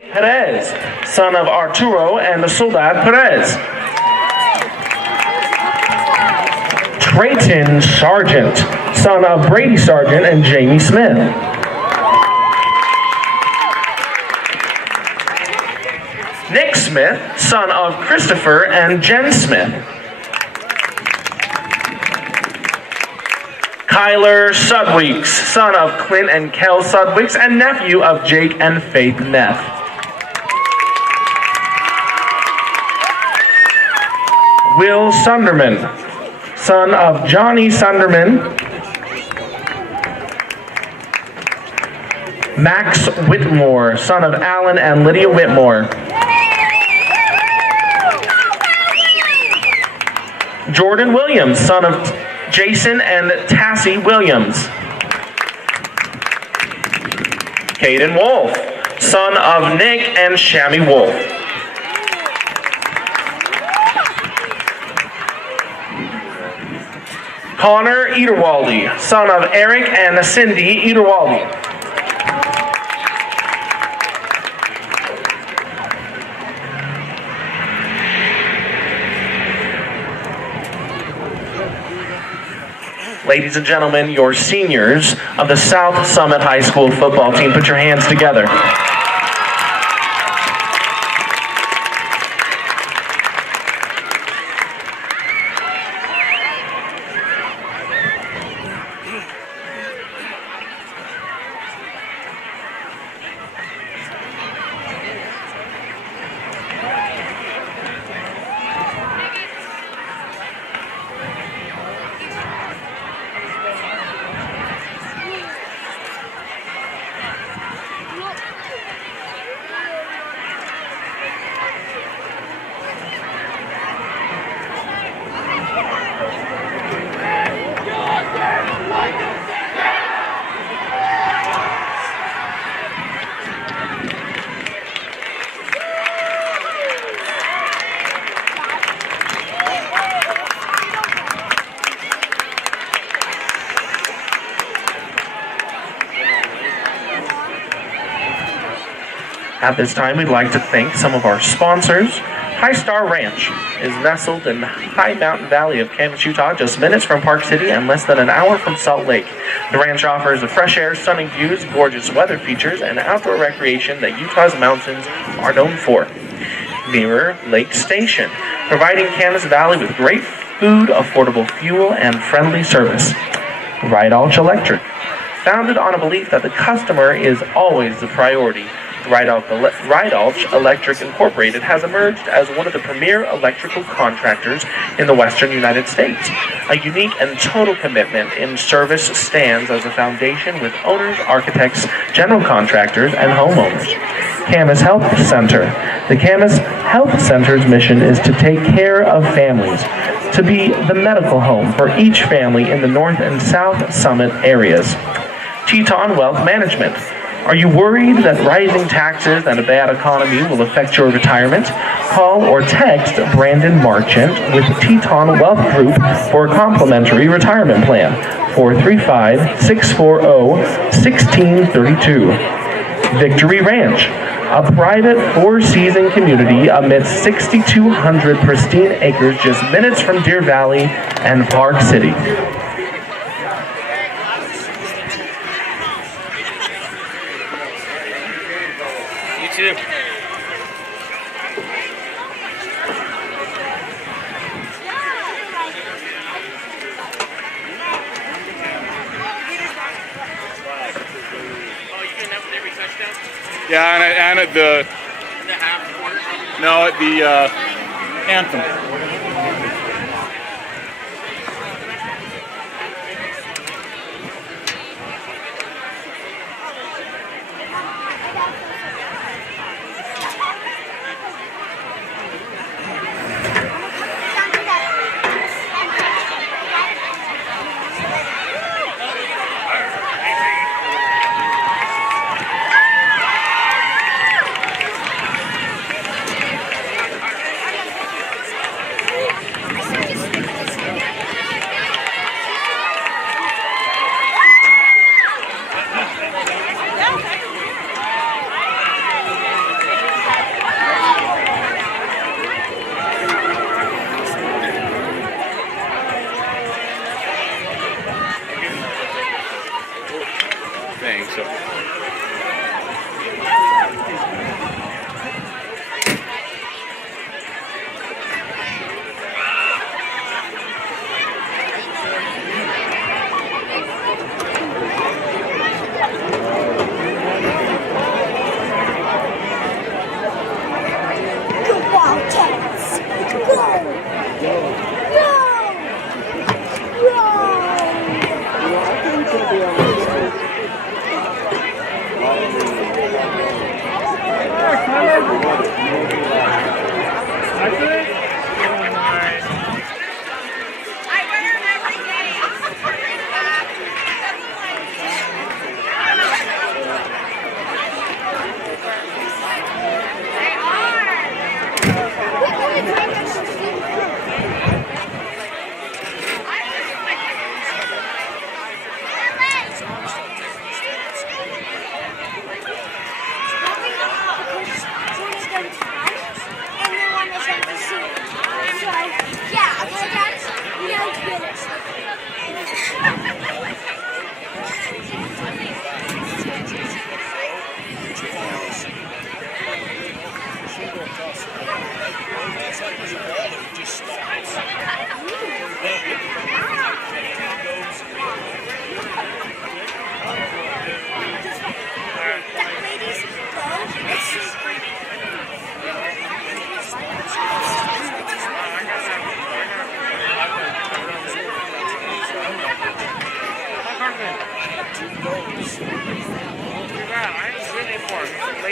Perez, son of Arturo and Soledad Perez. Trayton Sargent, son of Brady Sargent and Jamie Smith. Nick Smith, son of Christopher and Jen Smith. Kyler Sudweeks, son of Clint and Kel Sudweeks and nephew of Jake and Faith Neff. Will Sunderman, son of Johnny Sunderman. Max Whitmore, son of Alan and Lydia Whitmore. Jordan Williams, son of Jason and Tassie Williams. Caden Wolf, son of Nick and Shammy Wolf. Connor Ederwaldy, son of Eric and Cindy Ederwaldy. Ladies and gentlemen, your seniors of the South Summit High School football team, put your hands together. At this time, we'd like to thank some of our sponsors. High Star Ranch is nestled in the high mountain valley of Camas, Utah, just minutes from Park City and less than an hour from Salt Lake. The ranch offers the fresh air, stunning views, gorgeous weather features, and outdoor recreation that Utah's mountains are known for. Mirror Lake Station, providing Camas Valley with great food, affordable fuel, and friendly service. Ride-Alch Electric, founded on a belief that the customer is always the priority. Ride-Alch Electric Incorporated has emerged as one of the premier electrical contractors in the western United States. A unique and total commitment in service stands as a foundation with owners, architects, general contractors, and homeowners. Camas Health Center. The Camas Health Center's mission is to take care of families, to be the medical home for each family in the North and South Summit areas. Teton Wealth Management. Are you worried that rising taxes and a bad economy will affect your retirement? Call or text Brandon Marchant with Teton Wealth Group for a complimentary retirement plan. 435-640-1632. Victory Ranch, a private four-season community amidst 6,200 pristine acres just minutes from Deer Valley and Park City. Too. Yeah, and at the at the anthem.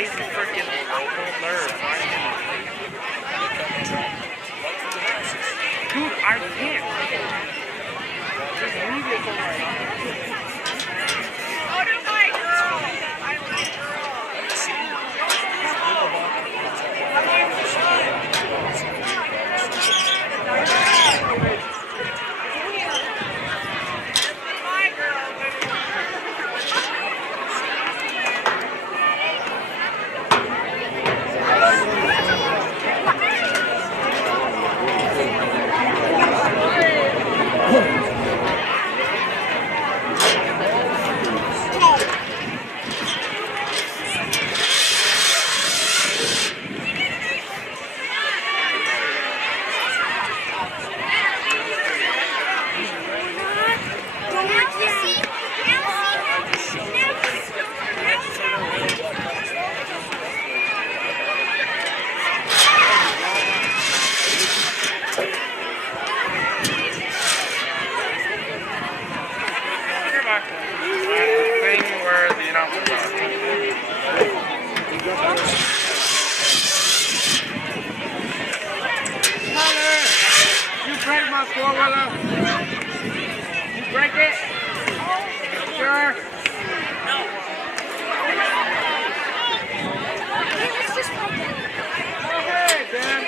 lazy freaking nerve. Dude, I can't. Just leave it for right now. Order my girl. I like girl. Break my four-wheeler. You break it? Sure. No. Okay, Ben.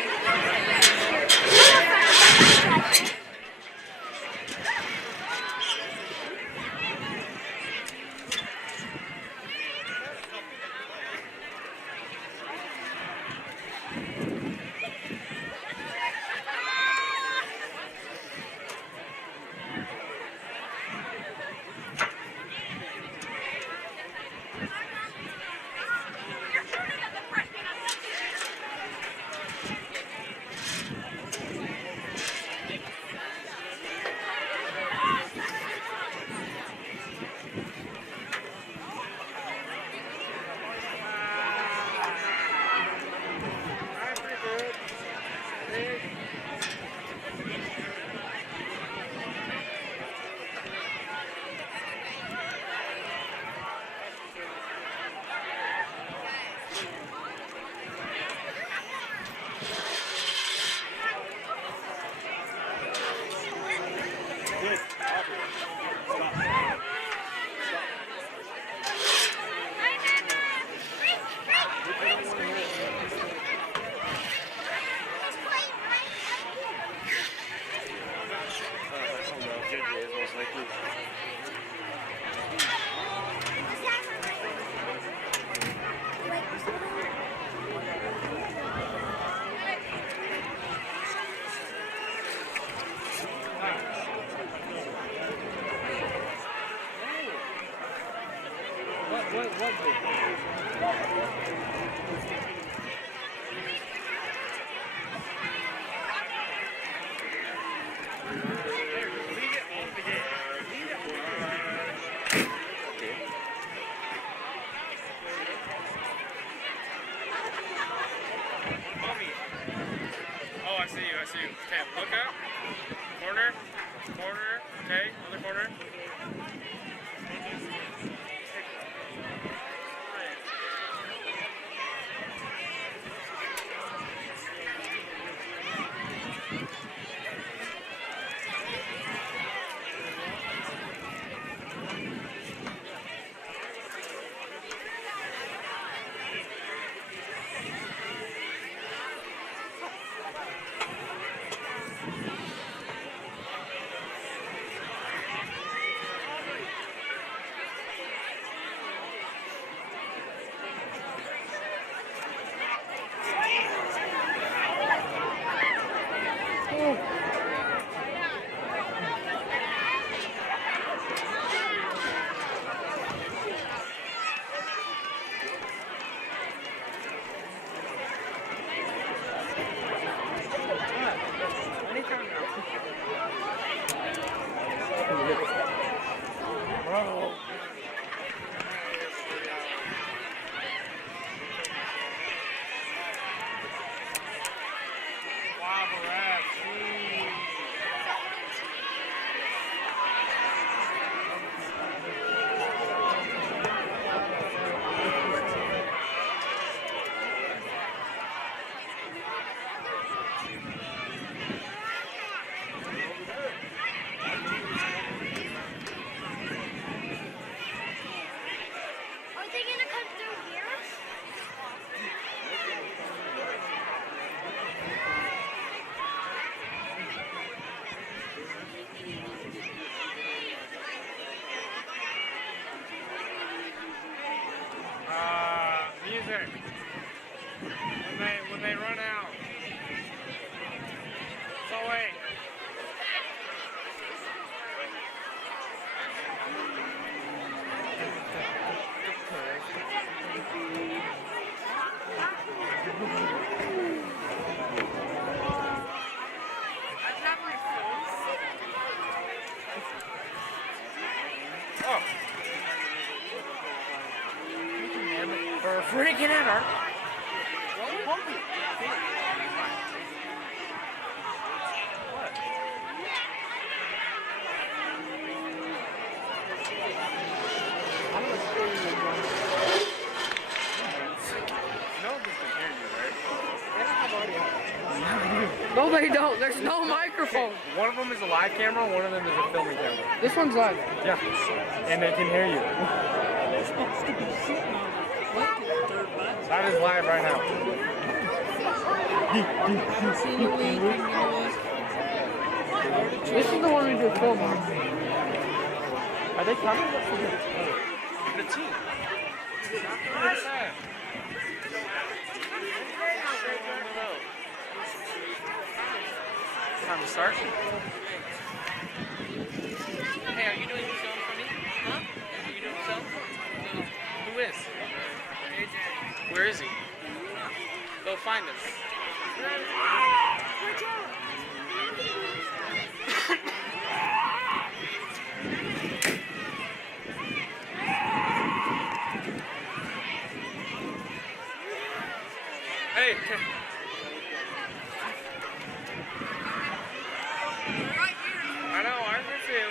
I see you. Okay, look up. Corner. Okay, other corner. That's not my phone. Oh. For freaking ever. What? No one can hear you, right? No, they don't. There's no microphone. One of them is a live camera, one of them is a filming camera. This one's live. Yeah. And they can hear you. That is live right now. This is the one we do film on. Are they coming? The team. Time to start. Hey, are you doing the film for me? Huh? Are you doing the film? Who is? AJ. Where is he? Go find him. Hey. I know, I'm here too.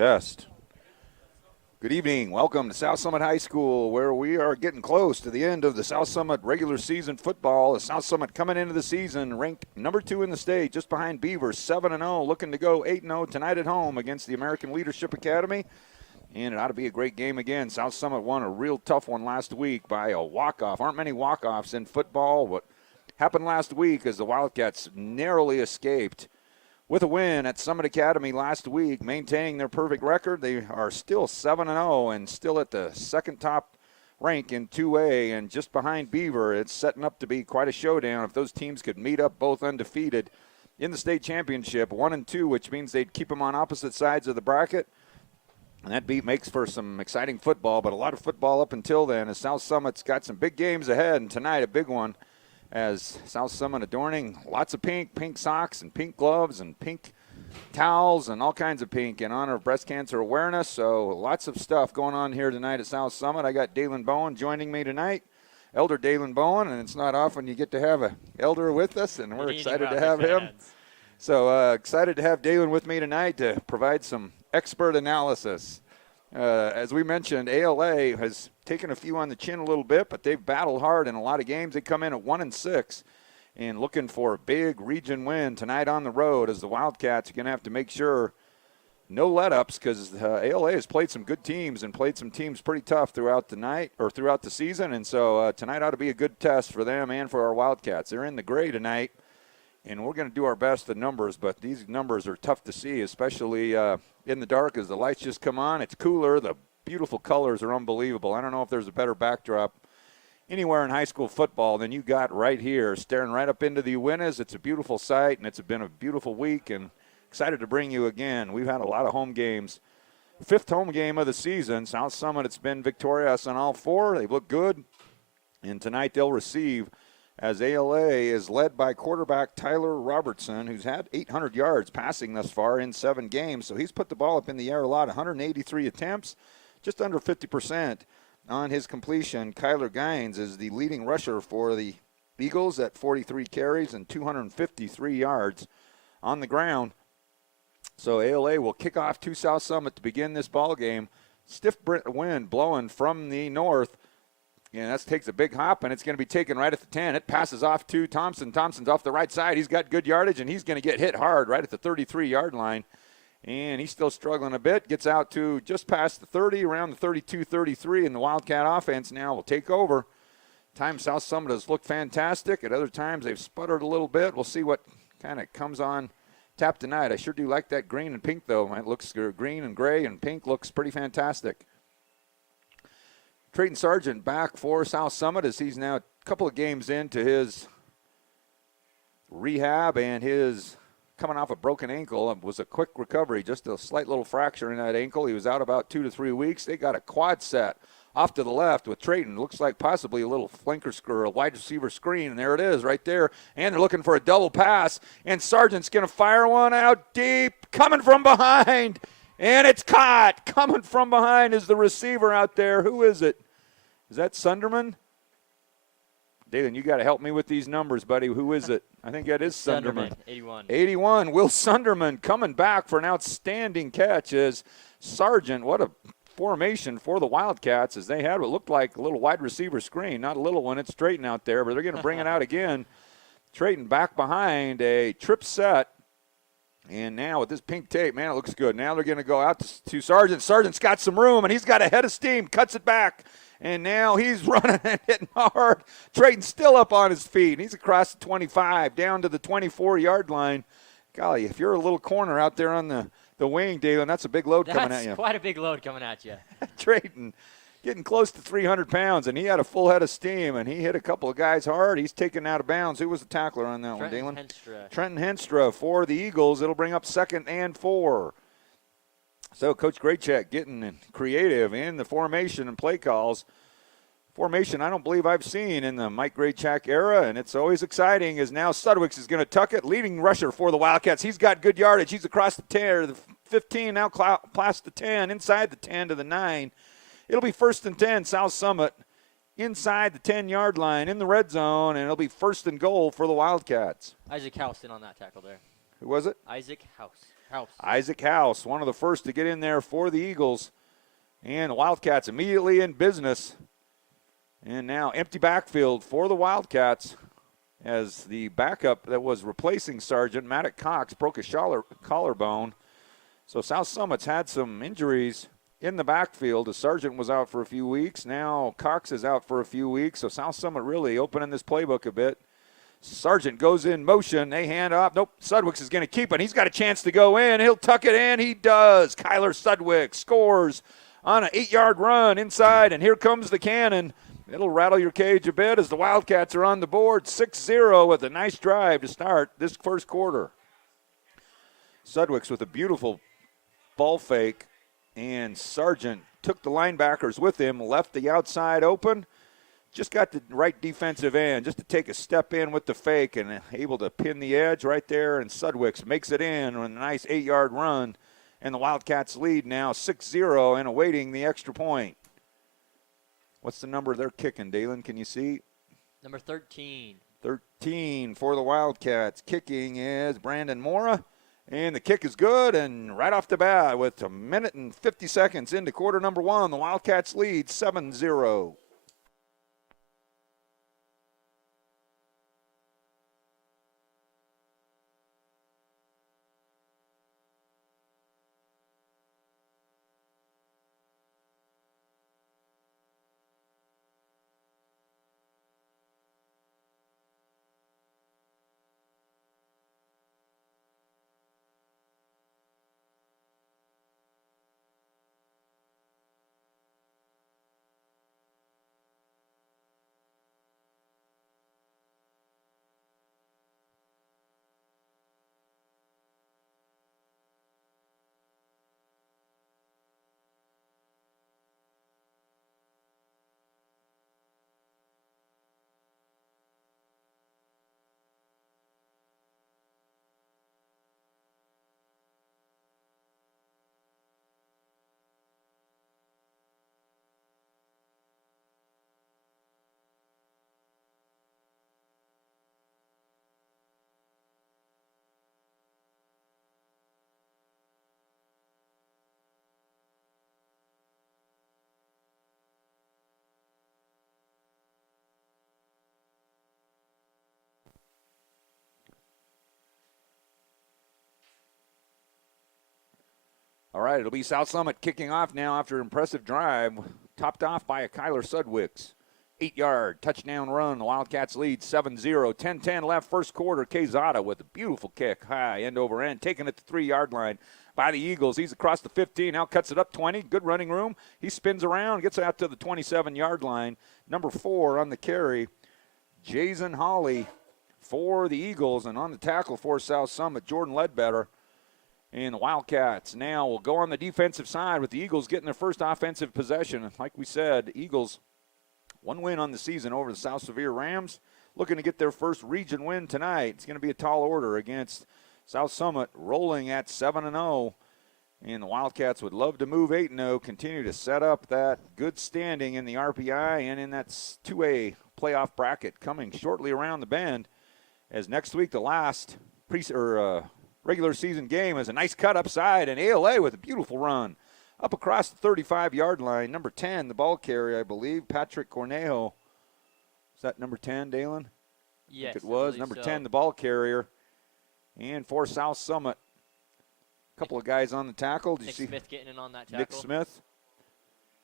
Test. Good evening. Welcome to South Summit High School, where we are getting close to the end of the South Summit regular season football. The South Summit coming into the season ranked number 2 in the state, just behind Beaver, 7-0, looking to go 8-0 tonight at home against the American Leadership Academy. And it ought to be a great game again. South Summit won a real tough one last week by a walk-off. Aren't many walk-offs in football. What happened last week is the Wildcats narrowly escaped with a win at Summit Academy last week, maintaining their perfect record. They are still 7-0 and still at the second top rank in 2A, and just behind Beaver. It's setting up to be quite a showdown if those teams could meet up both undefeated in the state championship, 1-2, which means they'd keep them on opposite sides of the bracket. And that makes for some exciting football, but a lot of football up until then, as South Summit's got some big games ahead, and tonight a big one, as South Summit adorning lots of pink socks and pink gloves and pink towels and all kinds of pink in honor of breast cancer awareness. So lots of stuff going on here tonight at South Summit. I got Dalen Bowen joining me tonight, Elder Dalen Bowen, and it's not often you get to have an elder with us, and we're excited to have him. So excited to have Dalen with me tonight to provide some expert analysis. As we mentioned, ALA has taken a few on the chin a little bit, but they've battled hard in a lot of games. They come in at 1-6 and looking for a big region win tonight on the road, as the Wildcats are going to have to make sure no let-ups, because ALA has played some good teams and played some teams pretty tough throughout the night or throughout the season. And so tonight ought to be a good test for them and for our Wildcats. They're in the gray tonight, and we're going to do our best the numbers, but these numbers are tough to see, especially in the dark as the lights just come on. It's cooler. The beautiful colors are unbelievable. I don't know if there's a better backdrop anywhere in high school football than you got right here, staring right up into the Uintas. It's a beautiful sight, and it's been a beautiful week, and excited to bring you again. We've had a lot of home games. 5th home game of the season. South Summit, it's been victorious on all 4. They've looked good, and tonight they'll receive, as ALA is led by quarterback Tyler Robertson, who's had 800 yards passing thus far in 7 games. So he's put the ball up in the air a lot, 183 attempts, just under 50% on his completion. Kyler Gines is the leading rusher for the Eagles at 43 carries and 253 yards on the ground. So ALA will kick off to South Summit to begin this ball game. Stiff wind blowing from the north. Yeah, that takes a big hop, and it's going to be taken right at the 10. It passes off to Thompson. Thompson's off the right side. He's got good yardage, and he's going to get hit hard right at the 33-yard line. And he's still struggling a bit. Gets out to just past the 30, around the 32-33, and the Wildcat offense now will take over. Times South Summit has looked fantastic. At other times they've sputtered a little bit. We'll see what kind of comes on tap tonight. I sure do like that green and pink, though. It looks green and gray, and pink looks pretty fantastic. Trayton Sargent back for South Summit, as he's now a couple of games into his rehab, and his coming off a broken ankle. It was a quick recovery, just a slight little fracture in that ankle. He was out about 2 to 3 weeks. They got a quad set off to the left with Trayton. Looks like possibly a little flanker or a wide receiver screen, and there it is right there. And they're looking for a double pass, and Sargent's going to fire one out deep, coming from behind. And it's caught. Coming from behind is the receiver out there. Who is it? Is that Sunderman? Dalen, you got to help me with these numbers, buddy. Who is it? I think that is Sunderman. 81. 81. Will Sunderman coming back for an outstanding catch as Sargent. What a formation for the Wildcats, as they had what looked like a little wide receiver screen. Not a little one. It's Trayton out there, but they're going to bring it out again. Trayton back behind a trip set. And now with this pink tape, man, it looks good. Now they're going to go out to Sargent. Sargent's got some room, and he's got a head of steam. Cuts it back. And now he's running and hitting hard. Trayton's still up on his feet. He's across the 25, down to the 24-yard line. Golly, if you're a little corner out there on the wing, Dalen, that's a big load coming at you. That's quite a big load coming at you. Trayton getting close to 300 pounds, and he had a full head of steam, and he hit a couple of guys hard. He's taken out of bounds. Who was the tackler on that one, Dalen? Trenton Henstra for the Eagles. It'll bring up 2nd and 4. So Coach Graycheck getting creative in the formation and play calls. Formation I don't believe I've seen in the Mike Graycheck era, and it's always exciting, as now Sudwicks is going to tuck it. Leading rusher for the Wildcats. He's got good yardage. He's across the 10, or the 15, now past the 10, inside the 10 to the 9. It'll be 1st and 10, South Summit, inside the 10-yard line in the red zone, and it'll be 1st and goal for the Wildcats. Isaac House in on that tackle there. Who was it? Isaac House. Isaac House, one of the first to get in there for the Eagles. And the Wildcats immediately in business. And now empty backfield for the Wildcats as the backup that was replacing Sargent, Maddox Cox, broke a collarbone. So South Summit's had some injuries in the backfield. The Sargent was out for a few weeks. Now Cox is out for a few weeks. So South Summit really opening this playbook a bit. Sargent goes in motion. They hand off. Nope, Sudwicks is going to keep it. He's got a chance to go in. He'll tuck it in. He does. Kyler Sudwick scores on an 8-yard run inside, and here comes the cannon. It'll rattle your cage a bit as the Wildcats are on the board, 6-0 with a nice drive to start this first quarter. Sudwicks with a beautiful ball fake, and Sargent took the linebackers with him, left the outside open, just got the right defensive end just to take a step in with the fake and able to pin the edge right there, and Sudwicks makes it in on a nice 8-yard run, and the Wildcats lead now 6-0 and awaiting the extra point. What's the number they're kicking, Dalen? Can you see? Number 13. 13 for the Wildcats. Kicking is Brandon Mora. And the kick is good, and right off the bat, with a minute and 50 seconds into quarter number one, the Wildcats lead 7-0. All right, it'll be South Summit kicking off now after an impressive drive, topped off by a Kyler Sudwicks. 8-yard touchdown run. The Wildcats lead 7-0. 10-10 left first quarter. Quezada with a beautiful kick, high end over end, taking it to the 3-yard line by the Eagles. He's across the 15, now cuts it up 20. Good running room. He spins around, gets out to the 27-yard line. Number 4 on the carry, Jason Hawley for the Eagles, and on the tackle for South Summit, Jordan Ledbetter. And the Wildcats now will go on the defensive side with the Eagles getting their first offensive possession. Like we said, Eagles, one win on the season over the South Sevier Rams, looking to get their first region win tonight. It's going to be a tall order against South Summit, rolling at 7-0. And the Wildcats would love to move 8-0, continue to set up that good standing in the RPI and in that 2A playoff bracket coming shortly around the bend. As next week, the last regular season game is a nice cut upside, and ALA with a beautiful run up across the 35-yard line. Number 10, the ball carrier, I believe, Patrick Cornejo. Is that number 10, Dalen? Yes, I think it was. Number so. 10, the ball carrier. And for South Summit, a couple of guys on the tackle. Did Nick you see Smith getting in on that tackle. Nick Smith?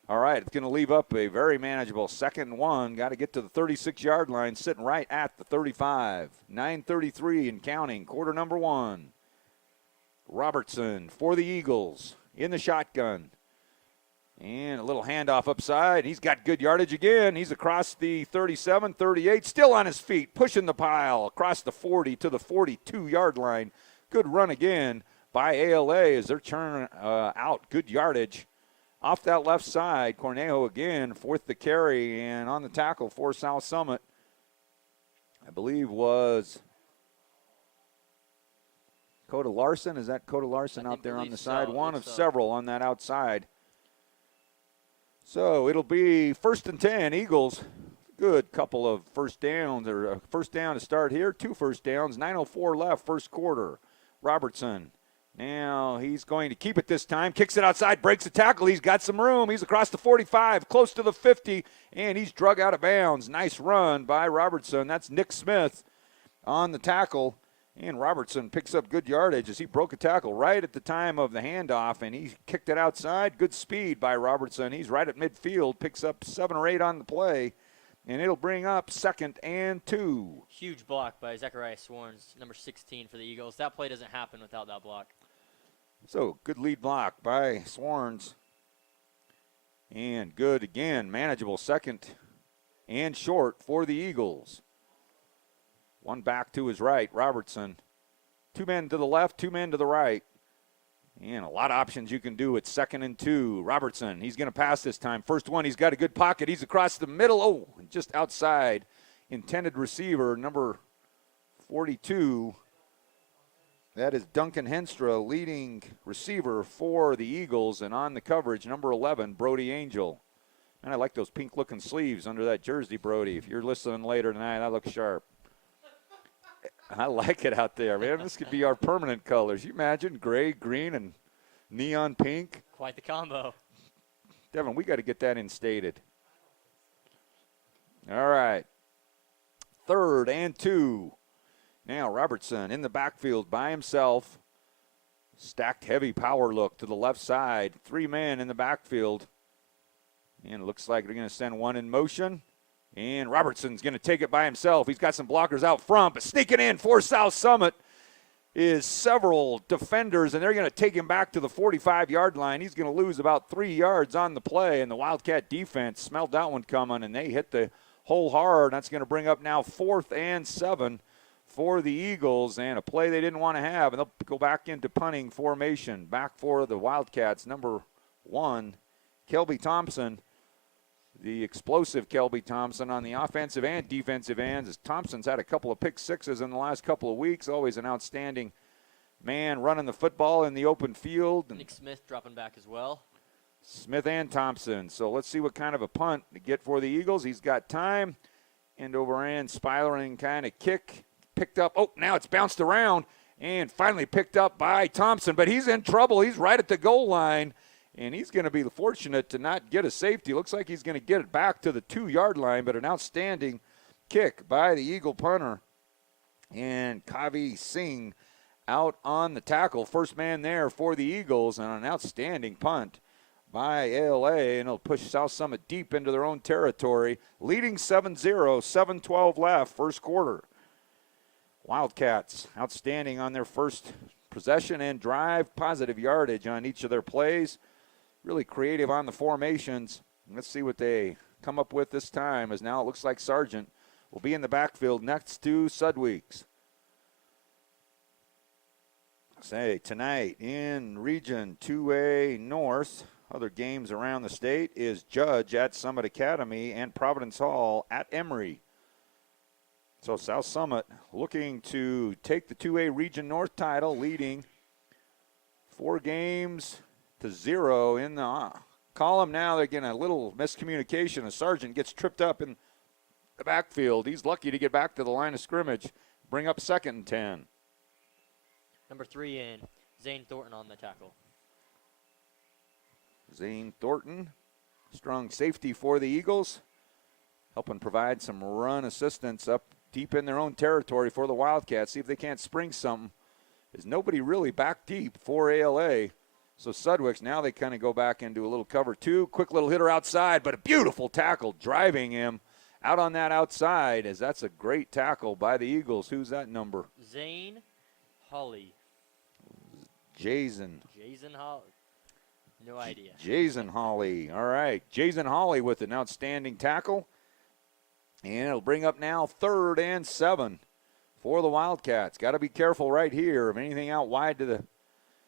All right, it's going to leave up a very manageable 2nd-1. Got to get to the 36-yard line, sitting right at the 35. 9:33 and counting, quarter number one. Robertson for the Eagles in the shotgun. And a little handoff upside. He's got good yardage again. He's across the 37, 38, still on his feet, pushing the pile across the 40 to the 42-yard line. Good run again by ALA as they're churning out good yardage. Off that left side, Cornejo again, fourth the carry, and on the tackle for South Summit, I believe was Coda Larson. Is that Coda Larson out there on the side? One of several on that outside. So it'll be 1st and 10, Eagles. Good couple of first downs, or a first down to start here, 2 first downs, 9:04 left, first quarter. Robertson Now he's going to keep it this time. Kicks it outside, breaks the tackle. He's got some room. He's across the 45, close to the 50, and he's drug out of bounds. Nice run by Robertson. That's Nick Smith on the tackle. And Robertson picks up good yardage as he broke a tackle right at the time of the handoff, and he kicked it outside. Good speed by Robertson. He's right at midfield, picks up 7 or 8 on the play, and it'll bring up 2nd and 2. Huge block by Zachariah Swarns, number 16 for the Eagles. That play doesn't happen without that block. So good lead block by Swarns. And good again, manageable 2nd and short for the Eagles. One back to his right, Robertson. 2 men to the left, 2 men to the right. And a lot of options you can do at 2nd and 2. Robertson, he's going to pass this time. First one, he's got a good pocket. He's across the middle. Oh, just outside. Intended receiver, number 42. That is Duncan Henstra, leading receiver for the Eagles. And on the coverage, number 11, Brody Angel. And I like those pink-looking sleeves under that jersey, Brody. If you're listening later tonight, that looks sharp. I like it out there, man. This could be our permanent colors. You imagine gray, green, and neon pink? Quite the combo. Devin, we got to get that instated. All right. 3rd and 2. Now Robertson in the backfield by himself. Stacked heavy power look to the left side. 3 men in the backfield. And it looks like they're going to send one in motion. And Robertson's going to take it by himself. He's got some blockers out front, but sneaking in for South Summit is several defenders, and they're going to take him back to the 45-yard line. He's going to lose about 3 yards on the play, and the Wildcat defense smelled that one coming, and they hit the hole hard. That's going to bring up now 4th and 7 for the Eagles, and a play they didn't want to have, and they'll go back into punting formation. Back for the Wildcats, number 1, Kelby Thompson. The explosive Kelby Thompson on the offensive and defensive ends. As Thompson's had a couple of pick sixes in the last couple of weeks. Always an outstanding man running the football in the open field. And Nick Smith dropping back as well. Smith and Thompson. So let's see what kind of a punt to get for the Eagles. He's got time. End over end, spiraling kind of kick. Picked up. Oh, now it's bounced around and finally picked up by Thompson. But he's in trouble. He's right at the goal line. And he's going to be fortunate to not get a safety. Looks like he's going to get it back to the 2-yard line, but an outstanding kick by the Eagle punter. And Kavi Singh out on the tackle. First man there for the Eagles, and an outstanding punt by ALA. And it'll push South Summit deep into their own territory, leading 7-0, 7:12 left, first quarter. Wildcats outstanding on their first possession and drive, positive yardage on each of their plays. Really creative on the formations. Let's see what they come up with this time, as now it looks like Sargent will be in the backfield next to Sudweeks. Say tonight in Region 2A North, other games around the state is Judge at Summit Academy and Providence Hall at Emory. So South Summit looking to take the 2A Region North title, leading 4 games to 0 in the column. Now they're getting a little miscommunication. A Sargent gets tripped up in the backfield. He's lucky to get back to the line of scrimmage. Bring up 2nd and 10. Number 3 in, Zane Thornton on the tackle. Zane Thornton, strong safety for the Eagles, helping provide some run assistance up deep in their own territory for the Wildcats. See if they can't spring something. There's nobody really back deep for ALA. So Sudwicks, now they kind of go back into a little cover 2. Quick little hitter outside, but a beautiful tackle driving him out on that outside, as that's a great tackle by the Eagles. Who's that number? Zane Holly. Jason Holly. No idea. Jason Holly. All right. Jason Holly with an outstanding tackle. And it'll bring up now 3rd and 7 for the Wildcats. Got to be careful right here. If anything out wide to the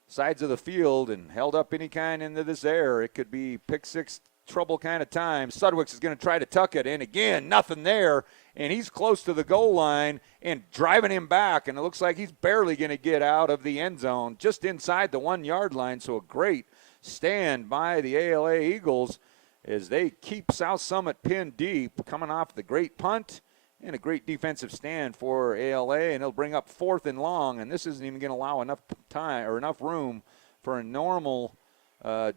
sides of the field and held up any kind into this air, it could be pick 6 trouble kind of time. Sudwicks is going to try to tuck it in. Again, nothing there. And he's close to the goal line and driving him back. And it looks like he's barely going to get out of the end zone, just inside the 1-yard line. So a great stand by the ALA Eagles as they keep South Summit pinned deep, coming off the great punt And a great defensive stand for ALA, and it'll bring up 4th and long, and this isn't even going to allow enough time or enough room for a normal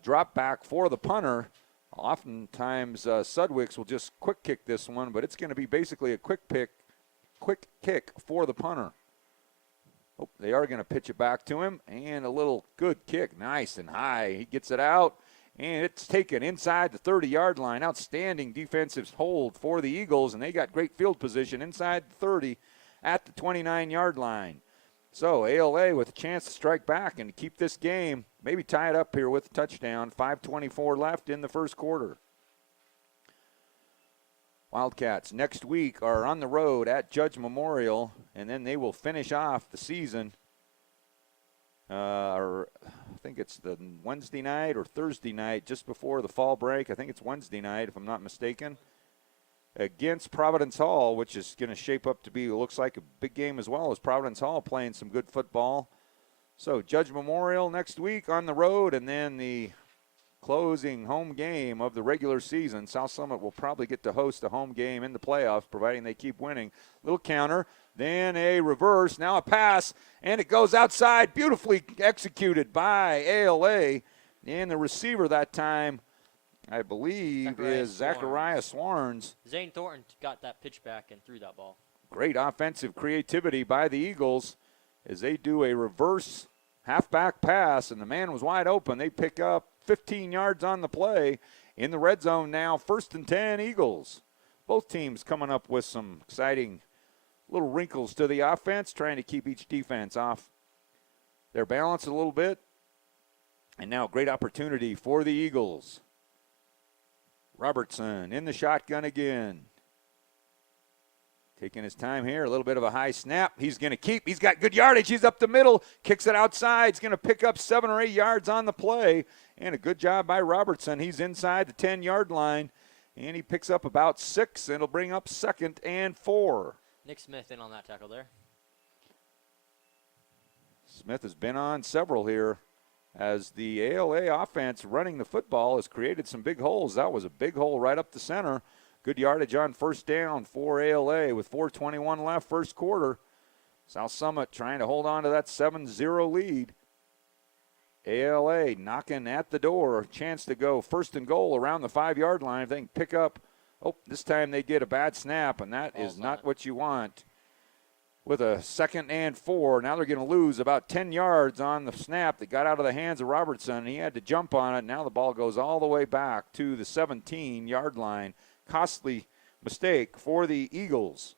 drop back for the punter. Oftentimes, Sudwicks will just quick kick this one, but it's going to be basically a quick kick for the punter. Oh, they are going to pitch it back to him, and a little good kick, nice and high. He gets it out, and it's taken inside the 30-yard line. Outstanding defensive hold for the Eagles, and they got great field position inside the 30 at the 29-yard line. So ALA with a chance to strike back and keep this game, maybe tie it up here with a touchdown. 5:24 left in the first quarter. Wildcats next week are on the road at Judge Memorial, and then they will finish off the season. Or I think it's the Wednesday night or Thursday night just before the fall break. I think it's Wednesday night, if I'm not mistaken, against Providence Hall, which is going to shape up to be, it looks like, a big game as well, as Providence Hall playing some good football. So Judge Memorial next week on the road, and then the closing home game of the regular season. South Summit will probably get to host a home game in the playoffs, providing they keep winning. Little counter, then a reverse, now a pass, and it goes outside. Beautifully executed by ALA. And the receiver that time, I believe, is Zachariah Swarns. Zane Thornton got that pitch back and threw that ball. Great offensive creativity by the Eagles as they do a reverse halfback pass, and the man was wide open. They pick up 15 yards on the play in the red zone now. 1st and 10 Eagles. Both teams coming up with some exciting little wrinkles to the offense, trying to keep each defense off their balance a little bit. And now great opportunity for the Eagles. Robertson in the shotgun again. Taking his time here, a little bit of a high snap. He's going to keep. He's got good yardage. He's up the middle, kicks it outside. He's going to pick up 7 or 8 yards on the play. And a good job by Robertson. He's inside the 10-yard line, and he picks up about 6, and it'll bring up 2nd and 4. Nick Smith in on that tackle there. Smith has been on several here as the ALA offense running the football has created some big holes. That was a big hole right up the center. Good yardage on 1st down for ALA with 4:21 left first quarter. South Summit trying to hold on to that 7-0 lead. ALA knocking at the door. Chance to go 1st and goal around the 5-yard line. If they can pick up, this time they get a bad snap, and that is not what you want. With a 2nd and 4, now they're going to lose about 10 yards on the snap that got out of the hands of Robertson, and he had to jump on it. Now the ball goes all the way back to the 17-yard line. Costly mistake for the Eagles.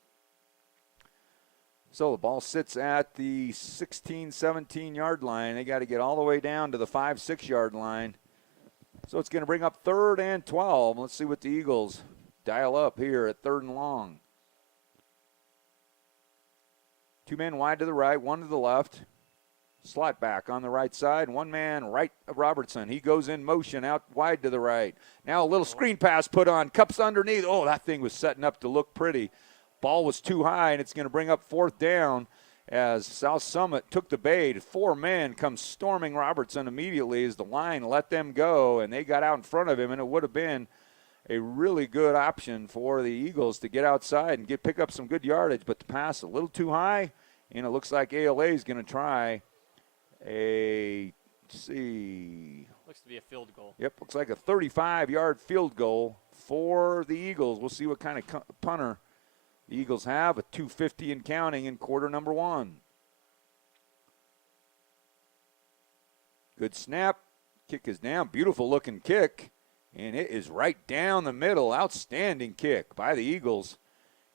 So the ball sits at the 16, 17-yard line. They got to get all the way down to the 5, 6-yard line. So it's going to bring up 3rd and 12. Let's see what the Eagles dial up here at 3rd and long. 2 men wide to the right, 1 to the left. Slot back on the right side. 1 man right of Robertson. He goes in motion out wide to the right. Now a little screen pass put on. Cups underneath. Oh, that thing was setting up to look pretty. Ball was too high, and it's going to bring up 4th down as South Summit took the bait. 4 men come storming Robertson immediately as the line let them go, and they got out in front of him, and it would have been a really good option for the Eagles to get outside and pick up some good yardage, but the pass a little too high, and it looks like ALA is going to try looks to be a field goal. Yep, looks like a 35-yard field goal for the Eagles. We'll see what kind of punter the Eagles have. A 2:50 and counting in quarter number 1. Good snap. Kick is down. Beautiful looking kick. And it is right down the middle. Outstanding kick by the Eagles.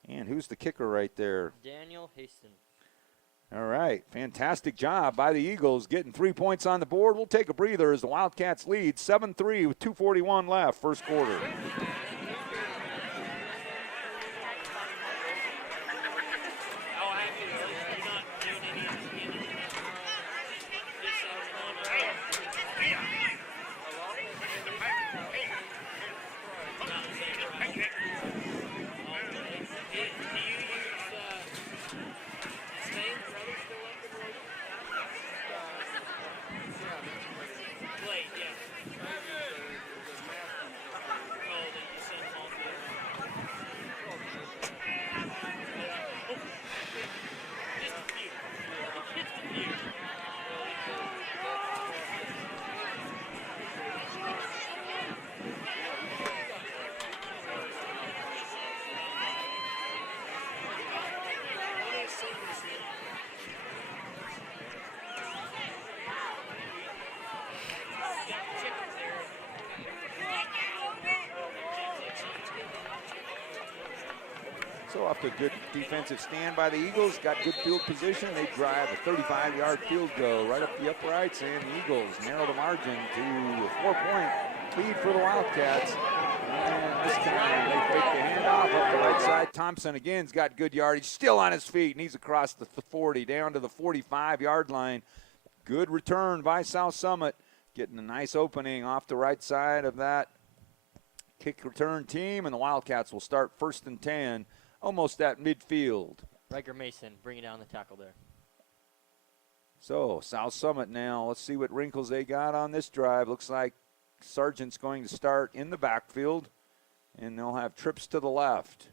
And who's the kicker right there? Daniel Haston. All right. Fantastic job by the Eagles getting 3 points on the board. We'll take a breather as the Wildcats lead 7-3 with 2:41 left first quarter. So off to a good defensive stand by the Eagles. Got good field position. They drive a 35-yard field goal right up the uprights, and the Eagles narrow the margin to a 4-point lead for the Wildcats. And this time they fake the handoff up the right side. Thompson again's got good yardage, still on his feet, and he's across the 40 down to the 45-yard line. Good return by South Summit, getting a nice opening off the right side of that kick return team, and the Wildcats will start 1st and 10, almost at midfield. Riker Mason bringing down the tackle there. So South Summit now, let's see what wrinkles they got on this drive. Looks like Sargent's going to start in the backfield, and they'll have trips to the left.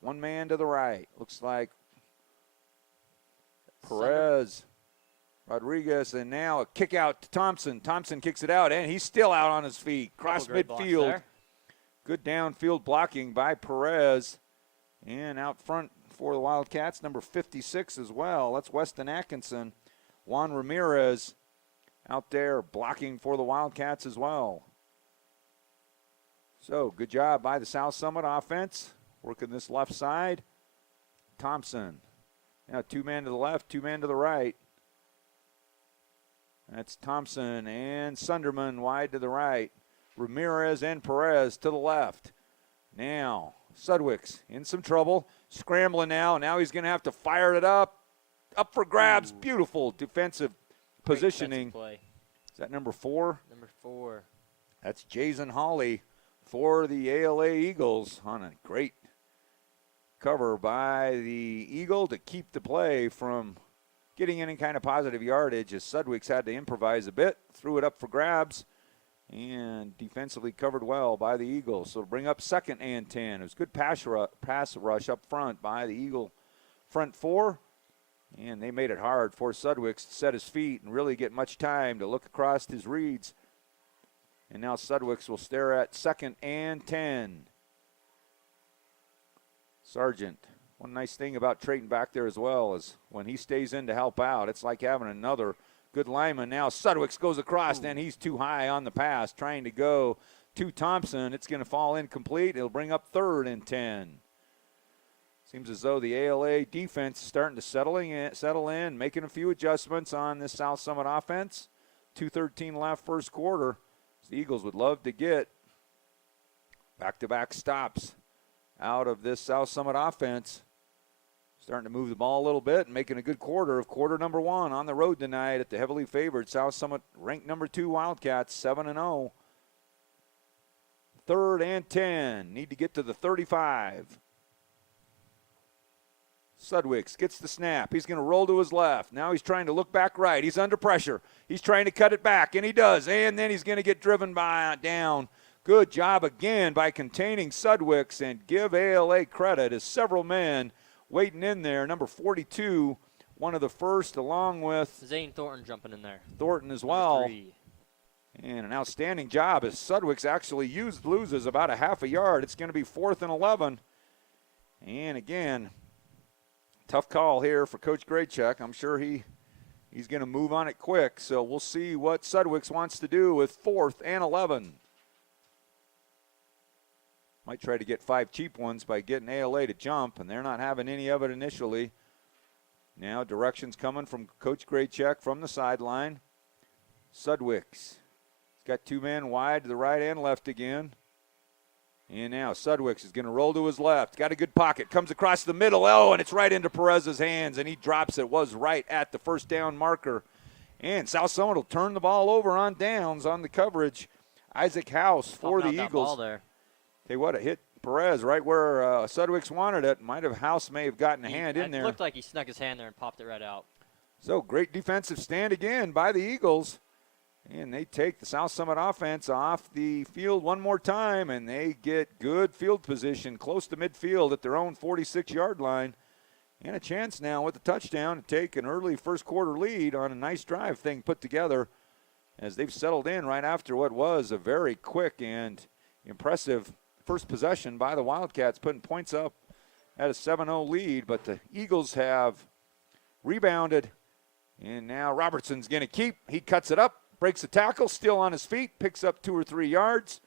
One man to the right. Looks like Perez, Rodriguez, and now a kick out to Thompson. Thompson kicks it out, and he's still out on his feet. Cross midfield. Good downfield blocking by Perez. And out front for the Wildcats, number 56 as well. That's Weston Atkinson. Juan Ramirez out there blocking for the Wildcats as well. So good job by the South Summit offense, working this left side. Thompson. Now 2 men to the left, 2 men to the right. That's Thompson and Sunderman wide to the right. Ramirez and Perez to the left. Now Sudwick's in some trouble, scrambling now. Now he's going to have to fire it up for grabs. Ooh. Beautiful defensive positioning. Defensive play. Is that number 4? Number 4. That's Jason Hawley for the ALA Eagles on a great cover by the Eagle to keep the play from getting any kind of positive yardage, as Sudwick's had to improvise a bit, threw it up for grabs, and defensively covered well by the Eagles. So bring up 2nd and 10. It was good pass rush up front by the Eagle front 4. And they made it hard for Sudwick to set his feet and really get much time to look across his reads. And now Sudwick will stare at 2nd and 10. Sargent. One nice thing about Trayton back there as well is when he stays in to help out, it's like having another good lineman. Now Sudwick goes across, and he's too high on the pass, trying to go to Thompson. It's going to fall incomplete. It'll bring up 3rd and 10. Seems as though the ALA defense is starting to settle in, making a few adjustments on this South Summit offense. 2:13 left first quarter. The Eagles would love to get back-to-back stops out of this South Summit offense. Starting to move the ball a little bit and making a good quarter of quarter number 1 on the road tonight at the heavily favored South Summit ranked number 2 Wildcats, 7-0. 3rd and 10. Need to get to the 35. Sudwick gets the snap. He's going to roll to his left. Now he's trying to look back right. He's under pressure. He's trying to cut it back, and he does. And then he's going to get driven down. Good job again by containing Sudwick, and give ALA credit as several men waiting in there. Number 42, one of the first, along with Zane Thornton jumping in there. Thornton as well. And an outstanding job as Sudwick actually loses about a half a yard. It's going to be 4th and 11. And again, tough call here for Coach Graychuk. I'm sure he's going to move on it quick. So we'll see what Sudwick wants to do with 4th and 11. Might try to get 5 cheap ones by getting ALA to jump, and they're not having any of it initially. Now directions coming from Coach Graychuk from the sideline. Sudwick's got 2 men wide to the right and left again. And now Sudwick is going to roll to his left. Got a good pocket. Comes across the middle. Oh, and it's right into Perez's hands, and he drops it. Was right at the first down marker. And South Summit will turn the ball over on downs on the coverage. Isaac House for the Eagles. Ball there. Tell you what, it hit Perez right where Sudwick wanted it. House may have gotten a hand in there. It looked like he snuck his hand there and popped it right out. So great defensive stand again by the Eagles. And they take the South Summit offense off the field one more time, and they get good field position close to midfield at their own 46-yard line. And a chance now with the touchdown to take an early first quarter lead on a nice drive thing put together as they've settled in right after what was a very quick and impressive first possession by the Wildcats, putting points up at a 7-0 lead. But the Eagles have rebounded, and now Robertson's going to keep. He cuts it up. Breaks the tackle, still on his feet, picks up 2 or 3 yards.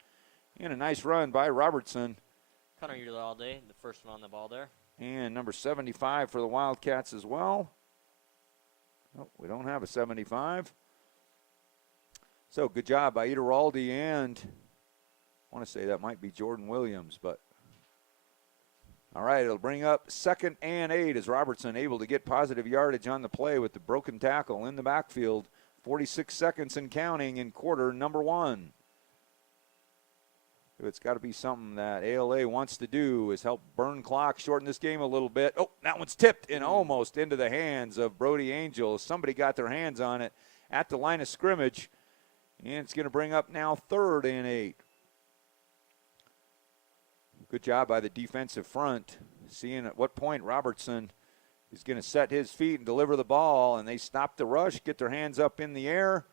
And a nice run by Robertson. Connor Euler all day, the first one on the ball there. And number 75 for the Wildcats as well. Oh, we don't have a 75. So good job by Ederaldi, and I want to say that might be Jordan Williams, but all right, it'll bring up 2nd and 8 as Robertson able to get positive yardage on the play with the broken tackle in the backfield. 46 seconds and counting in quarter number 1. It's got to be something that ALA wants to do is help burn clock, shorten this game a little bit. Oh, that one's tipped and almost into the hands of Brody Angel. Somebody got their hands on it at the line of scrimmage, and it's going to bring up now 3rd and 8. Good job by the defensive front, seeing at what point Robertson is going to set his feet and deliver the ball, and they stop the rush, get their hands up in the air,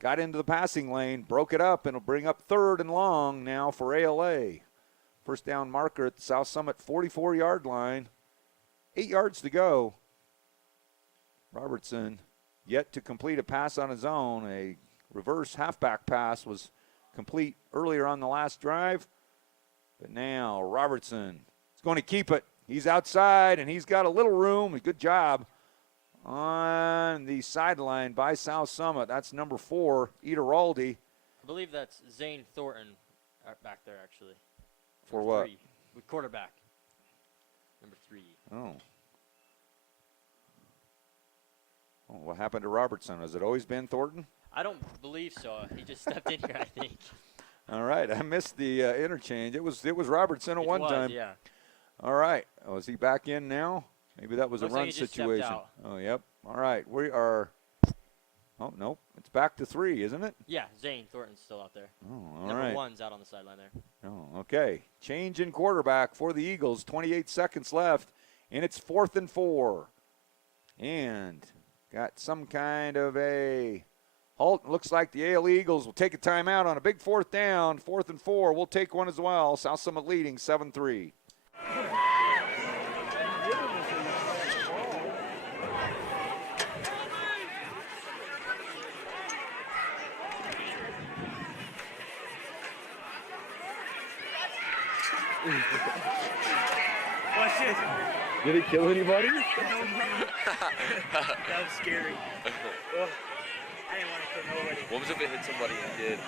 got into the passing lane, broke it up, and it'll bring up 3rd and long now for ALA. First down marker at the South Summit 44-yard line. 8 yards to go. Robertson yet to complete a pass on his own. A reverse halfback pass was complete earlier on the last drive. But now Robertson is going to keep it. He's outside, and he's got a little room. A good job on the sideline by South Summit. That's number 4, Ederaldi. I believe that's Zane Thornton back there, actually. For Number what? 3, with quarterback. Number 3. Oh. Oh, what happened to Robertson? Has it always been Thornton? I don't believe so. He just stepped in here, I think. All right, I missed the interchange. It was Robertson at one time. Yeah. All right. Oh, is he back in now? Maybe that was Looks a run like he just stepped situation. out. Oh, yep. All right. We are. Oh, nope. It's back to 3, isn't it? Yeah, Zane Thornton's still out there. Oh, all Number right. 1's out on the sideline there. Oh, okay. Change in quarterback for the Eagles. 28 seconds left, and it's 4th and 4. And got some kind of a halt. Looks like the AL Eagles will take a timeout on a big 4th down. 4th and 4. We'll take one as well. South Summit leading 7-3. Watch this. Did he kill anybody? That was scary. Oh, I didn't want to kill nobody. What was if it hit somebody and did?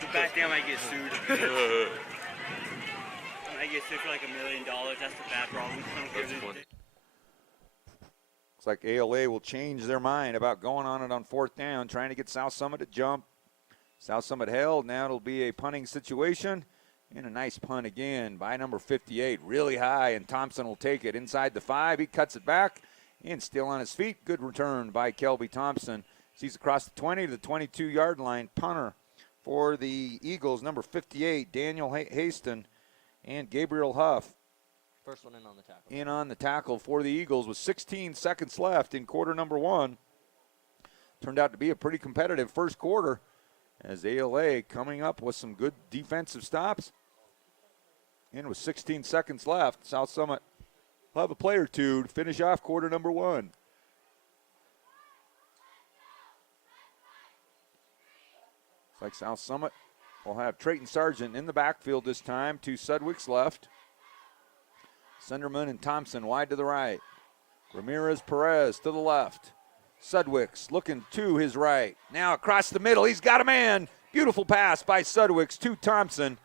Too bad damn I get sued. I get sued for like $1 million. That's the bad problem. That's funny. Looks like ALA will change their mind about going on it on 4th down, trying to get South Summit to jump. South Summit held. Now it'll be a punting situation. And a nice punt again by number 58. Really high, and Thompson will take it inside the 5. He cuts it back and still on his feet. Good return by Kelby Thompson. Sees across the 20 to the 22-yard line. Punter for the Eagles, number 58, Daniel Haston and Gabriel Huff. First one in on the tackle. In on the tackle for the Eagles with 16 seconds left in quarter number 1. Turned out to be a pretty competitive first quarter as ALA coming up with some good defensive stops. And with 16 seconds left, South Summit will have a play or two to finish off quarter number 1. Looks like South Summit will have Trayton Sargent in the backfield this time. 2 Sudwick's left. Sunderman and Thompson wide to the right. Ramirez Perez to the left. Sudwicks looking to his right. Now across the middle, he's got a man. Beautiful pass by Sudwicks to Thompson.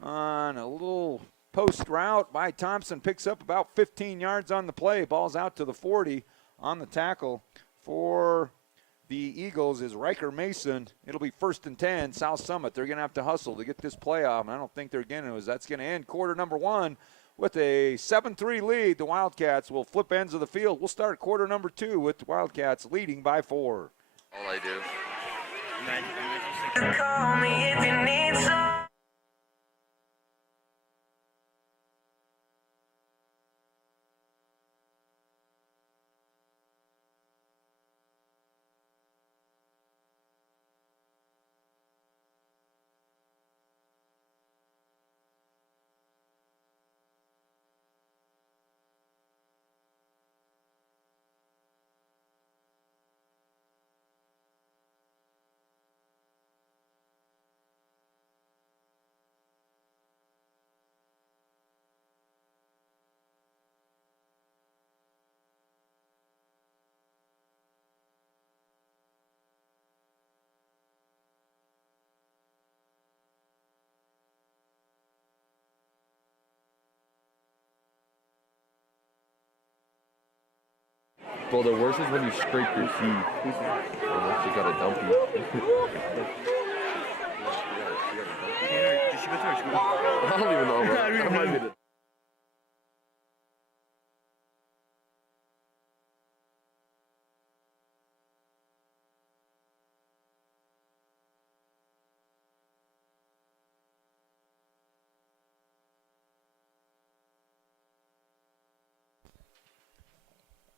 On a little post route by Thompson. Picks up about 15 yards on the play. Ball's out to the 40 on the tackle for the Eagles is Riker Mason. It'll be 1st and 10, South Summit. They're going to have to hustle to get this play off, and I don't think they're going to. That's going to end quarter number 1 with a 7-3 lead. The Wildcats will flip ends of the field. We'll start quarter number 2 with the Wildcats leading by 4. All I do. Call me if you need some. Bro, the worst is when you scrape your teeth. Unless you got a dumpy. Did she go to her school? I don't even know, bro. That might be the-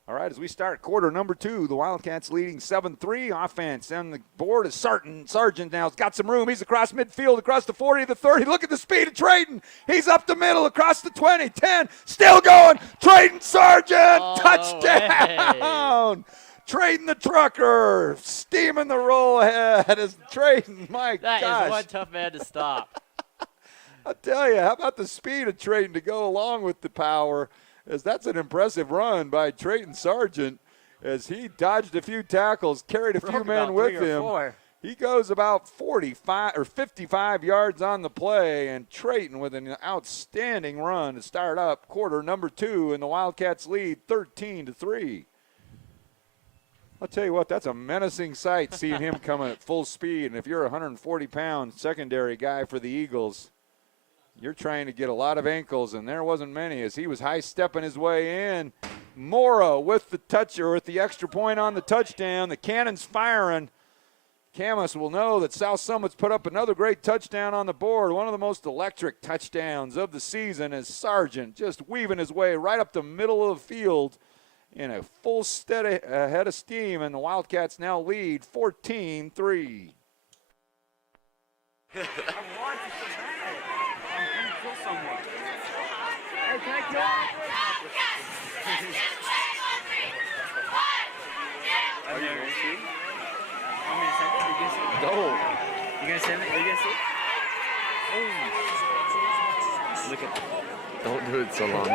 All right, as we start quarter number 2, the Wildcats leading 7-3. Offense on the board is Sargent now. He's got some room. He's across midfield, across the 40 to the 30. Look at the speed of Trayton. He's up the middle, across the 20, 10. Still going. Trayton Sargent. Touchdown. Trayton the trucker. Steaming the roll ahead as Trayton. My That gosh. is one tough man to stop. I'll tell you, how about the speed of Trayton to go along with the power? As that's an impressive run by Trayton Sargent as he dodged a few tackles, carried a few men with him. He goes about 45 or 55 yards on the play, and Trayton with an outstanding run to start up quarter number 2, and the Wildcats lead 13-3. I'll tell you what, that's a menacing sight seeing him coming at full speed, and if you're a 140-pound secondary guy for the Eagles, you're trying to get a lot of ankles, and there wasn't many as he was high-stepping his way in. Mora with the touch, or with the extra point on the touchdown. The cannon's firing. Camus will know that South Summit's put up another great touchdown on the board, one of the most electric touchdowns of the season, as Sargent just weaving his way right up the middle of the field in a full steady head of steam, and the Wildcats now lead 14-3. Hey, can I kill Are you going to? I'm going to send it. You going to see it? No. You going to send it? Are you going to see it? Oh. Look at that. Don't do it so long.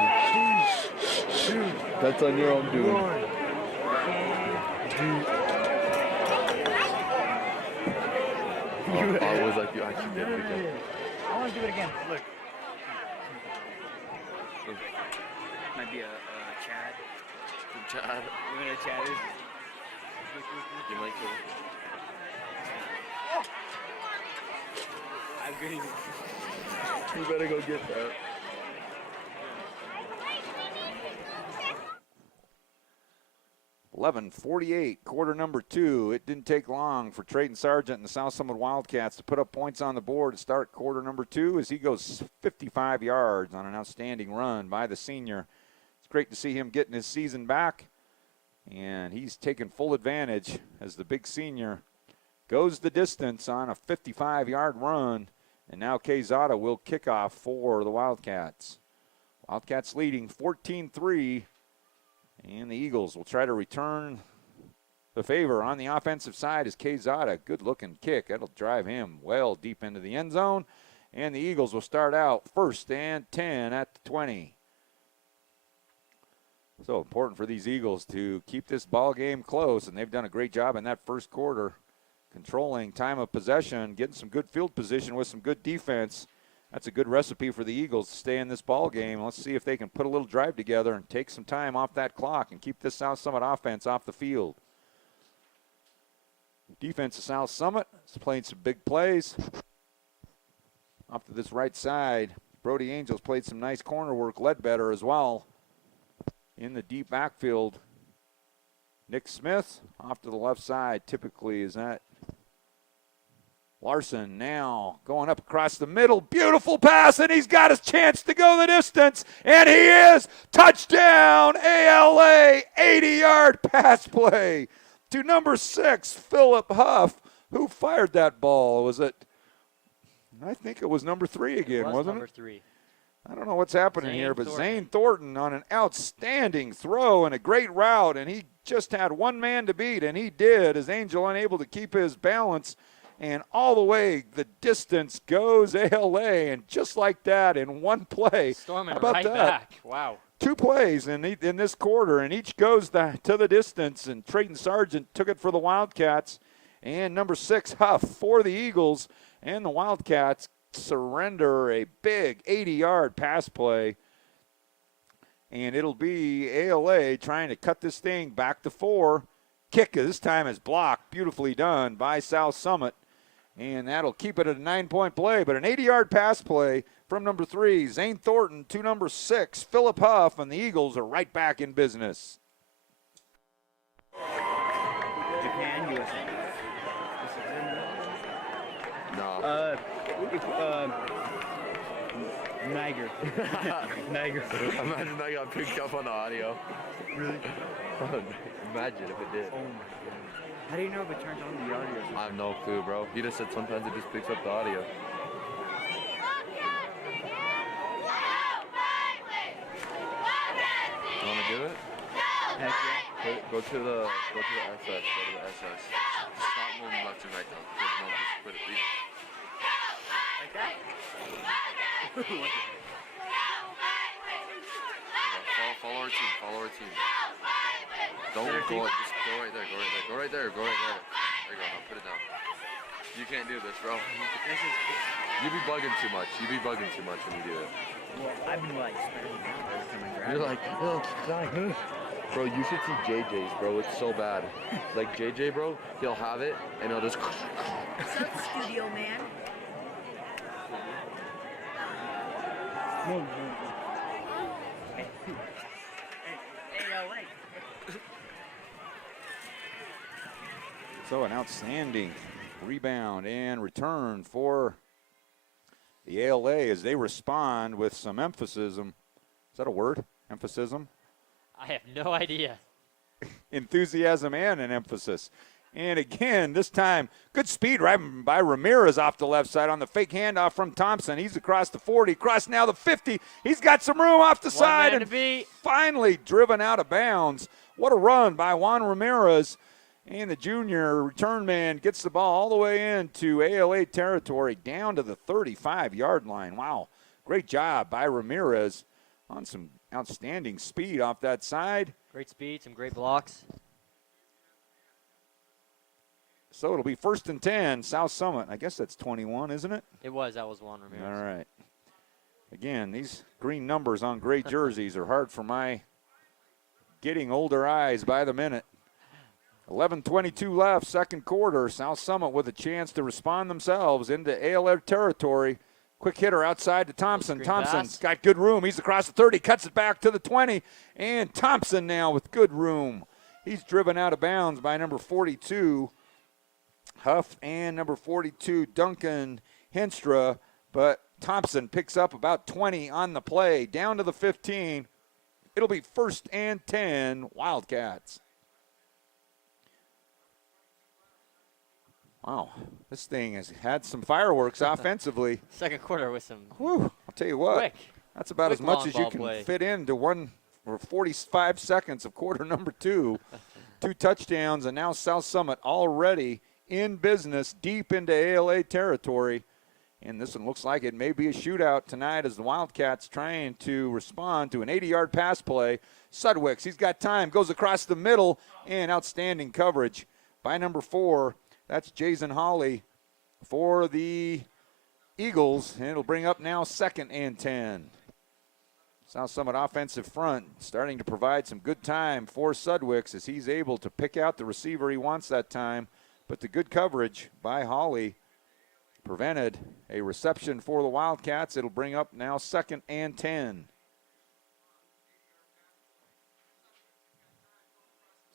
That's on your own doing. I was like, you actually did it again. I want to do it again. Look. Might be a Chad. Chad. You know what a Chad is? You might kill him. I'm good. You better go get that. .11:48, quarter number 2. It didn't take long for Trayton Sargent and the South Summit Wildcats to put up points on the board to start quarter number 2 as he goes 55 yards on an outstanding run by the senior. It's great to see him getting his season back, and he's taken full advantage as the big senior goes the distance on a 55-yard run, and now Quezada will kick off for the Wildcats. Wildcats leading 14-3. And the Eagles will try to return the favor on the offensive side as Quezada. Good-looking kick. That'll drive him well deep into the end zone. And the Eagles will start out 1st and 10 at the 20. So important for these Eagles to keep this ball game close, and they've done a great job in that first quarter, controlling time of possession, getting some good field position with some good defense. That's a good recipe for the Eagles to stay in this ball game. Let's see if they can put a little drive together and take some time off that clock and keep this South Summit offense off the field. Defense of South Summit is playing some big plays. Off to this right side, Brody Angels played some nice corner work, Ledbetter as well. In the deep backfield, Nick Smith off to the left side typically is that Larson now going up across the middle. Beautiful pass, and he's got his chance to go the distance. And he is. Touchdown, ALA, 80-yard pass play to number 6, Philip Huff, who fired that ball. Was it? I think it was number 3 again, wasn't it? Number 3. I don't know what's happening here, but Zane Thornton on an outstanding throw and a great route, and he just had one man to beat, and he did, as Angel unable to keep his balance. And all the way, the distance goes ALA, and just like that in one play. Storming how about right that? back. Wow. 2 plays in this quarter, and each goes to the distance. And Trayton Sargent took it for the Wildcats, and number 6, Huff, for the Eagles. And the Wildcats surrender a big 80-yard pass play And it'll be ALA trying to cut this thing back to 4. Kick this time is blocked. Beautifully done by South Summit. And that'll keep it at a 9-point play. But an 80-yard pass play from number 3, Zane Thornton, to number 6, Philip Huff. And the Eagles are right back in business. Japan, USA. No. Niger. Niger. Imagine that got picked up on the audio. Really? Imagine if it did. Oh my god. How do you know if it turns on the audio? I have no clue, bro. He just said sometimes it just picks up the audio. You want to do it? Heck yeah. Go to the SS. Go to the SS. Stop moving left and right though. Just put it. Like that? Follow our team. Follow our team. Don't go. Just go right there. Go right there. Go right there. Go right there. There you go. Now put it down. You can't do this, bro. You be bugging too much. You be bugging too much when you do it. Well, I've been like sparing out every time I grab You're it. like, oh, bro, you should see JJ's, bro. It's so bad. Like JJ, bro, he'll have it and he'll just. What's up, studio man? So an outstanding rebound and return for the ALA as they respond with some emphasis. Is that a word? Emphasis? I have no idea. Enthusiasm and an emphasis. And again, this time, good speed right by Ramirez off the left side on the fake handoff from Thompson. He's across the 40, across now the 50. He's got some room off the side and finally driven out of bounds. What a run by Juan Ramirez. And the junior return man gets the ball all the way into ALA territory down to the 35-yard line. Wow, great job by Ramirez on some outstanding speed off that side. Great speed, some great blocks. So it'll be 1st and 10, South Summit. I guess that's 21, isn't it? That was Juan Ramirez. All right. Again, these green numbers on gray jerseys are hard for my getting older eyes by the minute. 11:22 left, second quarter. South Summit with a chance to respond themselves into ALA territory. Quick hitter outside to Thompson. Thompson's got good room. He's across the 30, cuts it back to the 20. And Thompson now with good room. He's driven out of bounds by number 42, Huff, and number 42, Duncan Henstra. But Thompson picks up about 20 on the play, down to the 15. It'll be 1st and 10, Wildcats. Wow, this thing has had some fireworks offensively. Second quarter with some. Whew, I'll tell you what. Quick. That's about as much as you can play. fit into 45 seconds of quarter number 2. 2 touchdowns, and now South Summit already in business deep into ALA territory. And this one looks like it may be a shootout tonight as the Wildcats trying to respond to an 80-yard pass play. Sudwicks, he's got time, goes across the middle, and outstanding coverage by number 4. That's Jason Hawley for the Eagles, and it'll bring up now 2nd and 10. South Summit offensive front starting to provide some good time for Sudwicks as he's able to pick out the receiver he wants that time. But the good coverage by Hawley prevented a reception for the Wildcats. It'll bring up now 2nd and 10.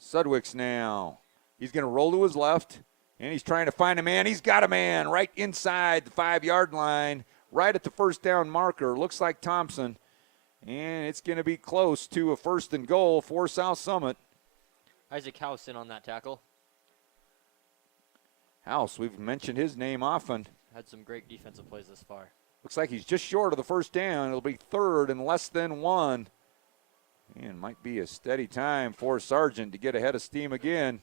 Sudwicks now. He's going to roll to his left. And he's trying to find a man. He's got a man right inside the 5-yard line, right at the first down marker. Looks like Thompson. And it's going to be close to a 1st and goal for South Summit. Isaac House in on that tackle. House, we've mentioned his name often. Had some great defensive plays this far. Looks like he's just short of the first down. It'll be 3rd and less than 1. And might be a steady time for Sargent to get ahead of steam again.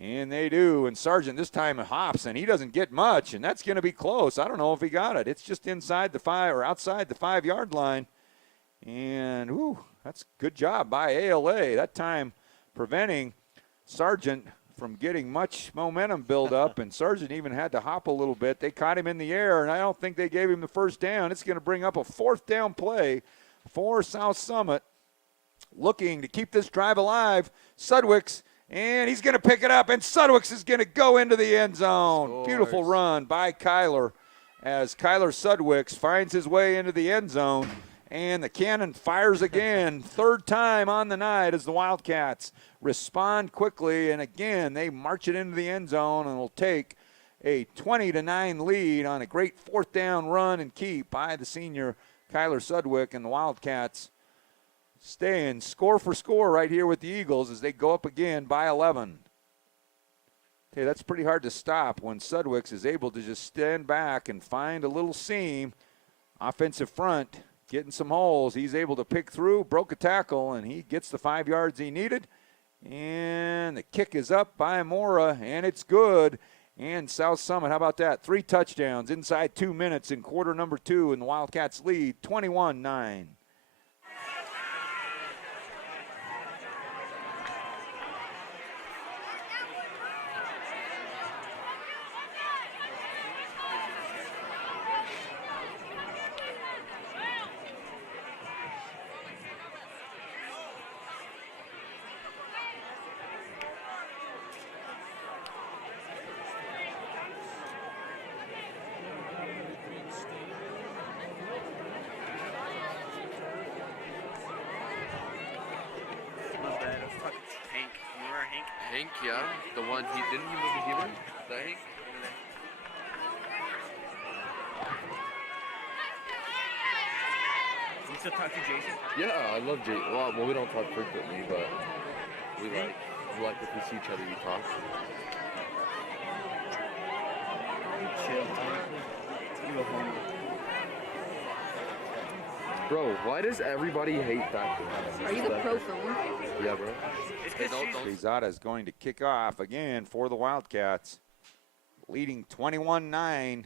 And they do. And Sargent this time hops, and he doesn't get much, and that's going to be close. I don't know if he got it. It's just inside the 5 or outside the 5-yard line. And, ooh, that's good job by ALA. That time preventing Sargent from getting much momentum build up, and Sargent even had to hop a little bit. They caught him in the air, and I don't think they gave him the first down. It's going to bring up a 4th down play for South Summit. looking to keep this drive alive. Sudwicks, and he's going to pick it up, and Sudwicks is going to go into the end zone. Scores. Beautiful run by Kyler as Kyler Sudwicks finds his way into the end zone, and the cannon fires again, third time on the night as the Wildcats respond quickly, and again they march it into the end zone and will take a 20-9 lead on a great fourth down run and keep by the senior Kyler Sudwick, and the Wildcats staying score for score right here with the Eagles as they go up again by 11. Okay, that's pretty hard to stop when Sudwicks is able to just stand back and find a little seam. Offensive front getting some holes. He's able to pick through, broke a tackle, and he gets the 5 yards he needed. And the kick is up by Mora, and it's good. And South Summit, how about that? 3 touchdowns inside 2 minutes in quarter number 2, and the Wildcats lead 21-9. Hank, yeah. The one didn't he move the healer? That Hank? You still talk to Jason? Yeah, I love Jason. Well, we don't talk frequently, but we like if we see each other, we talk. Chill. You go home. Bro, why does everybody hate that? Are you the pro filmer? Yeah, bro. It's Hey, because don't. Quezada is going to kick off again for the Wildcats, leading 21-9.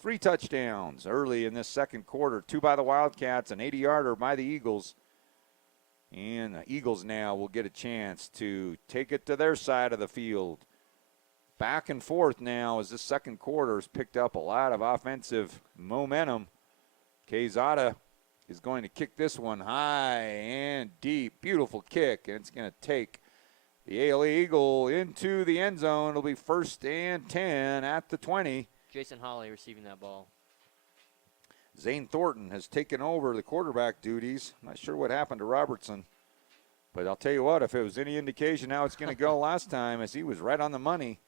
3 touchdowns early in this second quarter. 2 by the Wildcats, an 80-yarder by the Eagles. And the Eagles now will get a chance to take it to their side of the field. Back and forth now as this second quarter has picked up a lot of offensive momentum. Quezada is going to kick this one high and deep. Beautiful kick, and it's going to take the ALA Eagle into the end zone. It'll be 1st and 10 at the 20. Jason Holly receiving that ball. Zane Thornton has taken over the quarterback duties. Not sure what happened to Robertson, but I'll tell you what, if it was any indication how it's going to go last time, as he was right on the money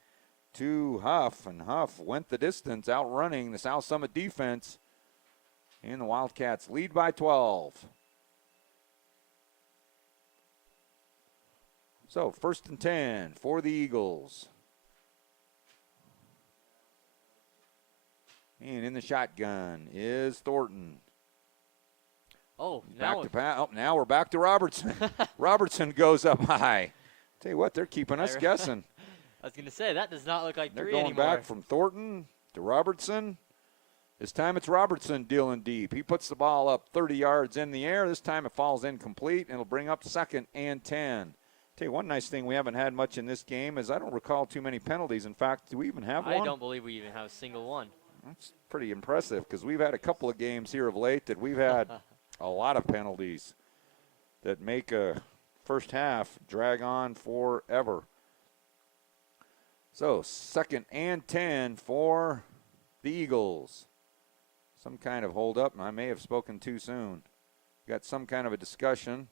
to Huff, and Huff went the distance outrunning the South Summit defense. And the Wildcats lead by 12. So 1st and 10 for the Eagles. And in the shotgun is Thornton. Oh, Now we're back to Robertson. Robertson goes up high. Tell you what, they're keeping us guessing. I was going to say, that does not look like They're 3 going anymore. back from Thornton to Robertson. This time it's Robertson dealing deep. He puts the ball up 30 yards in the air. This time it falls incomplete, and it'll bring up 2nd and 10. Tell you one nice thing we haven't had much in this game is I don't recall too many penalties. In fact, do we even have one? I don't believe we even have a single one. That's pretty impressive because we've had a couple of games here of late that we've had a lot of penalties that make a first half drag on forever. So 2nd and 10 for the Eagles. Some kind of hold up, and I may have spoken too soon. Got some kind of a discussion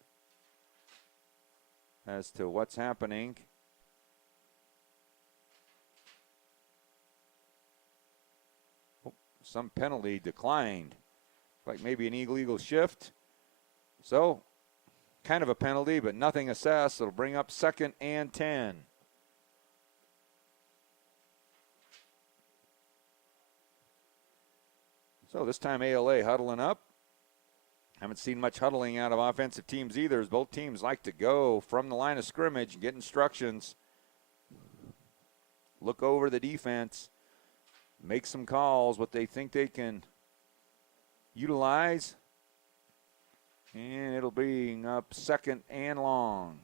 as to what's happening. Oh, some penalty declined. Like maybe an Eagle shift. So, kind of a penalty, but nothing assessed. It'll bring up 2nd and 10. So this time ALA huddling up. Haven't seen much huddling out of offensive teams either, as both teams like to go from the line of scrimmage and get instructions. Look over the defense. Make some calls, what they think they can utilize. And it'll bring up 2nd and long.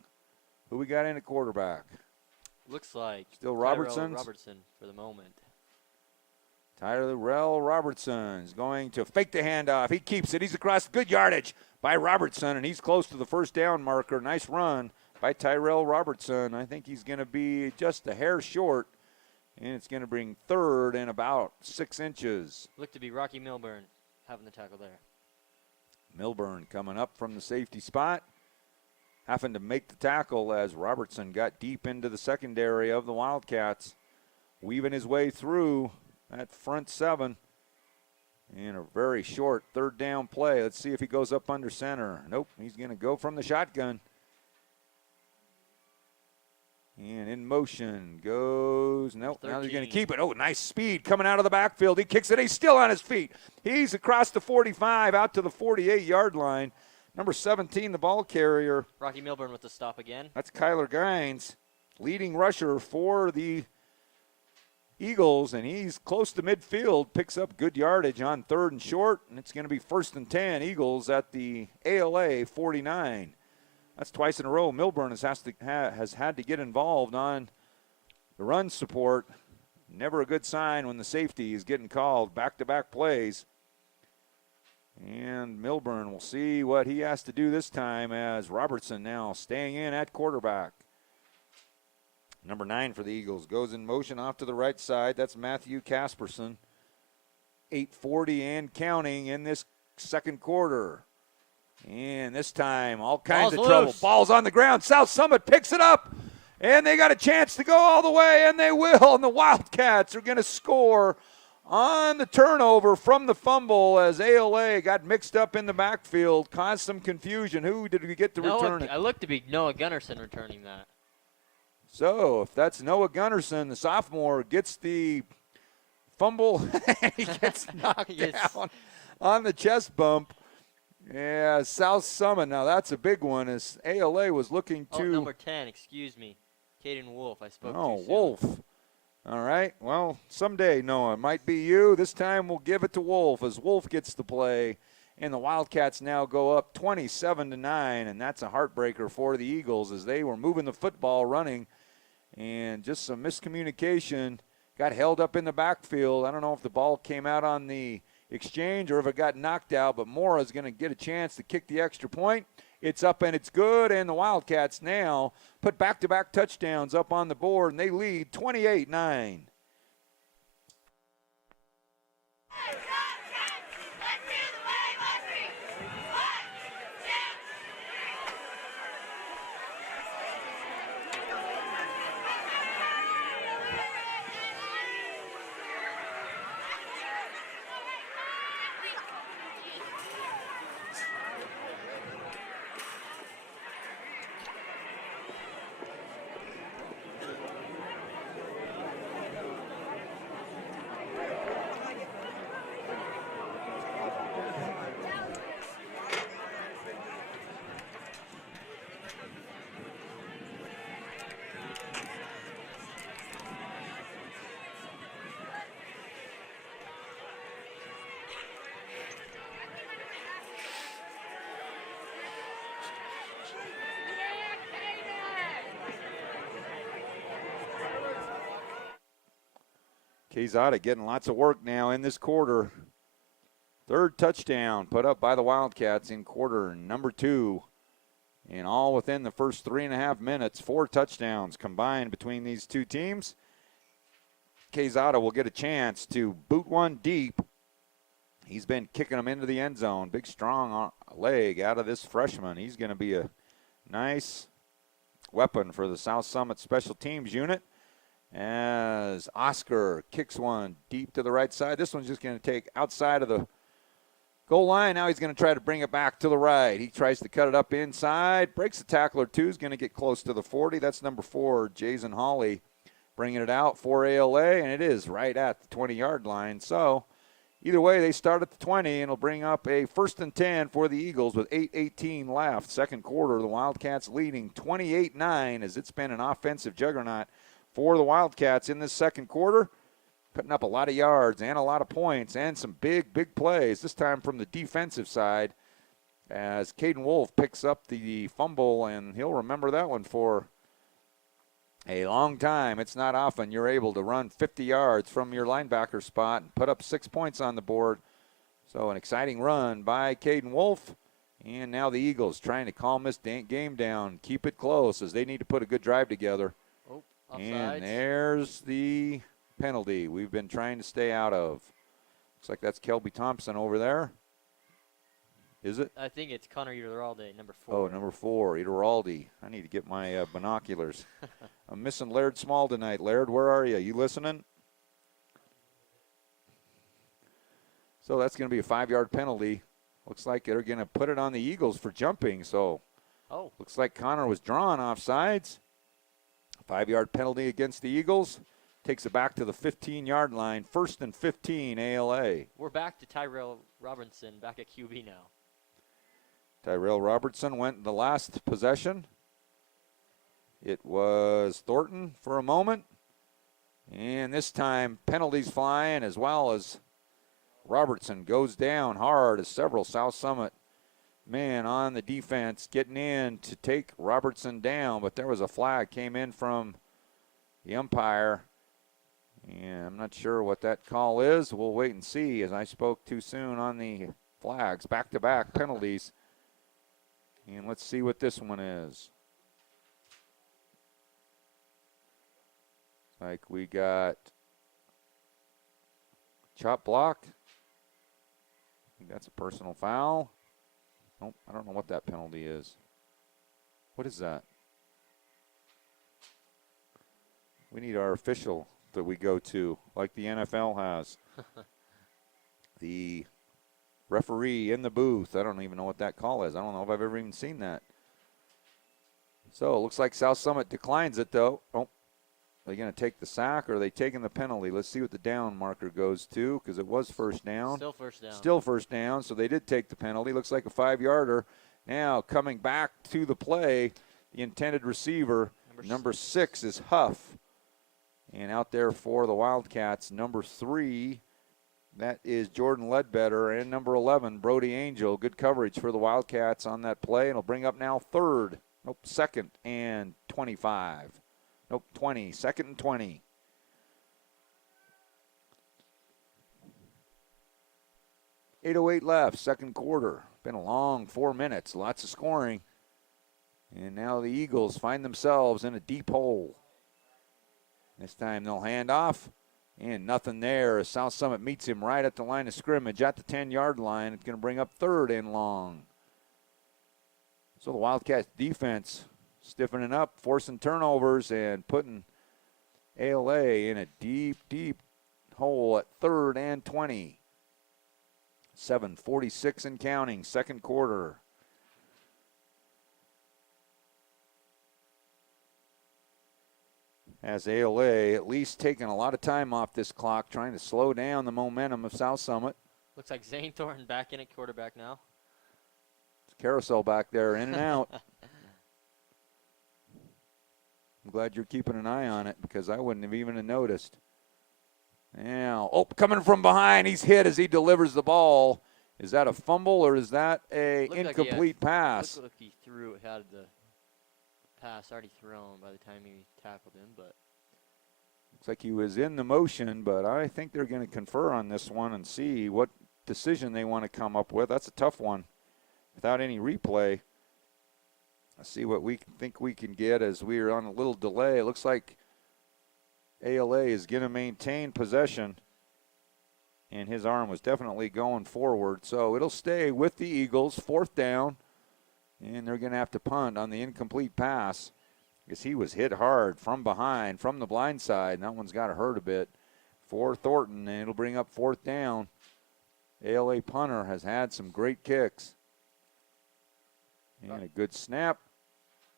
Who we got in at quarterback? Looks like Still Tyrell Robertson Robertson for the moment. Tyrell Robertson is going to fake the handoff. He keeps it. He's across good yardage by Robertson, and he's close to the first down marker. Nice run by Tyrell Robertson. I think he's going to be just a hair short, and it's going to bring third and about 6 inches. Looked to be Rocky Milburn having the tackle there. Milburn coming up from the safety spot, having to make the tackle as Robertson got deep into the secondary of the Wildcats, weaving his way through that front 7 in a very short third down play. Let's see if he goes up under center. Nope, he's going to go from the shotgun. And in motion goes, nope, 13. Now he's going to keep it. Oh, nice speed coming out of the backfield. He kicks it. He's still on his feet. He's across the 45 out to the 48-yard line. Number 17, the ball carrier. Rocky Milburn with the stop again. That's Kyler Gines, leading rusher for the Eagles, and he's close to midfield, picks up good yardage on 3rd and short, and it's going to be 1st and 10, Eagles at the ALA 49. That's twice in a row. Milburn has had to get involved on the run support. Never a good sign when the safety is getting called. Back-to-back plays. And Milburn will see what he has to do this time as Robertson now staying in at quarterback. Number 9 for the Eagles goes in motion off to the right side. That's Matthew Casperson. 8:40 and counting in this second quarter. And this time, all kinds of trouble. Ball's on the ground. South Summit picks it up. And they got a chance to go all the way, and they will. And the Wildcats are going to score on the turnover from the fumble as ALA got mixed up in the backfield, caused some confusion. Who did we get to return it? I looked to be Noah Gunnarsson returning that. So if that's Noah Gunnarsson, the sophomore, gets the fumble, he gets knocked down on the chest bump. Yeah, South Summit. Now that's a big one as ALA was looking to. Number 10, excuse me. Caden Wolf, I spoke to. Oh, Wolf. All right. Well, someday, Noah, it might be you. This time we'll give it to Wolf as Wolf gets the play. And the Wildcats now go up 27-9, and that's a heartbreaker for the Eagles as they were moving the football, running, and just some miscommunication. Got held up in the backfield. I don't know if the ball came out on the exchange or if it got knocked out, but Mora's going to get a chance to kick the extra point. It's up and it's good, and the Wildcats now put back-to-back touchdowns up on the board, and they lead 28-9. Quezada getting lots of work now in this quarter. Third touchdown put up by the Wildcats in quarter number 2. And all within the first 3.5 minutes, 4 touchdowns combined between these two teams. Quezada will get a chance to boot one deep. He's been kicking them into the end zone. Big, strong leg out of this freshman. He's going to be a nice weapon for the South Summit Special Teams unit. As Oscar kicks one deep to the right side. This one's just going to take outside of the goal line. Now he's going to try to bring it back to the right. He tries to cut it up inside. Breaks the tackle or two. He's going to get close to the 40. That's number 4, Jason Hawley, bringing it out for ALA, and it is right at the 20-yard line. So either way, they start at the 20, and it'll bring up a 1st and 10 for the Eagles with 8:18 left. Second quarter, the Wildcats leading 28-9 as it's been an offensive juggernaut for the Wildcats in this second quarter, putting up a lot of yards and a lot of points and some big, big plays, this time from the defensive side as Caden Wolf picks up the fumble, and he'll remember that one for a long time. It's not often you're able to run 50 yards from your linebacker spot and put up 6 points on the board. So an exciting run by Caden Wolf. And now the Eagles trying to calm this game down, keep it close as they need to put a good drive together. Oh, And offsides. there's the penalty we've been trying to stay out of. Looks like that's Kelby Thompson over there. Is it? I think it's Connor Uteralde, number 4. Oh, number 4, Ederaldi. I need to get my binoculars. I'm missing Laird Small tonight. Laird, where are you? You listening? So that's going to be a 5-yard penalty. Looks like they're going to put it on the Eagles for jumping. So looks like Connor was drawn offsides. 5-yard penalty against the Eagles. Takes it back to the 15-yard line. 1st and 15, ALA. We're back to Tyrell Robinson, back at QB now. Tyrell Robertson went in the last possession. It was Thornton for a moment. And this time, penalties flying as well as Robertson goes down hard as several South Summit men on the defense getting in to take Robertson down. But there was a flag came in from the umpire. And I'm not sure what that call is. We'll wait and see as I spoke too soon on the flags. Back-to-back penalties. And let's see what this one is. Like we got chop block. I think that's a personal foul. Nope, I don't know what that penalty is. What is that? We need our official that we go to, like the NFL has. The referee in the booth. I don't even know what that call is. I don't know if I've ever even seen that. So it looks like South Summit declines it, though. Oh, are they going to take the sack, or are they taking the penalty? Let's see what the down marker goes to, because it was first down. Still first down. Still first down, so they did take the penalty. Looks like a 5-yarder. Now coming back to the play, the intended receiver, number 6 is Huff. And out there for the Wildcats, number 3, that is Jordan Ledbetter, and number 11, Brody Angel. Good coverage for the Wildcats on that play, and it'll bring up now 2nd and 25. 20, 2nd and 20. .808 left, second quarter. Been a long 4 minutes, lots of scoring. And now the Eagles find themselves in a deep hole. This time they'll hand off, and nothing there as South Summit meets him right at the line of scrimmage at the 10-yard line. It's going to bring up 3rd and long. So the Wildcats defense stiffening up, forcing turnovers, and putting ALA in a deep, deep hole at 3rd and 20. 7:46 and counting, second quarter. As ALA at least taking a lot of time off this clock, trying to slow down the momentum of South Summit. Looks like Zane Thornton back in at quarterback now. It's carousel back there, in and out. I'm glad you're keeping an eye on it because I wouldn't have even noticed. Now, coming from behind, he's hit as he delivers the ball. Is that a fumble or is that a incomplete pass? Looked like he had the pass already thrown by the time he tackled him, but looks like he was in the motion, but I think they're going to confer on this one and see what decision they want to come up with. That's a tough one without any replay. Let's see what we think we can get as we are on a little delay. It looks like ALA is going to maintain possession, and his arm was definitely going forward. So it'll stay with the Eagles, 4th down, and they're going to have to punt on the incomplete pass because he was hit hard from behind, from the blind side, and that one's got to hurt a bit for Thornton, and it'll bring up 4th down. ALA punter has had some great kicks. And a good snap.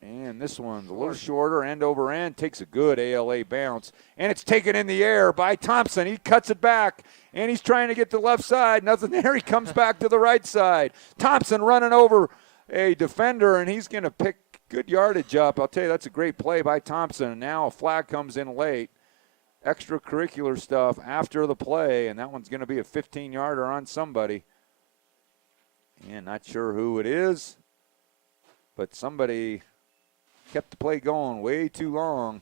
And this one's a little shorter, end over end, takes a good ALA bounce. And it's taken in the air by Thompson. He cuts it back, and he's trying to get to the left side. Nothing there. He comes back to the right side. Thompson running over a defender, and he's going to pick good yardage up. I'll tell you, that's a great play by Thompson. And now a flag comes in late. Extracurricular stuff after the play, and that one's going to be a 15-yarder on somebody. And not sure who it is, but somebody kept the play going way too long.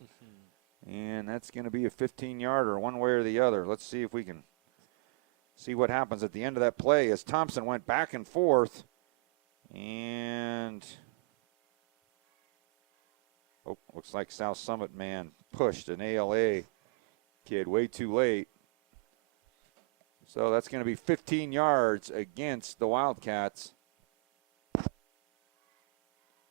And that's going to be a 15-yarder one way or the other. Let's see if we can see what happens at the end of that play as Thompson went back and forth. And looks like South Summit man pushed an ALA kid way too late. So that's going to be 15 yards against the Wildcats.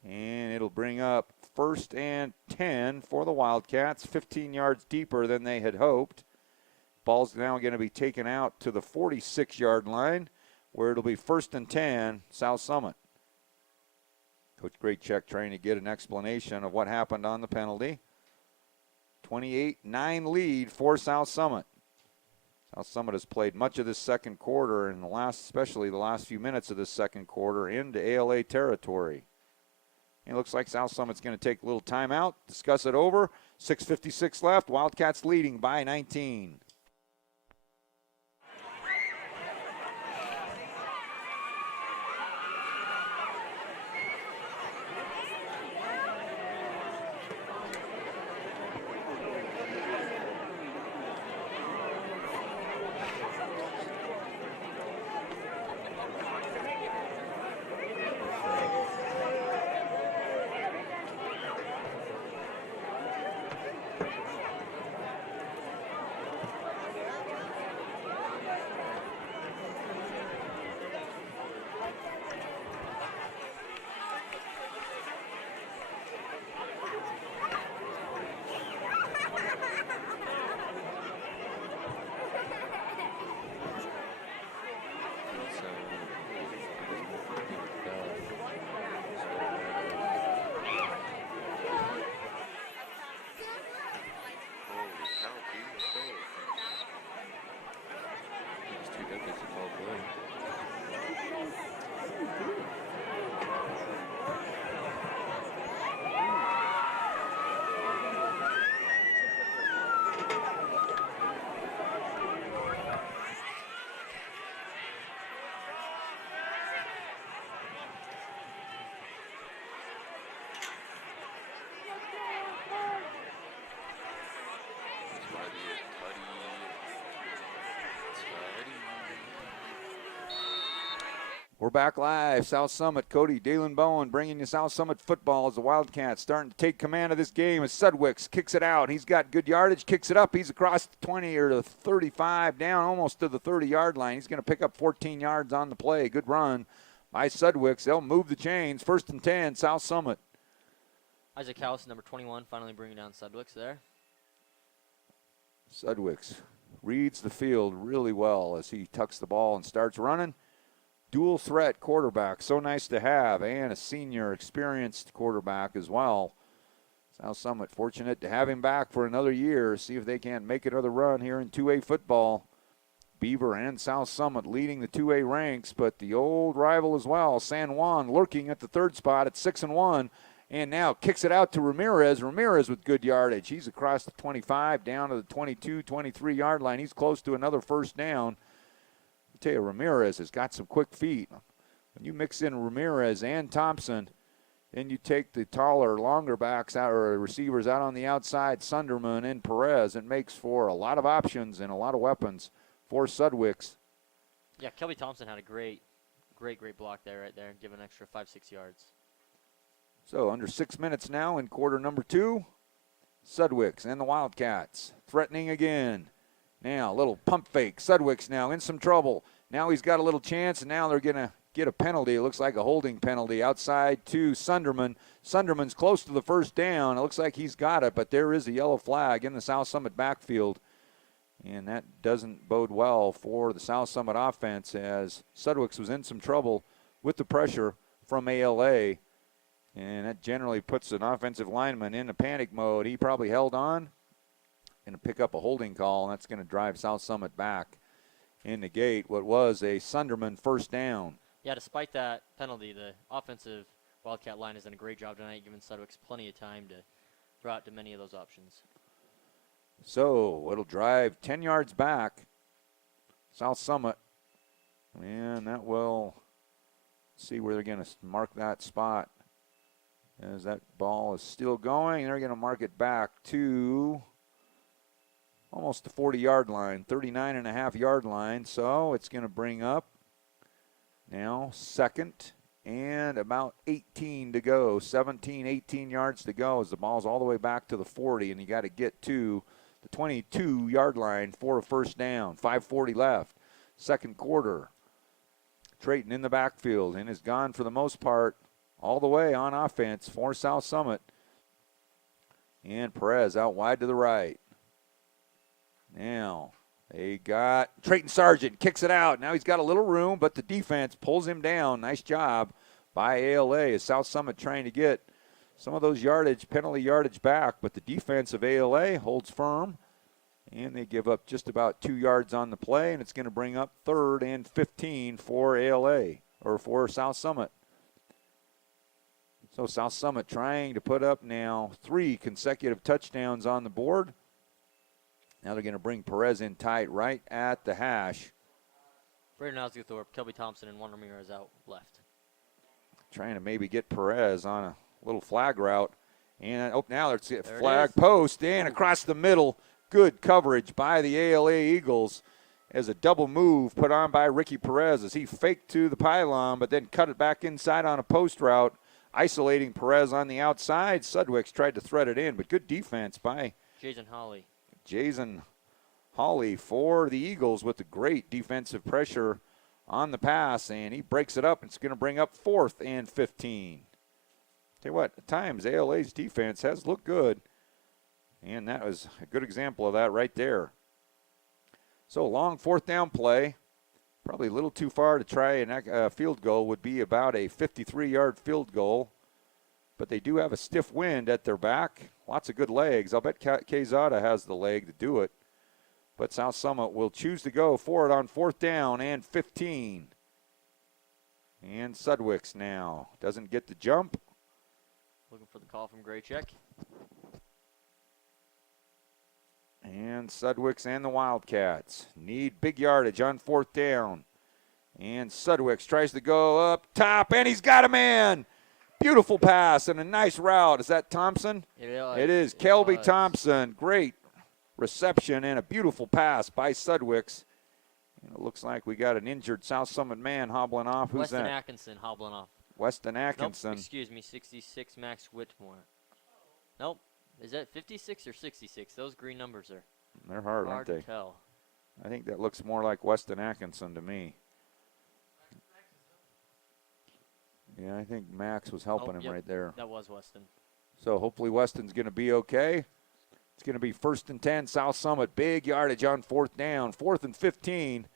And it'll bring up 1st and 10 for the Wildcats, 15 yards deeper than they had hoped. Ball's now going to be taken out to the 46-yard line, where it'll be 1st and 10, South Summit. Coach Graycheck trying to get an explanation of what happened on the penalty. 28-9 lead for South Summit. South Summit has played much of this second quarter, and especially the last few minutes of this second quarter, into ALA territory. It looks like South Summit's going to take a little timeout, discuss it over. 6:56 left. Wildcats leading by 19. We're back live. South Summit, Cody Dalen Bowen bringing you South Summit football as the Wildcats starting to take command of this game as Sudwicks kicks it out. He's got good yardage, kicks it up. He's across the 20 or the 35, down almost to the 30-yard line. He's going to pick up 14 yards on the play. Good run by Sudwicks. They'll move the chains. 1st and 10, South Summit. Isaac House, number 21, finally bringing down Sudwicks there. Sudwicks reads the field really well as he tucks the ball and starts running. Dual threat quarterback, so nice to have, and a senior experienced quarterback as well. South Summit fortunate to have him back for another year, see if they can make another run here in 2A football. Beaver and South Summit leading the 2A ranks, but the old rival as well, San Juan, lurking at the 3rd spot at 6-1, and now kicks it out to Ramirez. Ramirez with good yardage. He's across the 25, down to the 22, 23-yard line. He's close to another 1st down. I tell you, Ramirez has got some quick feet. When you mix in Ramirez and Thompson, then you take the taller, longer backs out or receivers out on the outside, Sunderman and Perez. It makes for a lot of options and a lot of weapons for Sudwicks. Yeah, Kelby Thompson had a great block there, right there, and give an extra 5-6 yards. So under 6 minutes now in quarter number 2. Sudwicks and the Wildcats threatening again. Now a little pump fake. Sudwicks now in some trouble. Now he's got a little chance, and now they're going to get a penalty. It looks like a holding penalty outside to Sunderman. Sunderman's close to the 1st down. It looks like he's got it, but there is a yellow flag in the South Summit backfield. And that doesn't bode well for the South Summit offense as Sudwicks was in some trouble with the pressure from ALA. And that generally puts an offensive lineman in a panic mode. He probably held on and pick up a holding call, and that's going to drive South Summit back in the gate what was a Sunderman 1st down. Yeah, despite that penalty, the offensive Wildcat line has done a great job tonight, giving Sudwicks plenty of time to throw out to many of those options. So it'll drive 10 yards back, South Summit, and that will see where they're going to mark that spot. As that ball is still going, they're going to mark it back to almost the 40-yard line, 39.5-yard line. So it's going to bring up now second and about 18 to go, 17, 18 yards to go as the ball's all the way back to the 40, and you got to get to the 22-yard line for a first down. 5:40 left, second quarter. Trayton in the backfield and is gone for the most part all the way on offense for South Summit. And Perez out wide to the right. Now they got Trayton Sargent, kicks it out. Now he's got a little room, but the defense pulls him down. Nice job by ALA as South Summit trying to get some of those penalty yardage back, but the defense of ALA holds firm, and they give up just about 2 yards on the play, and it's going to bring up 3rd and 15 for ALA, or for South Summit. So South Summit trying to put up now 3 consecutive touchdowns on the board. Now they're going to bring Perez in tight right at the hash. Braden Osgothorpe, Kelby Thompson, and Juan Ramirez out left. Trying to maybe get Perez on a little flag route. And now let's get There flag post and across the middle. Good coverage by the ALA Eagles as a double move put on by Ricky Perez as he faked to the pylon but then cut it back inside on a post route, isolating Perez on the outside. Sudwicks tried to thread it in, but good defense by Jason Hawley. Jason Hawley for the Eagles with the great defensive pressure on the pass, and he breaks it up. It's going to bring up 4th and 15. Tell you what, at times ALA's defense has looked good, and that was a good example of that right there. So long 4th down play, probably a little too far to try a field goal. Would be about a 53-yard field goal, but they do have a stiff wind at their back. Lots of good legs. I'll bet Quezada has the leg to do it. But South Summit will choose to go for it on 4th down and 15. And Sudwicks now doesn't get the jump. Looking for the call from Graycheck. And Sudwicks and the Wildcats need big yardage on 4th down. And Sudwicks tries to go up top, and he's got a man. Beautiful pass and a nice route. Is that Thompson? It is. Kelby Thompson. Great reception and a beautiful pass by Sudwicks. And it looks like we got an injured South Summit man hobbling off. Who's Weston that? Atkinson hobbling off. Weston Atkinson. Nope, excuse me, 66 Max Whitmore. Nope. Is that 56 or 66? Those green numbers are They're hard, aren't they? to tell. I think that looks more like Weston Atkinson to me. Yeah, I think Max was helping him right there. That was Weston. So hopefully Weston's going to be okay. It's going to be 1st and 10, South Summit. Big yardage on 4th down. 4th and 15.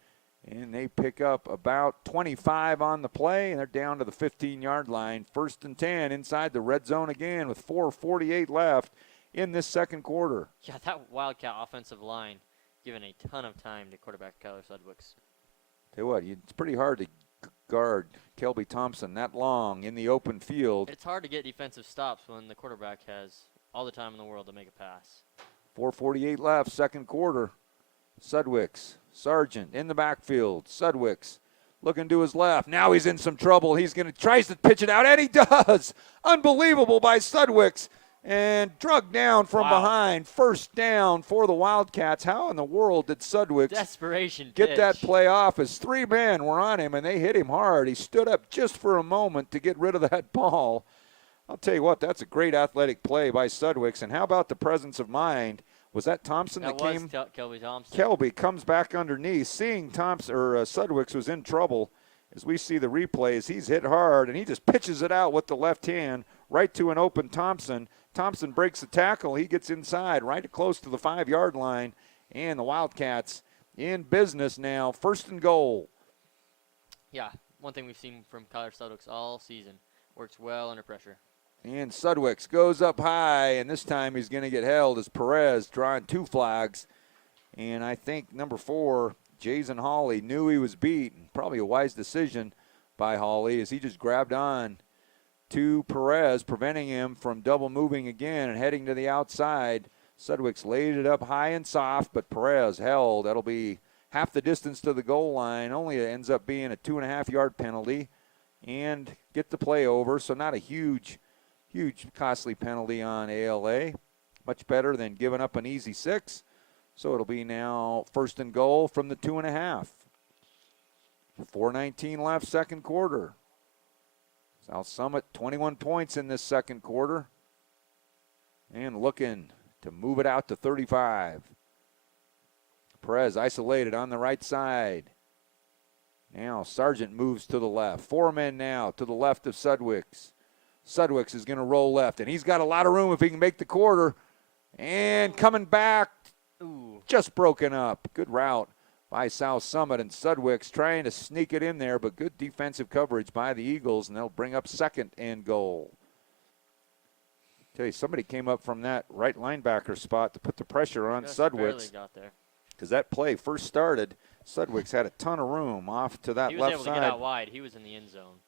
And they pick up about 25 on the play, and they're down to the 15-yard line. 1st and 10 inside the red zone again with 4:48 left in this second quarter. Yeah, that Wildcat offensive line giving a ton of time to quarterback Kyler Sudwicks. Tell you what, it's pretty hard to guard Kelby Thompson that long in the open field. It's hard to get defensive stops when the quarterback has all the time in the world to make a pass. 4:48 left, second quarter. Sudwicks, Sargent in the backfield. Sudwicks looking to his left. Now he's in some trouble. He's going to tries to pitch it out, and he does. Unbelievable by Sudwicks. And drugged down from behind. 1st down for the Wildcats. How in the world did Sudwicks Desperation get pitch. that play off as 3 men were on him, and they hit him hard. He stood up just for a moment to get rid of that ball. I'll tell you what, that's a great athletic play by Sudwicks. And how about the presence of mind? Was that Thompson that came? Kelby Thompson. Kelby comes back underneath, seeing Sudwicks was in trouble. As we see the replays, he's hit hard, and he just pitches it out with the left hand right to an open Thompson. Thompson breaks the tackle. He gets inside right close to the 5-yard line, and the Wildcats in business now. 1st and goal. Yeah, one thing we've seen from Kyler Sudwicks all season. Works well under pressure. And Sudwicks goes up high, and this time he's going to get held as Perez drawing 2 flags. And I think number 4, Jason Hawley, knew he was beat. Probably a wise decision by Hawley as he just grabbed on to Perez, preventing him from double moving again and heading to the outside. Sudwicks laid it up high and soft, but Perez held. That'll be half the distance to the goal line. Only it ends up being a 2.5-yard penalty and get the play over. So not a huge costly penalty on ALA. Much better than giving up an easy 6. So it'll be now 1st and goal from the 2.5. 4:19 left, second quarter. South Summit 21 points in this second quarter. And looking to move it out to 35. Perez isolated on the right side. Now Sargent moves to the left. 4 men now to the left of Sudwicks. Sudwicks is going to roll left, and he's got a lot of room if he can make the quarter. And coming back, just broken up. Good route by South Summit, and Sudwicks trying to sneak it in there, but good defensive coverage by the Eagles, and they'll bring up 2nd and goal. Tell you, somebody came up from that right linebacker spot to put the pressure on Sudwicks. Because that play first started, Sudwicks had a ton of room off to that left side. He was able to get out wide. He was in the end zone.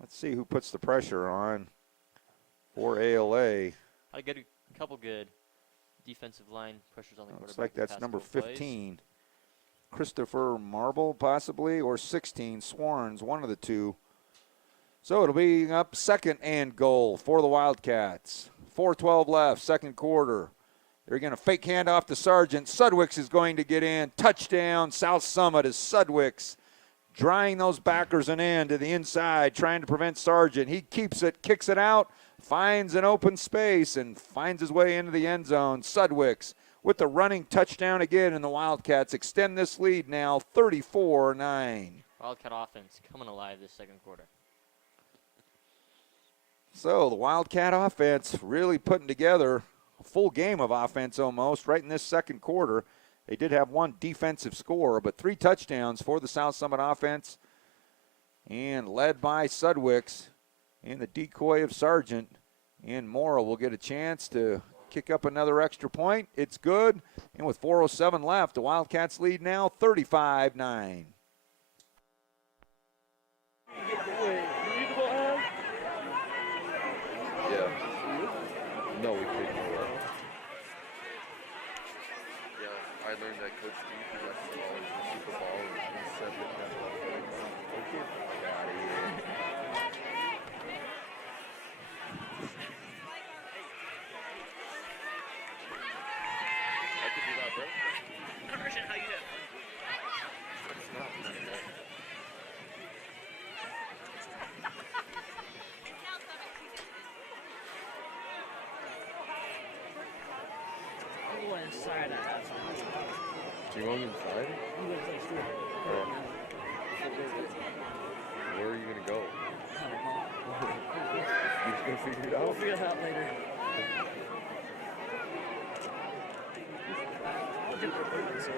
Let's see who puts the pressure on for ALA. I get a couple good defensive line pressures on the quarterback. Looks like that's number 15. Christopher Marble, possibly, or 16, Swarns, one of the two. So it'll be up 2nd and goal for the Wildcats. 4:12 left, second quarter. They're going to fake handoff to Sargent. Sudwicks is going to get in. Touchdown, South Summit, as Sudwicks drying those backers and in to the inside, trying to prevent Sargent. He keeps it, kicks it out, finds an open space, and finds his way into the end zone. Sudwicks with the running touchdown again, and the Wildcats extend this lead now 34-9. Wildcat offense coming alive this second quarter. So the Wildcat offense really putting together a full game of offense almost right in this second quarter. They did have one defensive score, but 3 touchdowns for the South Summit offense, and led by Sudwicks and the decoy of Sargent. And Mora will get a chance to kick up another extra point. It's good. And with 4:07 left, the Wildcats lead now 35-9. Yeah. No, we couldn't. Yeah, I learned that Coach Steve, who left the ball, the Super Bowl, and he said that that's what okay, fuck out of here. I could do that, bro. Christian, how you doing? It's not. I'm going inside that house. You going inside? I'm going to stay Oh. Where are you going to go? I don't know. You're just going to figure it We'll out? figure it out later. I'll jump the bird, so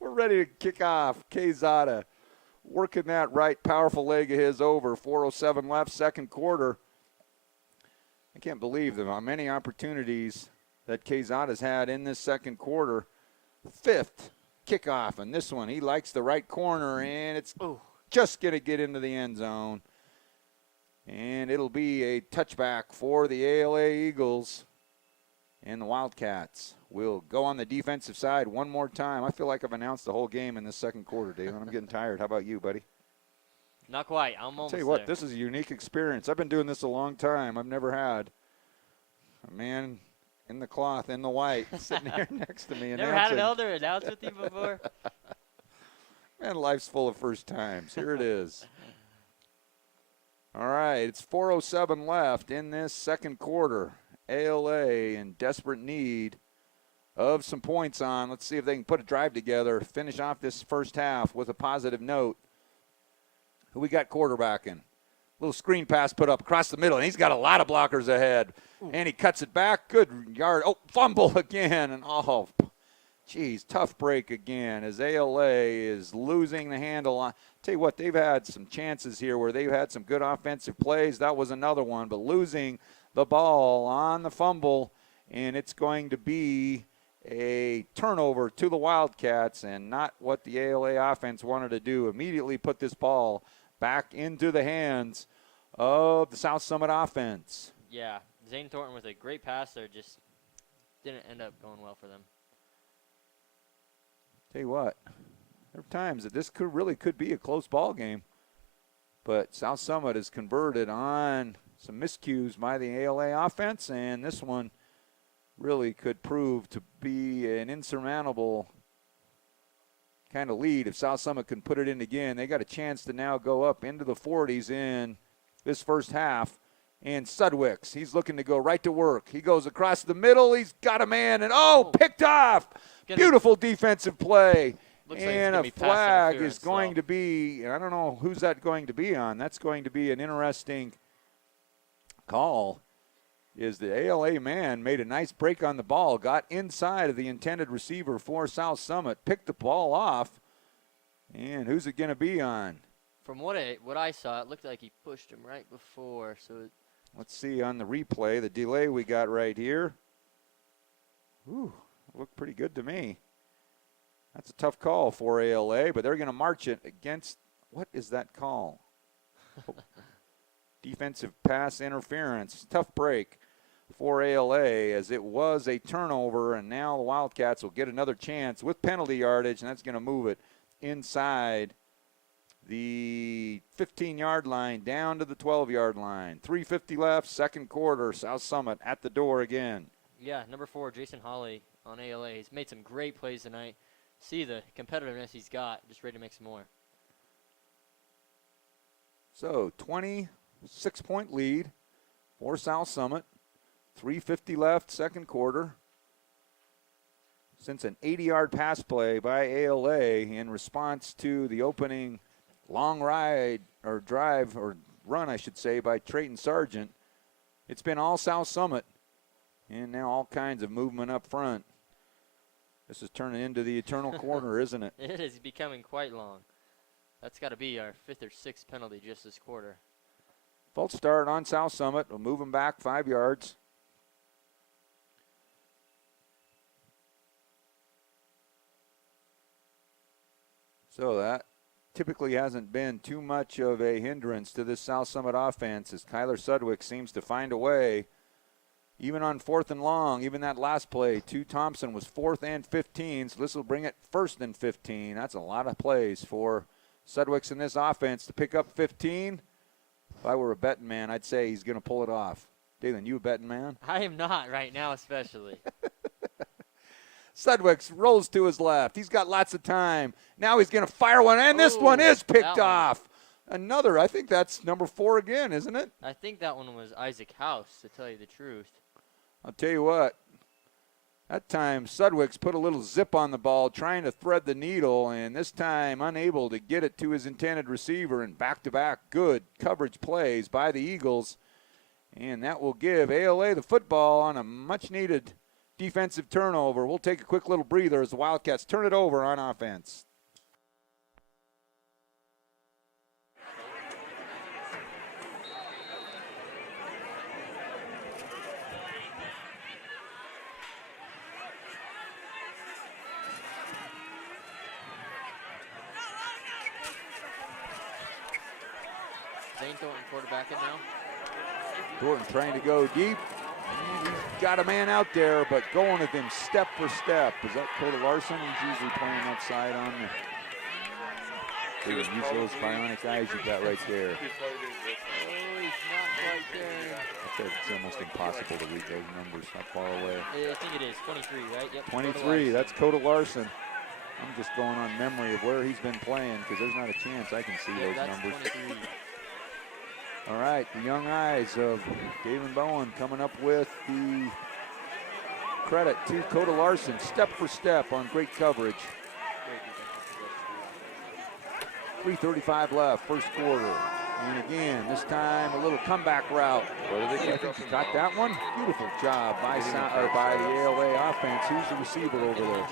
We're ready to kick off. Quezada working that right powerful leg of his over. 4:07 left, second quarter. I can't believe the many opportunities that Quezada's had in this second quarter. 5th kickoff, and this one, he likes the right corner, and it's just going to get into the end zone. And it'll be a touchback for the ALA Eagles. And the Wildcats will go on the defensive side one more time. I feel like I've announced the whole game in this second quarter, Dave, and I'm getting tired. How about you, buddy? Not quite. I'm almost I'll tell you what, this is a unique experience. I've been doing this a long time. I've never had a man in the cloth, in the white, sitting here next to me. Never had an elder announce with you before? Man, life's full of first times. Here it is. All right, it's 4:07 left in this second quarter. ALA in desperate need of some points on. Let's see if they can put a drive together, finish off this first half with a positive note. Who we got quarterbacking? Little screen pass put up across the middle, and he's got a lot of blockers ahead. And he cuts it back. Good yard. Oh, fumble again. And geez, tough break again as ALA is losing the handle on. Tell you what, they've had some chances here where they've had some good offensive plays. That was another one, but losing the ball on the fumble, and it's going to be a turnover to the Wildcats, and not what the ALA offense wanted to do. Immediately put this ball back into the hands of the South Summit offense. Yeah, Zane Thornton with a great pass there, just didn't end up going well for them. Tell you what, there are times that this could be a close ball game. But South Summit has converted on some miscues by the ALA offense, and this one really could prove to be an insurmountable kind of lead if South Summit can put it in again. They got a chance to now go up into the 40s in this first half. And Sudwicks, he's looking to go right to work. He goes across the middle. He's got a man, and picked off. Beautiful defensive play. And a flag is going to be, I don't know who's that going to be on. That's going to be an interesting call. Is the ALA man made a nice break on the ball, got inside of the intended receiver for South Summit, picked the ball off, and who's it going to be on? From what I saw, it looked like he pushed him right before. So let's see on the replay, the delay we got right here. Ooh, looked pretty good to me. That's a tough call for ALA, but they're going to march it against, what is that call? Defensive pass interference. Tough break for ALA as it was a turnover, and now the Wildcats will get another chance with penalty yardage, and that's going to move it inside the 15-yard line down to the 12-yard line. 3:50 left, second quarter. South Summit at the door again. Yeah, number 4, Jason Hawley on ALA. He's made some great plays tonight. See the competitiveness he's got. Just ready to make some more. So 26-point lead for South Summit. 3:50 left, second quarter. Since an 80-yard pass play by ALA in response to the opening long ride or drive or run, I should say, by Trayton Sargent, it's been all South Summit. And now all kinds of movement up front. This is turning into the eternal corner, isn't it? It is becoming quite long. That's got to be our 5th or 6th penalty just this quarter. False start on South Summit. We'll move them back 5 yards. So that typically hasn't been too much of a hindrance to this South Summit offense as Kyler Sudwick seems to find a way. Even on 4th and long, even that last play, Thompson was 4th and 15, so this will bring it 1st and 15. That's a lot of plays for Sudwicks in this offense to pick up 15. If I were a betting man, I'd say he's going to pull it off. Dalen, you a betting man? I am not right now, especially. Sudwicks rolls to his left. He's got lots of time. Now he's going to fire one, and this one is picked off. Another, I think that's number 4 again, isn't it? I think that one was Isaac House, to tell you the truth. I'll tell you what, that time Sudwicks put a little zip on the ball trying to thread the needle, and this time unable to get it to his intended receiver, and back-to-back good coverage plays by the Eagles. And that will give ALA the football on a much-needed defensive turnover. We'll take a quick little breather as the Wildcats turn it over on offense. Zane Thornton quarterback it now. Thornton trying to go deep. He's got a man out there, but going with him step for step. Is that Coda Larson? He's usually playing that side on the use those bionic eyes you got right there. Oh, he's not quite there. It's almost impossible to read those numbers that far away. I think it is 23, right? Yep. 23, that's Coda Larson. I'm just going on memory of where he's been playing because there's not a chance I can see those numbers. 23. All right, the young eyes of Galen Bowen coming up with the credit to Coda Larson, step for step on great coverage. 3:35 left, first quarter. And again, this time a little comeback route. Got that one? Beautiful job by the ALA offense. Who's the receiver over there?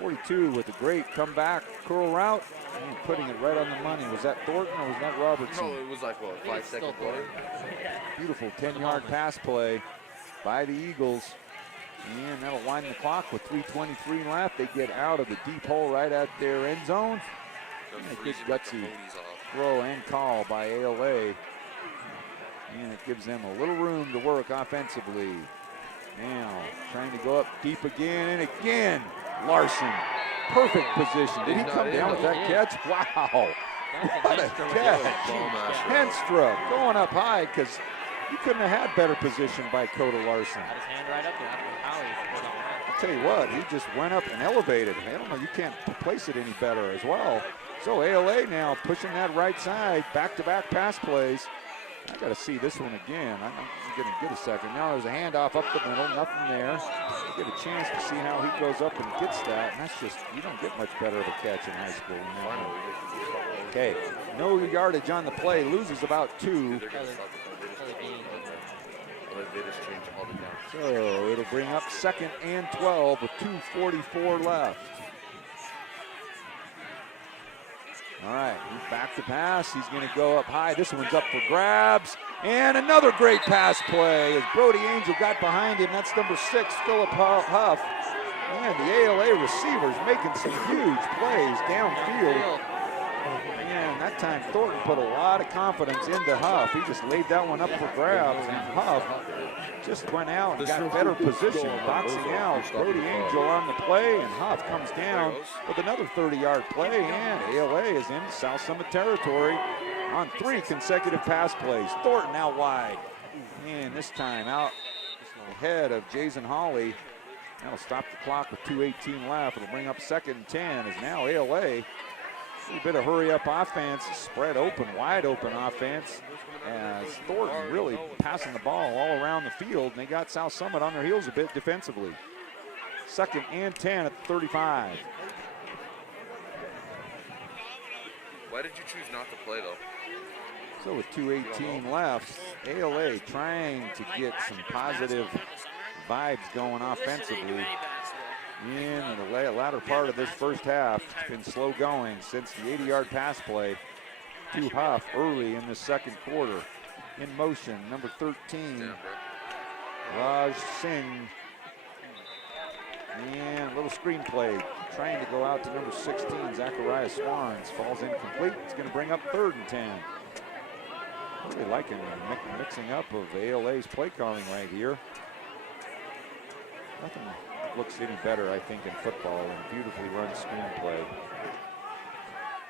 42 with a great comeback curl route. And putting it right on the money. Was that Thornton or was that Robertson? No, it was like, what, 5-second play? Beautiful 10-yard pass play by the Eagles. And that'll wind the clock with 3:23 left. They get out of the deep hole right at their end zone. And a good gutsy throw and call by ALA. And it gives them a little room to work offensively. Now trying to go up deep again and again. Larson, perfect position. Did he come down with that catch? Wow. What a catch. Henstra going up high because you couldn't have had better position by Coda Larson. Got his hand right up there. I'll tell you what, he just went up and elevated. I don't know, you can't place it any better as well. So ALA now pushing that right side, back-to-back pass plays. I got to see this one again. I'm going to get a second. Now there's a handoff up the middle, nothing there. You get a chance to see how he goes up and gets that, and that's just, you don't get much better of a catch in high school. Okay, no yardage on the play, loses about 2. So it'll bring up 2nd and 12 with 2:44 left. All right, he's back to pass. He's going to go up high. This one's up for grabs. And another great pass play as Brody Angel got behind him. That's number 6, Philip Huff. And the ALA receivers making some huge plays downfield. And that time Thornton put a lot of confidence into Huff. He just laid that one up for grabs. And Huff just went out and got better position, boxing out. Brody Angel on the play, and Huff comes down with another 30-yard play, and ALA is in South Summit territory on 3 consecutive pass plays. Thornton out wide, and this time out ahead of Jason Hawley. That'll stop the clock with 2:18 left. It'll bring up 2nd and 10 as now ALA. A bit of hurry-up offense, spread open, wide open offense, as Thornton really passing the ball all around the field, and they got South Summit on their heels a bit defensively. 2nd and 10 at the 35. Why did you choose not to play, though? So with 2:18 left, ALA trying to get some positive vibes going offensively. In the latter part of this first half, it's been slow going since the 80-yard pass play to Huff early in the second quarter. In motion, number 13, Raj Singh. And a little screen play, trying to go out to number 16, Zachariah Swans. Falls incomplete. It's going to bring up 3rd and 10. Really liking the mixing up of ALA's play calling right here. Nothing looks any better, I think, in football than a beautifully run screenplay.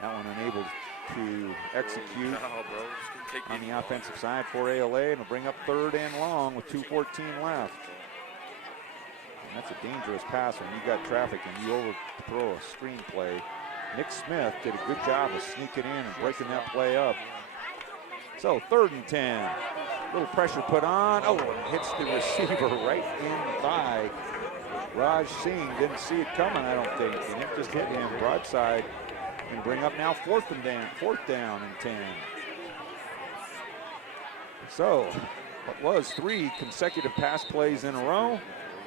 That one unable to execute on the offensive side for ALA, and will bring up 3rd and long with 2:14 left. And that's a dangerous pass when you got traffic and you overthrow a screenplay. Nick Smith did a good job of sneaking in and breaking that play up. So 3rd and 10. Little pressure put on. Oh, and hits the receiver right in the thigh. Raj Singh didn't see it coming, I don't think, and it just hit him broadside and bring up now 4th down and 10. So, what was 3 consecutive pass plays in a row.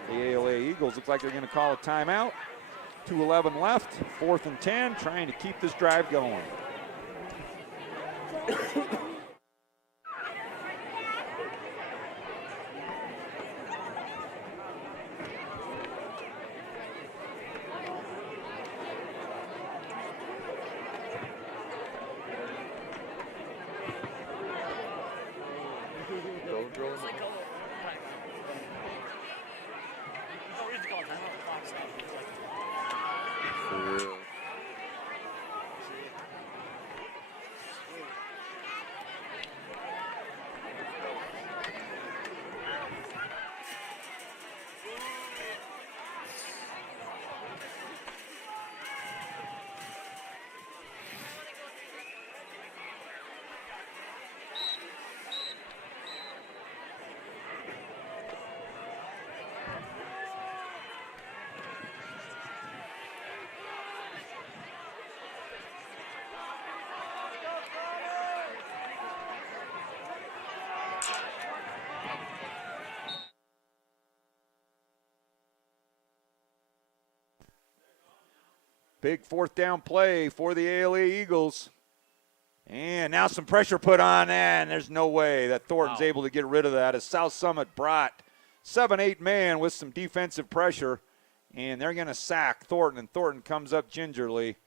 The ALA Eagles look like they're going to call a timeout. 2:11 left, 4th and 10, trying to keep this drive going. Big 4th down play for the ALA Eagles. And now some pressure put on, and there's no way that Thornton's able to get rid of that as South Summit brought 7-8 man with some defensive pressure, and they're going to sack Thornton, and Thornton comes up gingerly.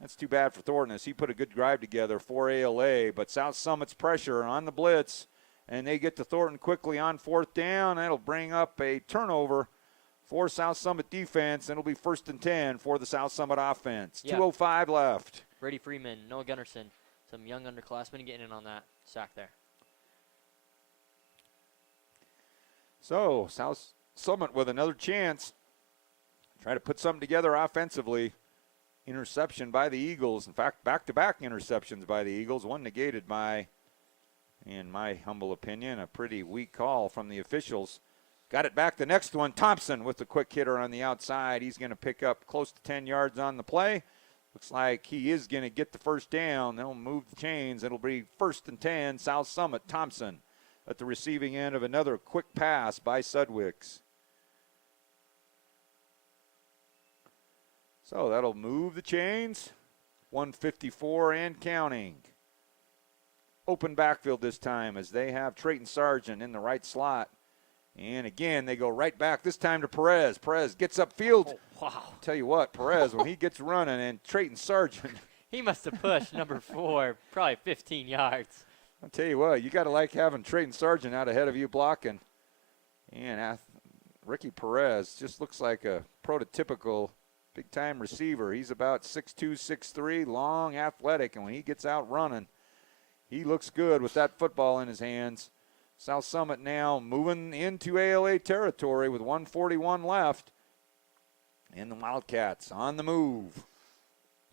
That's too bad for Thornton as he put a good drive together for ALA, but South Summit's pressure on the blitz and they get to Thornton quickly on 4th down. That'll bring up a turnover for South Summit defense, and it'll be 1st and 10 for the South Summit offense. Yeah. 2:05 left. Brady Freeman, Noah Gunnarsson, some young underclassmen getting in on that sack there. So South Summit with another chance. Try to put something together offensively. Interception by the Eagles. In fact, back-to-back interceptions by the Eagles. One negated by, in my humble opinion, a pretty weak call from the officials. Got it back the next one. Thompson with the quick hitter on the outside. He's going to pick up close to 10 yards on the play. Looks like he is going to get the first down. They'll move the chains. It'll be 1st and 10, South Summit. Thompson at the receiving end of another quick pass by Sudwicks. So that'll move the chains. 154 and counting. Open backfield this time as they have Trayton Sargent in the right slot. And again, they go right back, this time to Perez. Perez gets upfield. Oh, wow. I'll tell you what, Perez, when he gets running, and Trayton Sargent. He must have pushed number 4 probably 15 yards. I'll tell you what, you got to like having Trayton Sargent out ahead of you blocking. And Ricky Perez just looks like a prototypical big-time receiver. He's about 6'2", 6'3", long, athletic, and when he gets out running, he looks good with that football in his hands. South Summit now moving into ALA territory with 1:41 left. And the Wildcats on the move.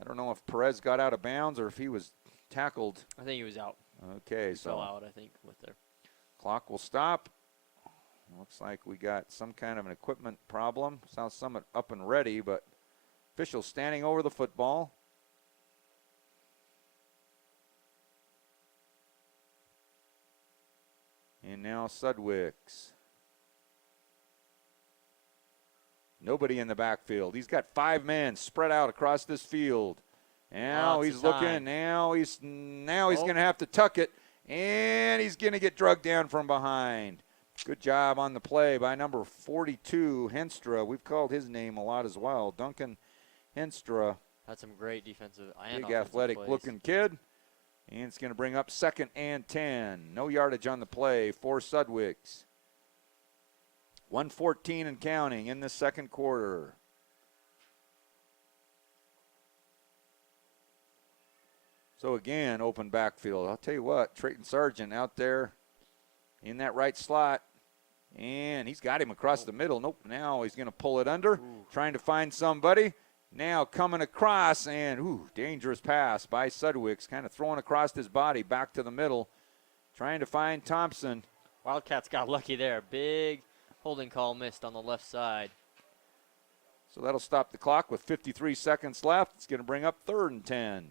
I don't know if Perez got out of bounds or if he was tackled. I think he was out. Okay, He so fell out, I think, with their clock will stop. Looks like we got some kind of an equipment problem. South Summit up and ready, but official standing over the football. And now Sudwicks. Nobody in the backfield. He's got 5 men spread out across this field. Now Lots he's of looking. time. Now he's going to have to tuck it, and he's going to get drugged down from behind. Good job on the play by number 42, Henstra. We've called his name a lot as well. Duncan Henstra. had some great defensive and Big offensive athletic plays. looking kid. And it's going to bring up 2nd and 10. No yardage on the play for Sudwicks. 1:14 and counting in the second quarter. So again, open backfield. I'll tell you what, Trayton Sargent out there in that right slot. And he's got him across the middle. Nope, now he's going to pull it under, trying to find somebody. Now coming across, and dangerous pass by Sudwicks, kind of throwing across his body back to the middle, trying to find Thompson. Wildcats got lucky there. Big holding call missed on the left side. So that'll stop the clock with 53 seconds left. It's going to bring up 3rd and 10.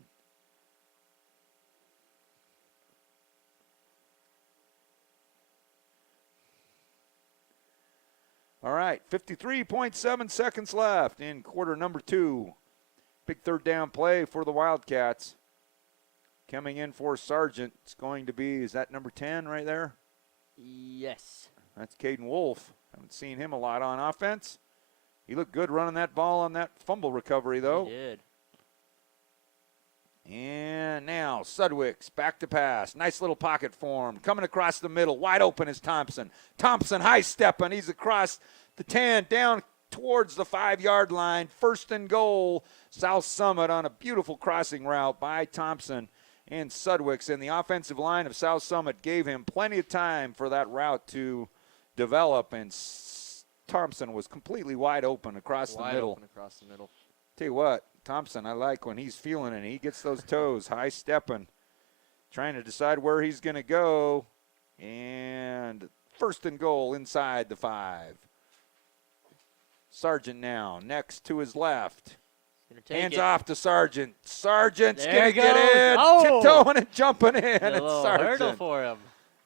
All right, 53.7 seconds left in quarter number 2. Big 3rd down play for the Wildcats. Coming in for Sargent, it's going to be, is that number 10 right there? Yes. That's Caden Wolf. Haven't seen him a lot on offense. He looked good running that ball on that fumble recovery, though. He did. And now Sudwicks back to pass. Nice little pocket form. Coming across the middle. Wide open is Thompson. Thompson high stepping. He's across the 10 down towards the 5-yard line. 1st and goal. South Summit on a beautiful crossing route by Thompson and Sudwicks. And the offensive line of South Summit gave him plenty of time for that route to develop. And Thompson was completely wide open across the middle. Wide open across the middle. Tell you what, Thompson, I like when he's feeling it. He gets those toes, high stepping, trying to decide where he's going to go. And 1st and goal inside the 5. Sargent now, next to his left. Hands off to Sargent. Sargent's going to get in, tiptoeing and jumping in. A little hurdle for him.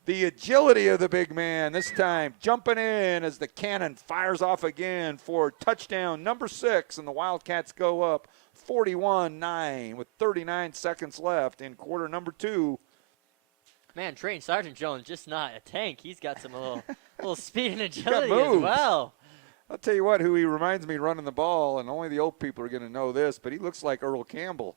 The agility of the big man this time, jumping in as the cannon fires off again for touchdown number 6, and the Wildcats go up 41-9 with 39 seconds left in quarter number 2. Man, Trayton Sargent Jones just not a tank. He's got some little speed and agility moves. as well. I'll tell you what, who he reminds me running the ball, and only the old people are going to know this, but he looks like Earl Campbell.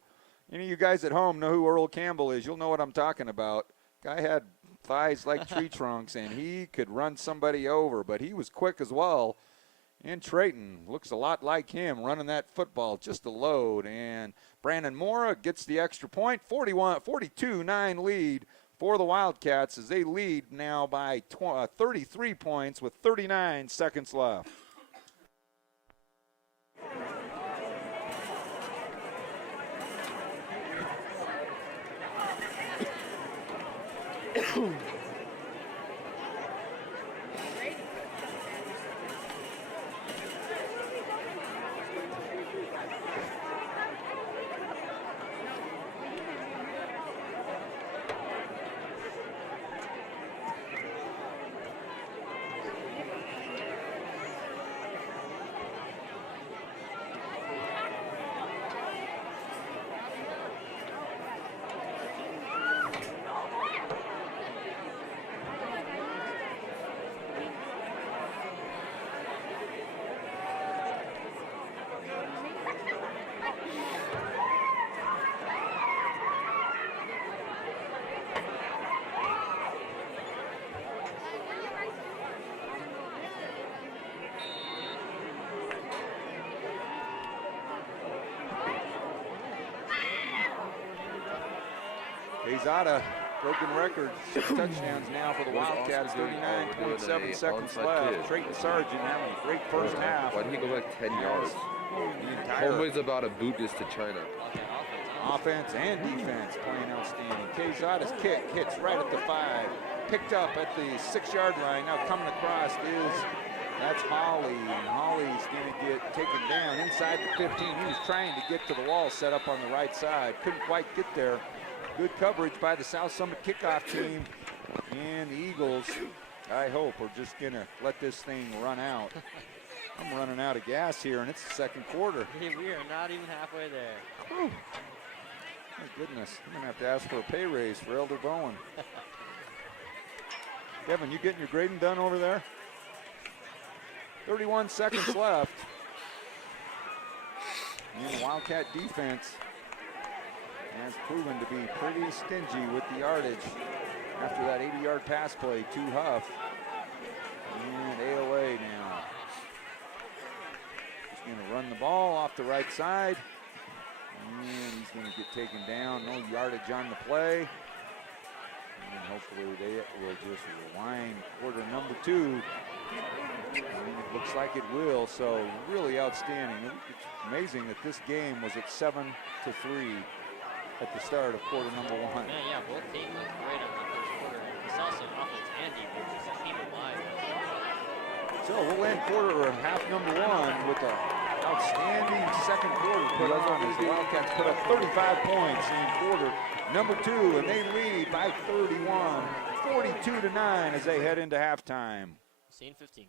Any of you guys at home know who Earl Campbell is. You'll know what I'm talking about. Guy had thighs like tree trunks, and he could run somebody over, but he was quick as well. And Trayton looks a lot like him running that football, just a load. And Brandon Mora gets the extra point, 42-9 lead for the Wildcats as they lead now by 33 points with 39 seconds left. Quezada, broken record, 6 touchdowns now for the Wildcats, 39.7 seconds left. Trayton Sargent having a great first half. Why didn't he go back 10 yards? The entire Homeboy's about to boot this to China. offense and defense playing outstanding. Quezada's kick hits right at the 5, picked up at the 6-yard line. Now coming across that's Holly, and Holly's going to get taken down inside the 15. He was trying to get to the wall set up on the right side. Couldn't quite get there. Good coverage by the South Summit kickoff team. And the Eagles, I hope, are just going to let this thing run out. I'm running out of gas here, and it's the second quarter. We are not even halfway there. Whew. My goodness, I'm going to have to ask for a pay raise for Elder Bowen. Kevin, you getting your grading done over there? 31 seconds left. And the Wildcat defense has proven to be pretty stingy with the yardage after that 80-yard pass play to Huff. And AOA now. He's going to run the ball off the right side. And he's going to get taken down. No yardage on the play. And hopefully they will just rewind quarter number 2. And it looks like it will, so really outstanding. It's amazing that this game was at 7-3 at the start of quarter number 1. Man, yeah, both teams looked great on that first quarter. The South Summit offense and defense just came alive. So we'll end half number 1 with an outstanding second quarter put on as the Wildcats put up 35 points in quarter number 2, and they lead by 31, 42-9 as they head into halftime. Scene 15.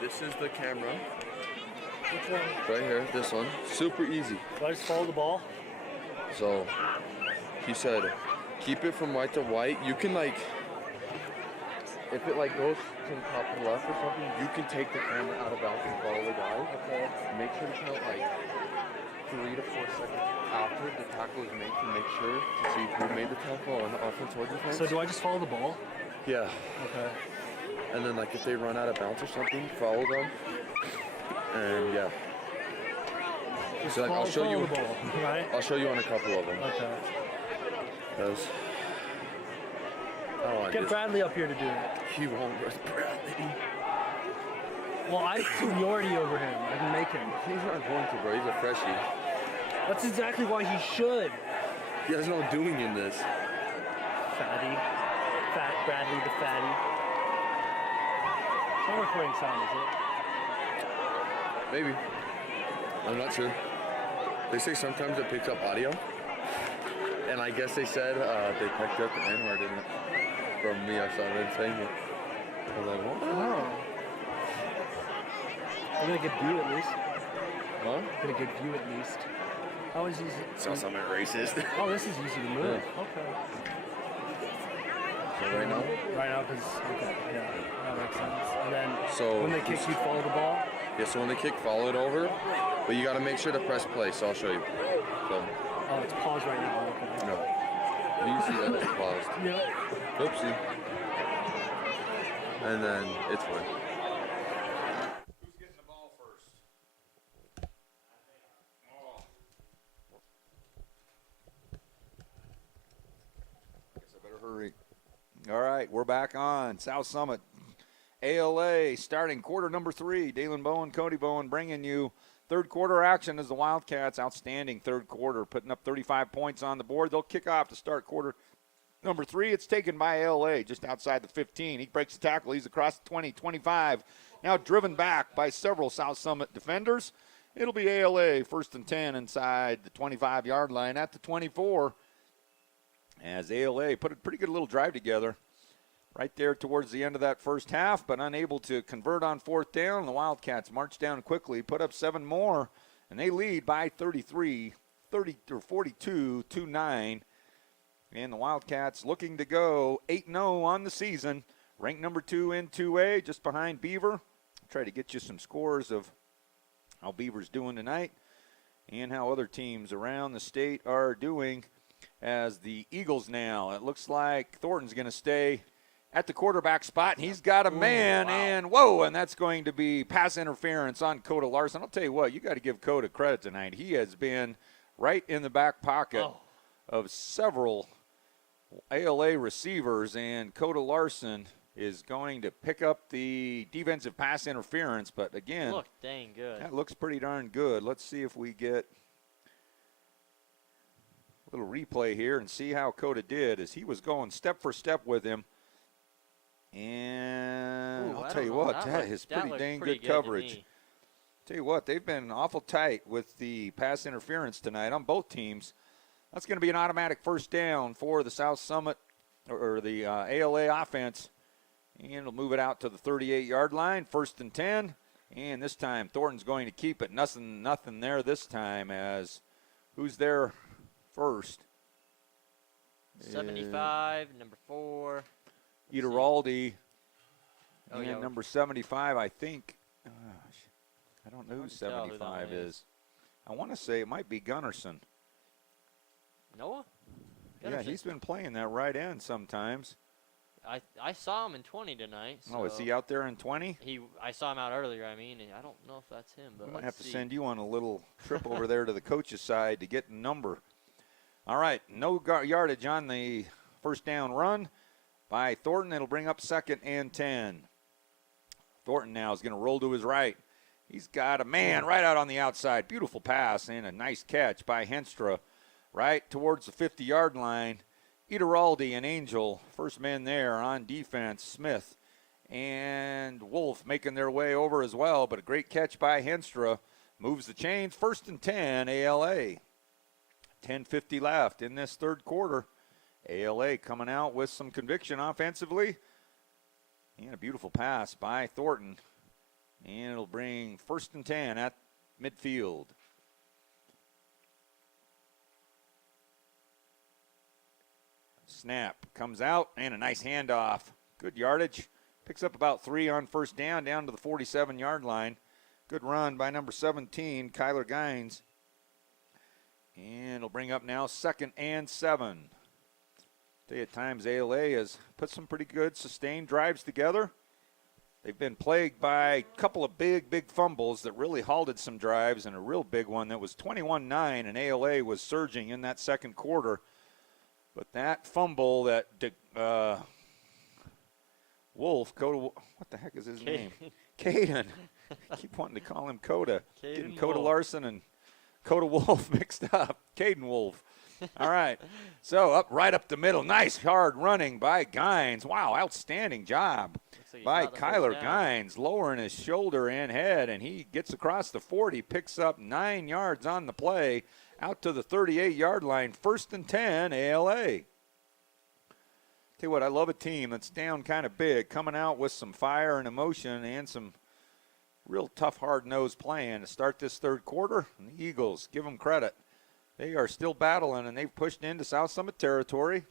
This is the camera. Which one? Right here, this one. Super easy. Do I just follow the ball? So, he said, keep it from right to white. You can like, if it like goes to the top of the left or something, you can take the camera out of bounds and follow the guy. Okay. Make sure to count like 3 to 4 seconds after the tackle is made to make sure to see who made the tackle on the offense or defense. So do I just follow the ball? Yeah. Okay. And then like if they run out of bounds or something, follow them. And yeah. Just So like I'll show you the ball, right? I'll show you on a couple of them. Okay. Because Get Bradley up here to do it. He won't rest Bradley. Well, I have seniority over him. I can make him. He's not going to, bro. He's a freshie. That's exactly why he should. He has no doing in this. Fatty. Fat Bradley the fatty. It's not recording sound, is it? Maybe. I'm not sure. They say sometimes it picks up audio. And I guess they said they picked up the N-word in it. From me, I saw them saying it. I was like, what? Oh. I'm gonna get view at least. Huh? Get a good view at least. How is this? Sounds something racist. Oh, this is easy to move. Yeah. Okay. So right now? Right now, because, okay, yeah, that makes sense. And then So when they kick, you follow the ball? Yeah, so when they kick, follow it over. But you gotta make sure to press play, so I'll show you. So, Oh, it's paused right now. Okay. no. You see that it's paused. Yep. Oopsie. And then it's fine. Who's getting the ball first? Oh. I guess I better hurry. All right, we're back on South Summit. ALA starting quarter number 3. Dalen Bowen, Cody Bowen bringing you third quarter action as the Wildcats. Outstanding third quarter, putting up 35 points on the board. They'll kick off to start quarter number 3. It's taken by ALA just outside the 15. He breaks the tackle. He's across the 20, 25. Now driven back by several South Summit defenders. It'll be ALA first and 10 inside the 25-yard line at the 24. As ALA put a pretty good little drive together right there towards the end of that first half, but unable to convert on fourth down. The Wildcats march down quickly, put up 7 more, and they lead by 42, 2-9. And the Wildcats looking to go 8-0 on the season, ranked number 2 in 2A, just behind Beaver. Try to get you some scores of how Beaver's doing tonight and how other teams around the state are doing. As the Eagles now, it looks like Thornton's going to stay at the quarterback spot, and he's got a man, and that's going to be pass interference on Coda Larson. I'll tell you what, you got to give Coda credit tonight. He has been right in the back pocket of several ALA receivers, and Coda Larson is going to pick up the defensive pass interference, but again, Look dang good. that looks pretty darn good. Let's see if we get a little replay here and see how Coda did as he was going step for step with him. And I'll tell you what, that is pretty dang good coverage. Tell you what, they've been awful tight with the pass interference tonight on both teams. That's going to be an automatic first down for the South Summit or the ALA offense. And it'll move it out to the 38-yard line, first and 10. And this time, Thornton's going to keep it. Nothing there this time as who's there first? 75, number 4. Ederaldi. Oh, and yeah. number 75, I think. I don't know who Hard to tell who that 75 one is. I want to say it might be Gunnarsson. Noah? Yeah, Gunnarsson. he's been playing that right end sometimes. I saw him in 20 tonight. So Oh, is he out there in 20? I saw him out earlier. I mean, I don't know if that's him, but We might let's have to see. send you on a little trip over there to the coach's side to get the number. All right, no yardage on the first down run by Thornton. It'll bring up second and 10. Thornton now is going to roll to his right. He's got a man right out on the outside. Beautiful pass and a nice catch by Henstra right towards the 50-yard line. Ederaldi and Angel, first men there on defense. Smith and Wolf making their way over as well, but a great catch by Henstra. Moves the chains, first and 10, ALA. 10:50 left in this third quarter. ALA coming out with some conviction offensively. And a beautiful pass by Thornton. And it'll bring 1st and 10 at midfield. Snap comes out and a nice handoff. Good yardage. Picks up about 3 on 1st down to the 47-yard line. Good run by number 17, Kyler Gines. And it'll bring up now 2nd and 7. At times ALA has put some pretty good sustained drives together. They've been plagued by a couple of big fumbles that really halted some drives, and a real big one that was 21-9, and ALA was surging in that second quarter. But that fumble that Wolf, Coda, what the heck is his name? Caden. I keep wanting to call him Coda. Getting Coda Larson and Coda Wolf mixed up. Caden Wolf. All right. So right up the middle. Nice hard running by Gines. Wow, outstanding job by Kyler Gines, lowering his shoulder and head, and he gets across the 40, picks up 9 yards on the play, out to the 38-yard line. 1st and 10, ALA. Tell you what, I love a team that's down kind of big, coming out with some fire and emotion and some real tough, hard-nosed playing to start this third quarter. And the Eagles, give them credit. They are still battling, and they've pushed into South Summit territory,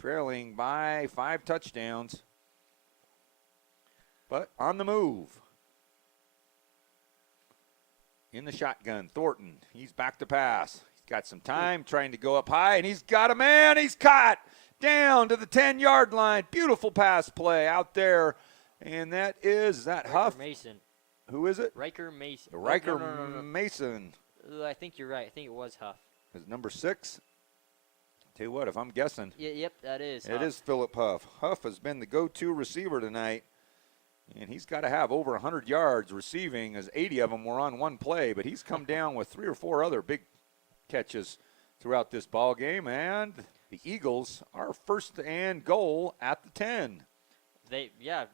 trailing by 5 touchdowns. But on the move. In the shotgun, Thornton. He's back to pass. He's got some time, trying to go up high, and he's got a man. He's caught down to the 10-yard line. Beautiful pass play out there. And that is Huff? Mason. Who is it? Riker Mason. Riker Mason. I think you're right. I think it was Huff. Is number 6? Tell you what, if I'm guessing. Yep, that is It Huff. is Phillip Huff. Huff has been the go-to receiver tonight. And he's got to have over 100 yards receiving, as 80 of them were on one play. But he's come down with 3 or 4 other big catches throughout this ball game. And the Eagles are 1st and goal at the 10.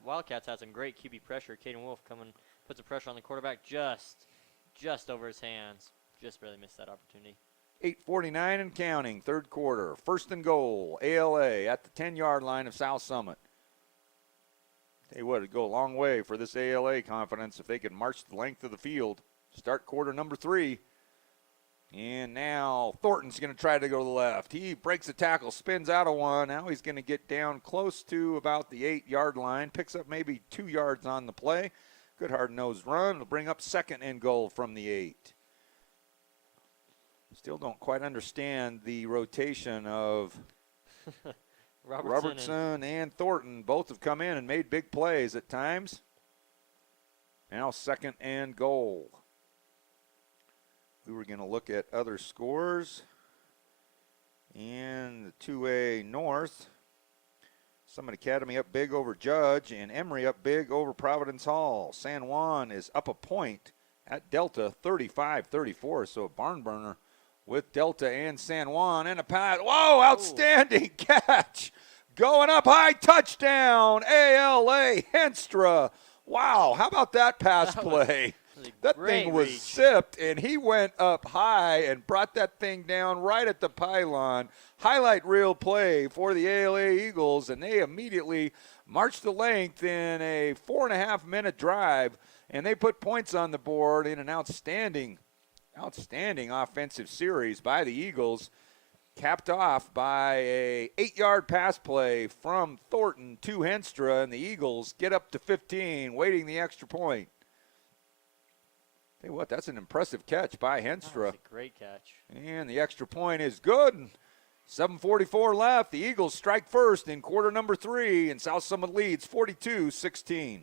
Wildcats had some great QB pressure. Caden Wolf puts the pressure on the quarterback just over his hands. Just barely missed that opportunity. 8:49 and counting, third quarter. 1st and goal, ALA at the 10-yard line of South Summit. Tell you what, it'd go a long way for this ALA confidence if they could march the length of the field. Start quarter number 3. And now Thornton's going to try to go to the left. He breaks a tackle, spins out of one. Now he's going to get down close to about the 8-yard line. Picks up maybe 2 yards on the play. Good hard-nosed run. It'll bring up 2nd and goal from the 8. Still don't quite understand the rotation of Robertson and Thornton. Both have come in and made big plays at times. Now 2nd and goal. We were going to look at other scores. And the 2A North. Summit Academy up big over Judge, and Emory up big over Providence Hall. San Juan is up a point at Delta, 35-34, so a barn burner with Delta and San Juan, and a pass. Whoa, outstanding catch. Going up high, touchdown, ALA Henstra. Wow, how about that pass play? That thing was zipped, and he went up high and brought that thing down right at the pylon. Highlight reel play for the ALA Eagles, and they immediately marched the length in a 4.5-minute drive, and they put points on the board in an outstanding offensive series by the Eagles, capped off by a 8-yard pass play from Thornton to Henstra, and the Eagles get up to 15, waiting the extra point. Tell you what, that's an impressive catch by Henstra. That's a great catch. And the extra point is good. 7:44 left. The Eagles strike first in quarter number 3, and South Summit leads 42-16.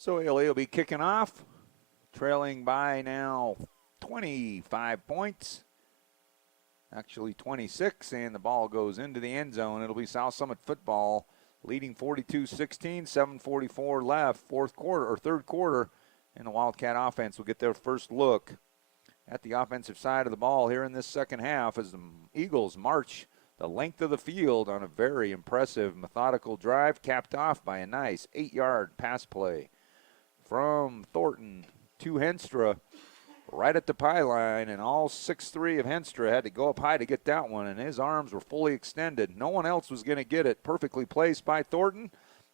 So ALA will be kicking off, trailing by now 25 points. Actually 26, and the ball goes into the end zone. It'll be South Summit football leading 42-16, 7:44 left, third quarter, and the Wildcat offense will get their first look at the offensive side of the ball here in this second half as the Eagles march the length of the field on a very impressive methodical drive, capped off by a nice 8-yard pass play from Thornton to Henstra right at the pylon, and all 6'3" of Henstra had to go up high to get that one, and his arms were fully extended. No one else was going to get it. Perfectly placed by Thornton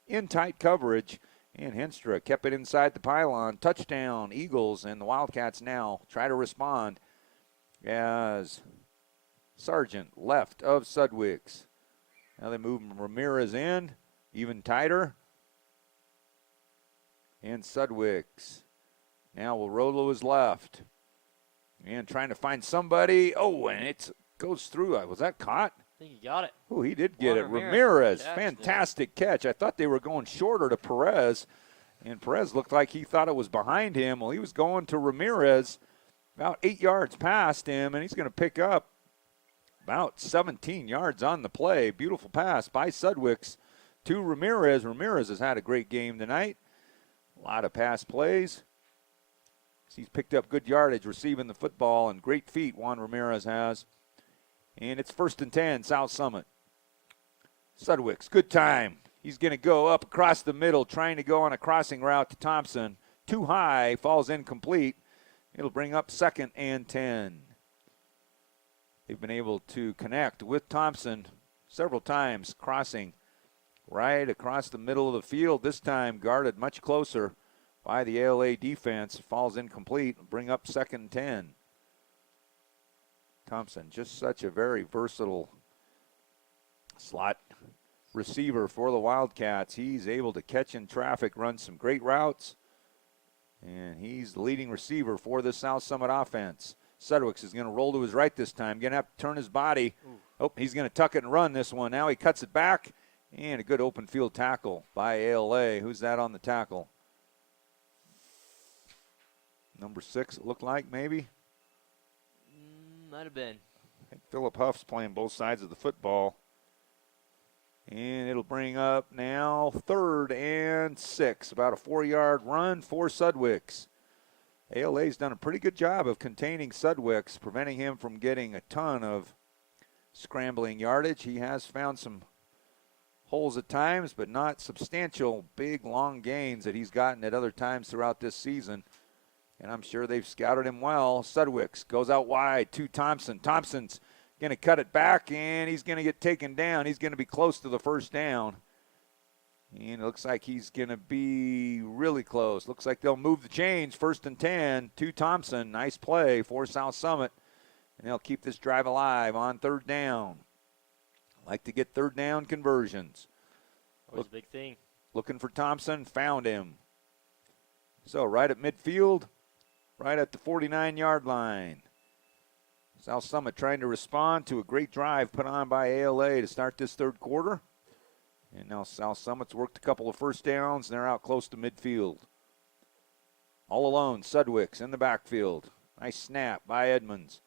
in tight coverage, and Henstra kept it inside the pylon. Touchdown, Eagles, and the Wildcats now try to respond as Sargent left of Sudwigs. Now they move Ramirez in, even tighter. And Sudwigs now will roll to his left. And trying to find somebody. Oh, and it goes through. Was that caught? I think he got it. Oh, he did get it. Ramirez, Ramirez, fantastic catch. I thought they were going shorter to Perez, and Perez looked like he thought it was behind him. Well, he was going to Ramirez about 8 yards past him, and he's going to pick up about 17 yards on the play. Beautiful pass by Sudwigs to Ramirez. Ramirez has had a great game tonight. A lot of pass plays. He's picked up good yardage receiving the football, and great feet Juan Ramirez has. And it's 1st and 10, South Summit. Sudwigs, good time. He's going to go up across the middle, trying to go on a crossing route to Thompson. Too high, falls incomplete. It'll bring up 2nd and 10. They've been able to connect with Thompson several times, crossing right across the middle of the field. This time guarded much closer by the ALA defense. Falls incomplete. Bring up 2nd and 10. Thompson, just such a very versatile slot receiver for the Wildcats. He's able to catch in traffic, run some great routes, and he's the leading receiver for the South Summit offense. Sudwigs is going to roll to his right this time. Going to have to turn his body. Oh, he's going to tuck it and run this one. Now he cuts it back, and a good open field tackle by ALA. Who's that on the tackle? Number 6, it looked like, maybe? Might have been. I think Philip Huff's playing both sides of the football. And it'll bring up now 3rd and 6. About a 4-yard run for Sudwigs. ALA's done a pretty good job of containing Sudwigs, preventing him from getting a ton of scrambling yardage. He has found some holes at times, but not substantial, big, long gains that he's gotten at other times throughout this season. And I'm sure they've scouted him well. Sudwigs goes out wide to Thompson. Thompson's going to cut it back, and he's going to get taken down. He's going to be close to the first down. And it looks like he's going to be really close. Looks like they'll move the chains. 1st and 10 to Thompson. Nice play for South Summit. And they'll keep this drive alive on 3rd down. Like to get 3rd down conversions. Always a big thing. Looking for Thompson. Found him. So right at midfield. Right at the 49-yard line. South Summit trying to respond to a great drive put on by ALA to start this 3rd quarter. And now South Summit's worked a couple of first downs, and they're out close to midfield. All alone, Sudwigs in the backfield. Nice snap by Edmonds.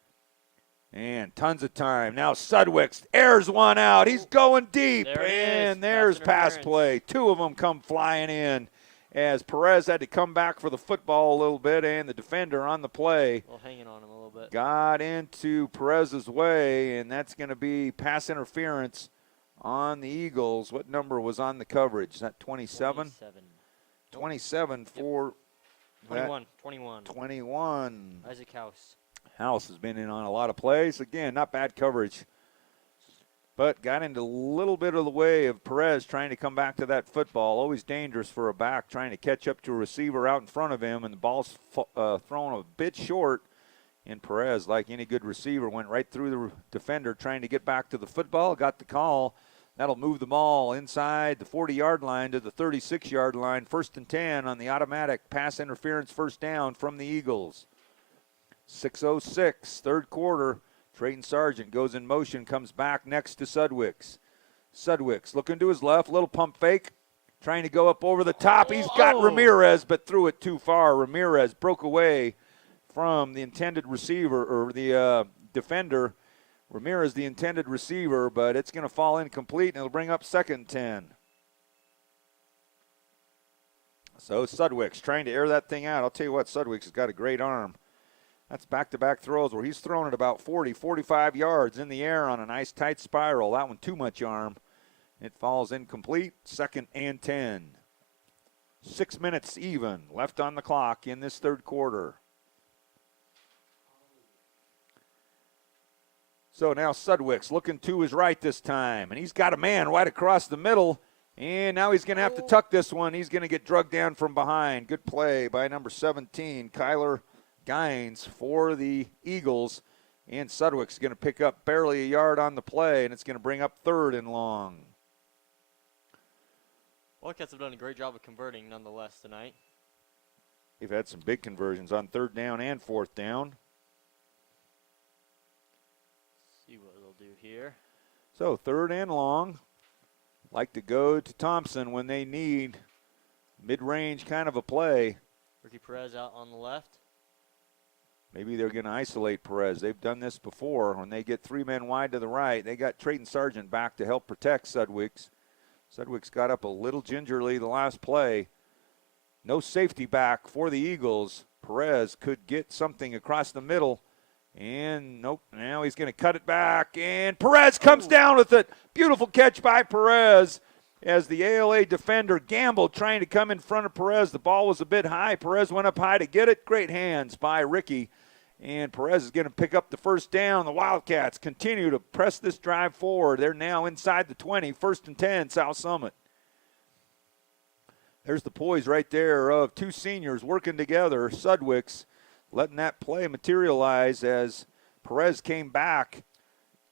And tons of time. Now Sudwigs airs one out. He's going deep. And there's pass play. 2 of them come flying in, as Perez had to come back for the football a little bit, and the defender on the play Hanging on him a little bit. got into Perez's way, and that's going to be pass interference on the Eagles. What number was on the coverage? Is that 27? 27 for 21. 21. Isaac House. House has been in on a lot of plays. Again, not bad coverage, but got into a little bit of the way of Perez trying to come back to that football. Always dangerous for a back trying to catch up to a receiver out in front of him, and the ball's thrown a bit short. And Perez, like any good receiver, went right through the defender trying to get back to the football, got the call. That'll move the ball inside the 40-yard line to the 36-yard line. 1st and 10 on the automatic pass interference 1st down from the Eagles. 6:06, 3rd quarter. Trayton Sargent goes in motion, comes back next to Sudwigs. Sudwigs looking to his left, little pump fake. trying to go up over the top. He's got Ramirez, but threw it too far. Ramirez broke away from the intended receiver, or the defender. Ramirez, the intended receiver, but it's going to fall incomplete, and it'll bring up 2nd and 10. So Sudwick's trying to air that thing out. I'll tell you what, Sudwick's has got a great arm. That's back-to-back throws where he's thrown it about 40, 45 yards in the air on a nice tight spiral. That one too much arm. It falls incomplete, 2nd and 10. 6 minutes even left on the clock in this third quarter. So now Sudwick's looking to his right this time, and he's got a man right across the middle, and now he's going to have to tuck this one. He's going to get drugged down from behind. Good play by number 17, Kyler Gines for the Eagles, and Sudwick's going to pick up barely a yard on the play, and it's going to bring up 3rd and long. Wildcats have done a great job of converting nonetheless tonight. They've had some big conversions on 3rd down and 4th down. See what they'll do here. So 3rd and long. Like to go to Thompson when they need mid-range kind of a play. Ricky Perez out on the left. Maybe they're going to isolate Perez. They've done this before. When they get 3 men wide to the right, they got Trayton Sargent back to help protect Sudwick's. Sudwick's got up a little gingerly the last play. No safety back for the Eagles. Perez could get something across the middle. And nope, now he's going to cut it back. And Perez comes down with it. Beautiful catch by Perez as the ALA defender gambled trying to come in front of Perez. The ball was a bit high. Perez went up high to get it. Great hands by Ricky. And Perez is going to pick up the 1st down. The Wildcats continue to press this drive forward. They're now inside the 20, 1st and 10, South Summit. There's the poise right there of 2 seniors working together. Sudwick's letting that play materialize as Perez came back,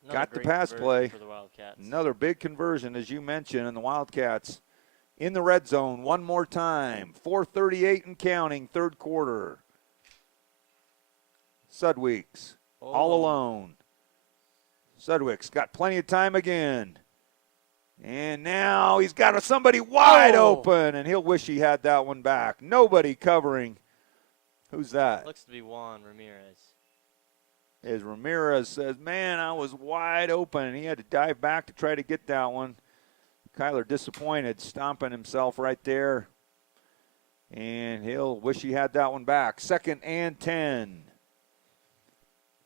got the pass play. For the Wildcats. Another big conversion, as you mentioned, and the Wildcats in the red zone one more time. 4:38 and counting, 3rd quarter. Sudwick's all alone. Sudwick's got plenty of time again. And now he's got somebody wide open, and he'll wish he had that one back. Nobody covering. Who's that? Looks to be Juan Ramirez. As Ramirez says, man, I was wide open, and he had to dive back to try to get that one. Kyler disappointed, stomping himself right there. And he'll wish he had that one back. 2nd and 10.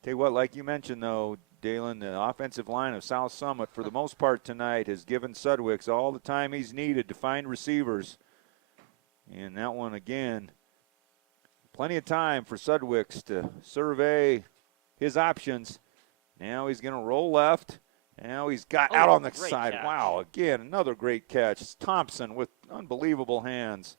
Tell you what, like you mentioned, though, Dalen, the offensive line of South Summit, for the most part tonight, has given Sudwick's all the time he's needed to find receivers. And that one, again, plenty of time for Sudwick's to survey his options. Now he's going to roll left. Now he's got out on the side. Catch. Wow, again, another great catch. It's Thompson with unbelievable hands.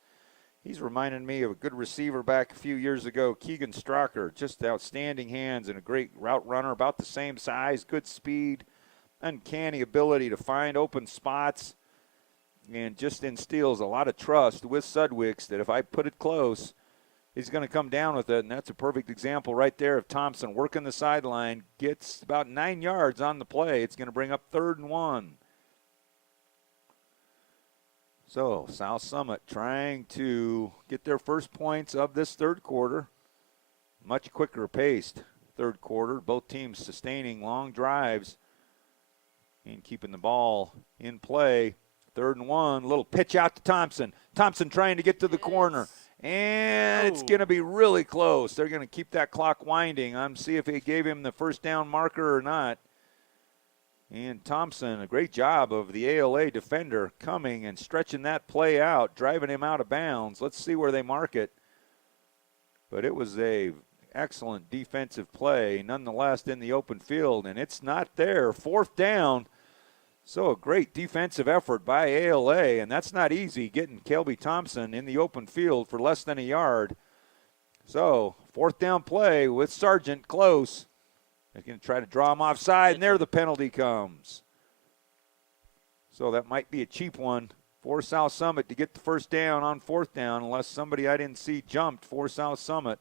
He's reminding me of a good receiver back a few years ago, Keegan Strocker. Just outstanding hands and a great route runner, about the same size, good speed, uncanny ability to find open spots, and just instills a lot of trust with Sudwick's that if I put it close, he's going to come down with it. And that's a perfect example right there of Thompson working the sideline, gets about 9 yards on the play. It's going to bring up 3rd and 1. So South Summit trying to get their first points of this 3rd quarter. Much quicker paced 3rd quarter. Both teams sustaining long drives and keeping the ball in play. 3rd and 1. Little pitch out to Thompson. Thompson trying to get to the corner. And it's going to be really close. They're going to keep that clock winding. I'm see if he gave him the 1st down marker or not. And Thompson, a great job of the ALA defender coming and stretching that play out, driving him out of bounds. Let's see where they mark it. But it was a excellent defensive play, nonetheless, in the open field, and it's not there. 4th down. So a great defensive effort by ALA, and that's not easy, getting Kelby Thompson in the open field for less than a yard. So 4th down play with Sargent close. They're going to try to draw him offside, and there the penalty comes. So that might be a cheap one for South Summit to get the 1st down on 4th down, unless somebody I didn't see jumped for South Summit.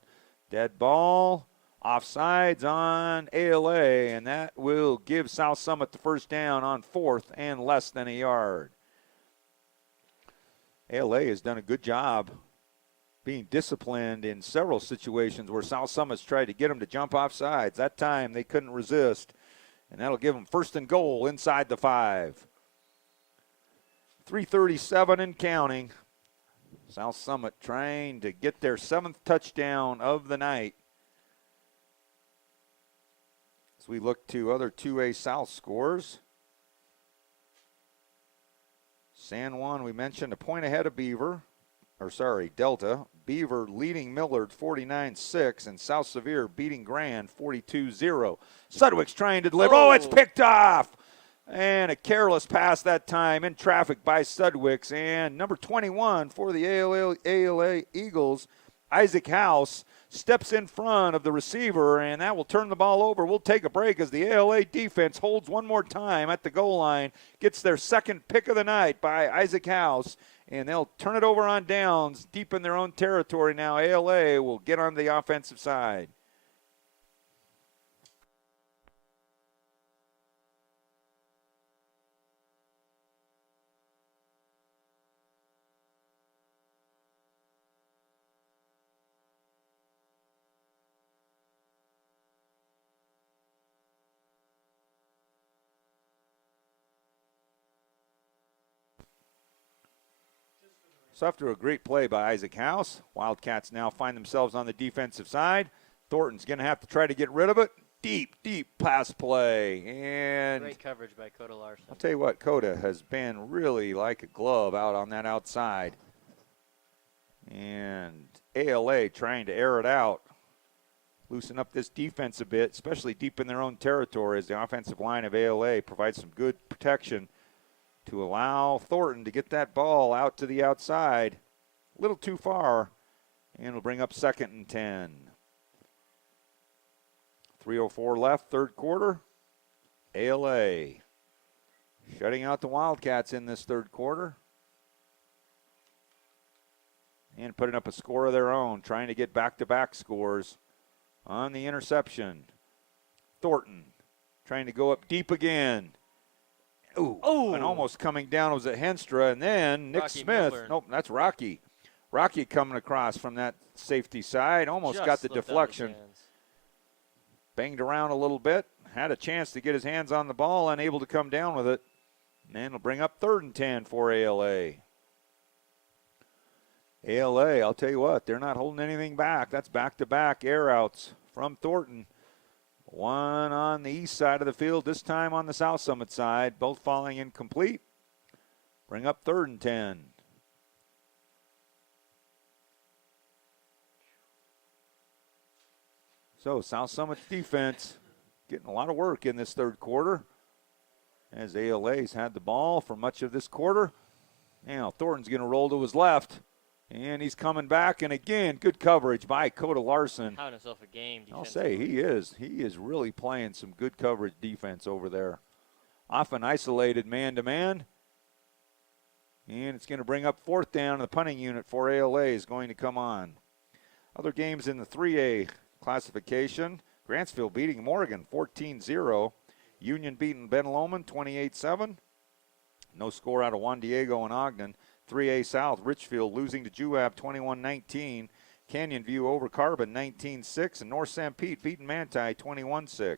Dead ball, offsides on ALA, and that will give South Summit the 1st down on 4th and less than a yard. ALA has done a good job being disciplined in several situations where South Summit's tried to get them to jump off sides. That time they couldn't resist, and that'll give them first and goal inside the 5. 3:37 and counting. South Summit trying to get their 7th touchdown of the night. As we look to other 2A South scores. San Juan, we mentioned, a point ahead of Delta. Beaver leading Millard 49-6, and South Sevier beating Grand 42-0. Sudwick's trying to deliver. Oh, it's picked off! And a careless pass that time in traffic by Sudwicks. And number 21 for the ALA Eagles, Isaac House, steps in front of the receiver, and that will turn the ball over. We'll take a break as the ALA defense holds one more time at the goal line, gets their second pick of the night by Isaac House, and they'll turn it over on downs deep in their own territory now. ALA will get on the offensive side. So after a great play by Isaac House, Wildcats now find themselves on the defensive side. Thornton's going to have to try to get rid of it. Deep pass play. And great coverage by Coda Larson. I'll tell you what, Coda has been really like a glove out on that outside. And ALA trying to air it out. Loosen up this defense a bit, especially deep in their own territory, as the offensive line of ALA provides some good protection to allow Thornton to get that ball out to the outside. A little too far, and it'll bring up 2nd and 10. 3:04 left, third quarter. ALA shutting out the Wildcats in this third quarter. And putting up a score of their own, trying to get back-to-back scores on the interception. Thornton trying to go up deep again. Ooh, and almost coming down was at Henstra, and then Nick Rocky Smith. Milburn. Nope, that's Rocky. Rocky coming across from that safety side, almost Just got the slipped out of his deflection. hands. Banged around a little bit, had a chance to get his hands on the ball, unable to come down with it. And it'll bring up 3rd and 10 for ALA. ALA, I'll tell you what, they're not holding anything back. That's back-to-back air outs from Thornton. One on the east side of the field, this time on the South Summit side, both falling incomplete. Bring up 3rd and 10. So South Summit's defense getting a lot of work in this third quarter as ALA's had the ball for much of this quarter. Now Thornton's going to roll to his left. And he's coming back, and again, good coverage by Coda Larson. Having himself a game. I'll say he is. He is really playing some good coverage defense over there. Often isolated man-to-man. And it's going to bring up 4th down. The punting unit for ALA is going to come on. Other games in the 3A classification. Grantsville beating Morgan 14-0. Union beating Ben Lomond 28-7. No score out of Juan Diego and Ogden. 3A South, Richfield losing to Juab 21-19. Canyon View over Carbon 19-6. And North St. Pete beating Manti 21-6.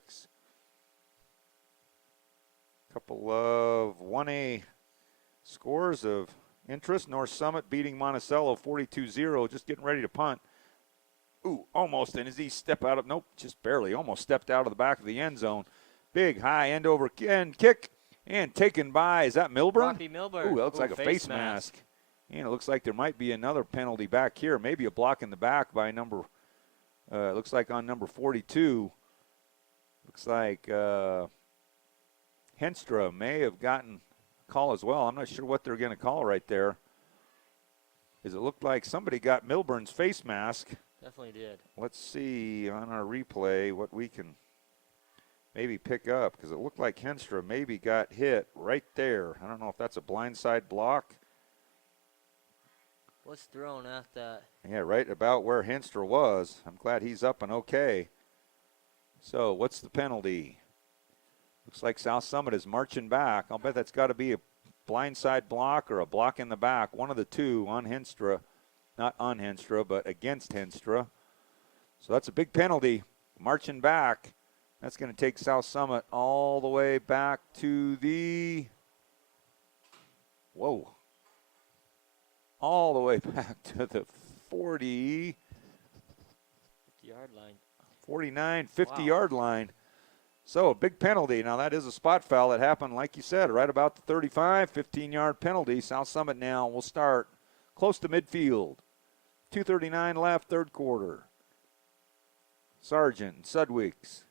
Couple of 1A scores of interest. North Summit beating Monticello 42-0. Just getting ready to punt. Ooh, almost. And as he step out of, nope, just barely. Almost stepped out of the back of the end zone. Big high end over end kick. And taken by, is that Milburn? Rocky Milburn. Ooh, that looks like a face mask. And it looks like there might be another penalty back here. Maybe a block in the back by number, looks like on number 42. Looks like Henstra may have gotten a call as well. I'm not sure what they're going to call right there. Because it looked like somebody got Milburn's face mask. Definitely did. Let's see on our replay what we can maybe pick up, because it looked like Henstra maybe got hit right there. I don't know if that's a blindside block. What's thrown at that? Yeah, right about where Henstra was. I'm glad he's up and okay. So what's the penalty? Looks like South Summit is marching back. I'll bet that's got to be a blindside block or a block in the back, one of the two on Henstra. Not on Henstra, but against Henstra. So that's a big penalty. Marching back. That's going to take South Summit all the way back to the, all the way back to the 40. 50-yard line. 49, 50-yard line. So a big penalty. Now that is a spot foul that happened, like you said, right about the 35, 15-yard penalty. South Summit now will start close to midfield. 2:39 left, third quarter. Sargent, Sudweeks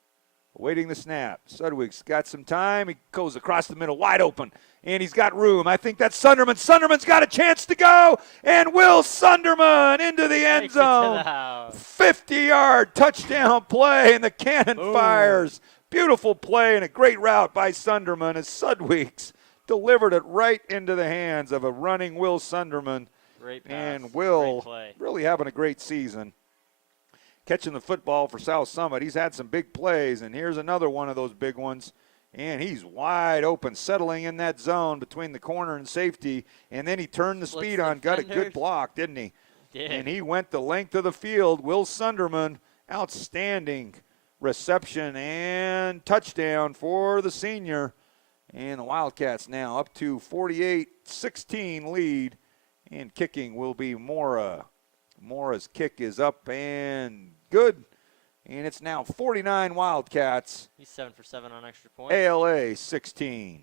awaiting the snap. Sudweeks got some time. He goes across the middle, wide open, and he's got room. I think that's Sunderman. Sunderman's got a chance to go, and Will Sunderman into the end zone. 50-yard touchdown play, and the cannon fires. Beautiful play and a great route by Sunderman as Sudweeks delivered it right into the hands of a running Will Sunderman. Great pass. And Will Great play. really having a great season. Catching the football for South Summit. He's had some big plays, and here's another one of those big ones. And he's wide open, settling in that zone between the corner and safety. And then he turned the speed on, got a good block, didn't he? Did. And he went the length of the field. Will Sunderman, outstanding reception and touchdown for the senior. And the Wildcats now up to 48-16 lead. And kicking will be Mora. Mora's kick is up and good. And it's now 49 Wildcats. He's 7 for 7 on extra points. ALA 16.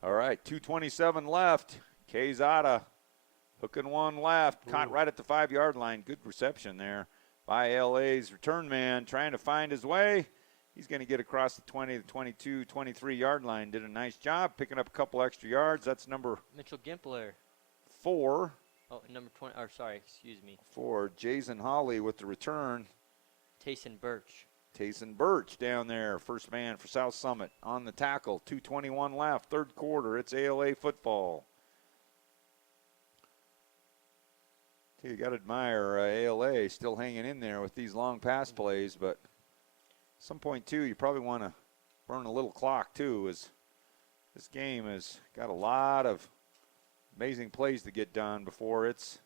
All right, 2:27 left. Quezada hooking one left, caught right at the 5-yard line. Good reception there by LA's return man, trying to find his way. He's going to get across the 20, the 22, 23-yard line. Did a nice job picking up a couple extra yards. That's number Mitchell Gimpler. 4. Oh, number 20. Or sorry, excuse me. 4. Jason Holly with the return. Tayson Birch. Tayson Birch down there, first man for South Summit on the tackle. 2:21 left, third quarter. It's ALA football. You got to admire ALA still hanging in there with these long pass plays, but at some point, too, you probably want to burn a little clock, too, as this game has got a lot of amazing plays to get done before it's,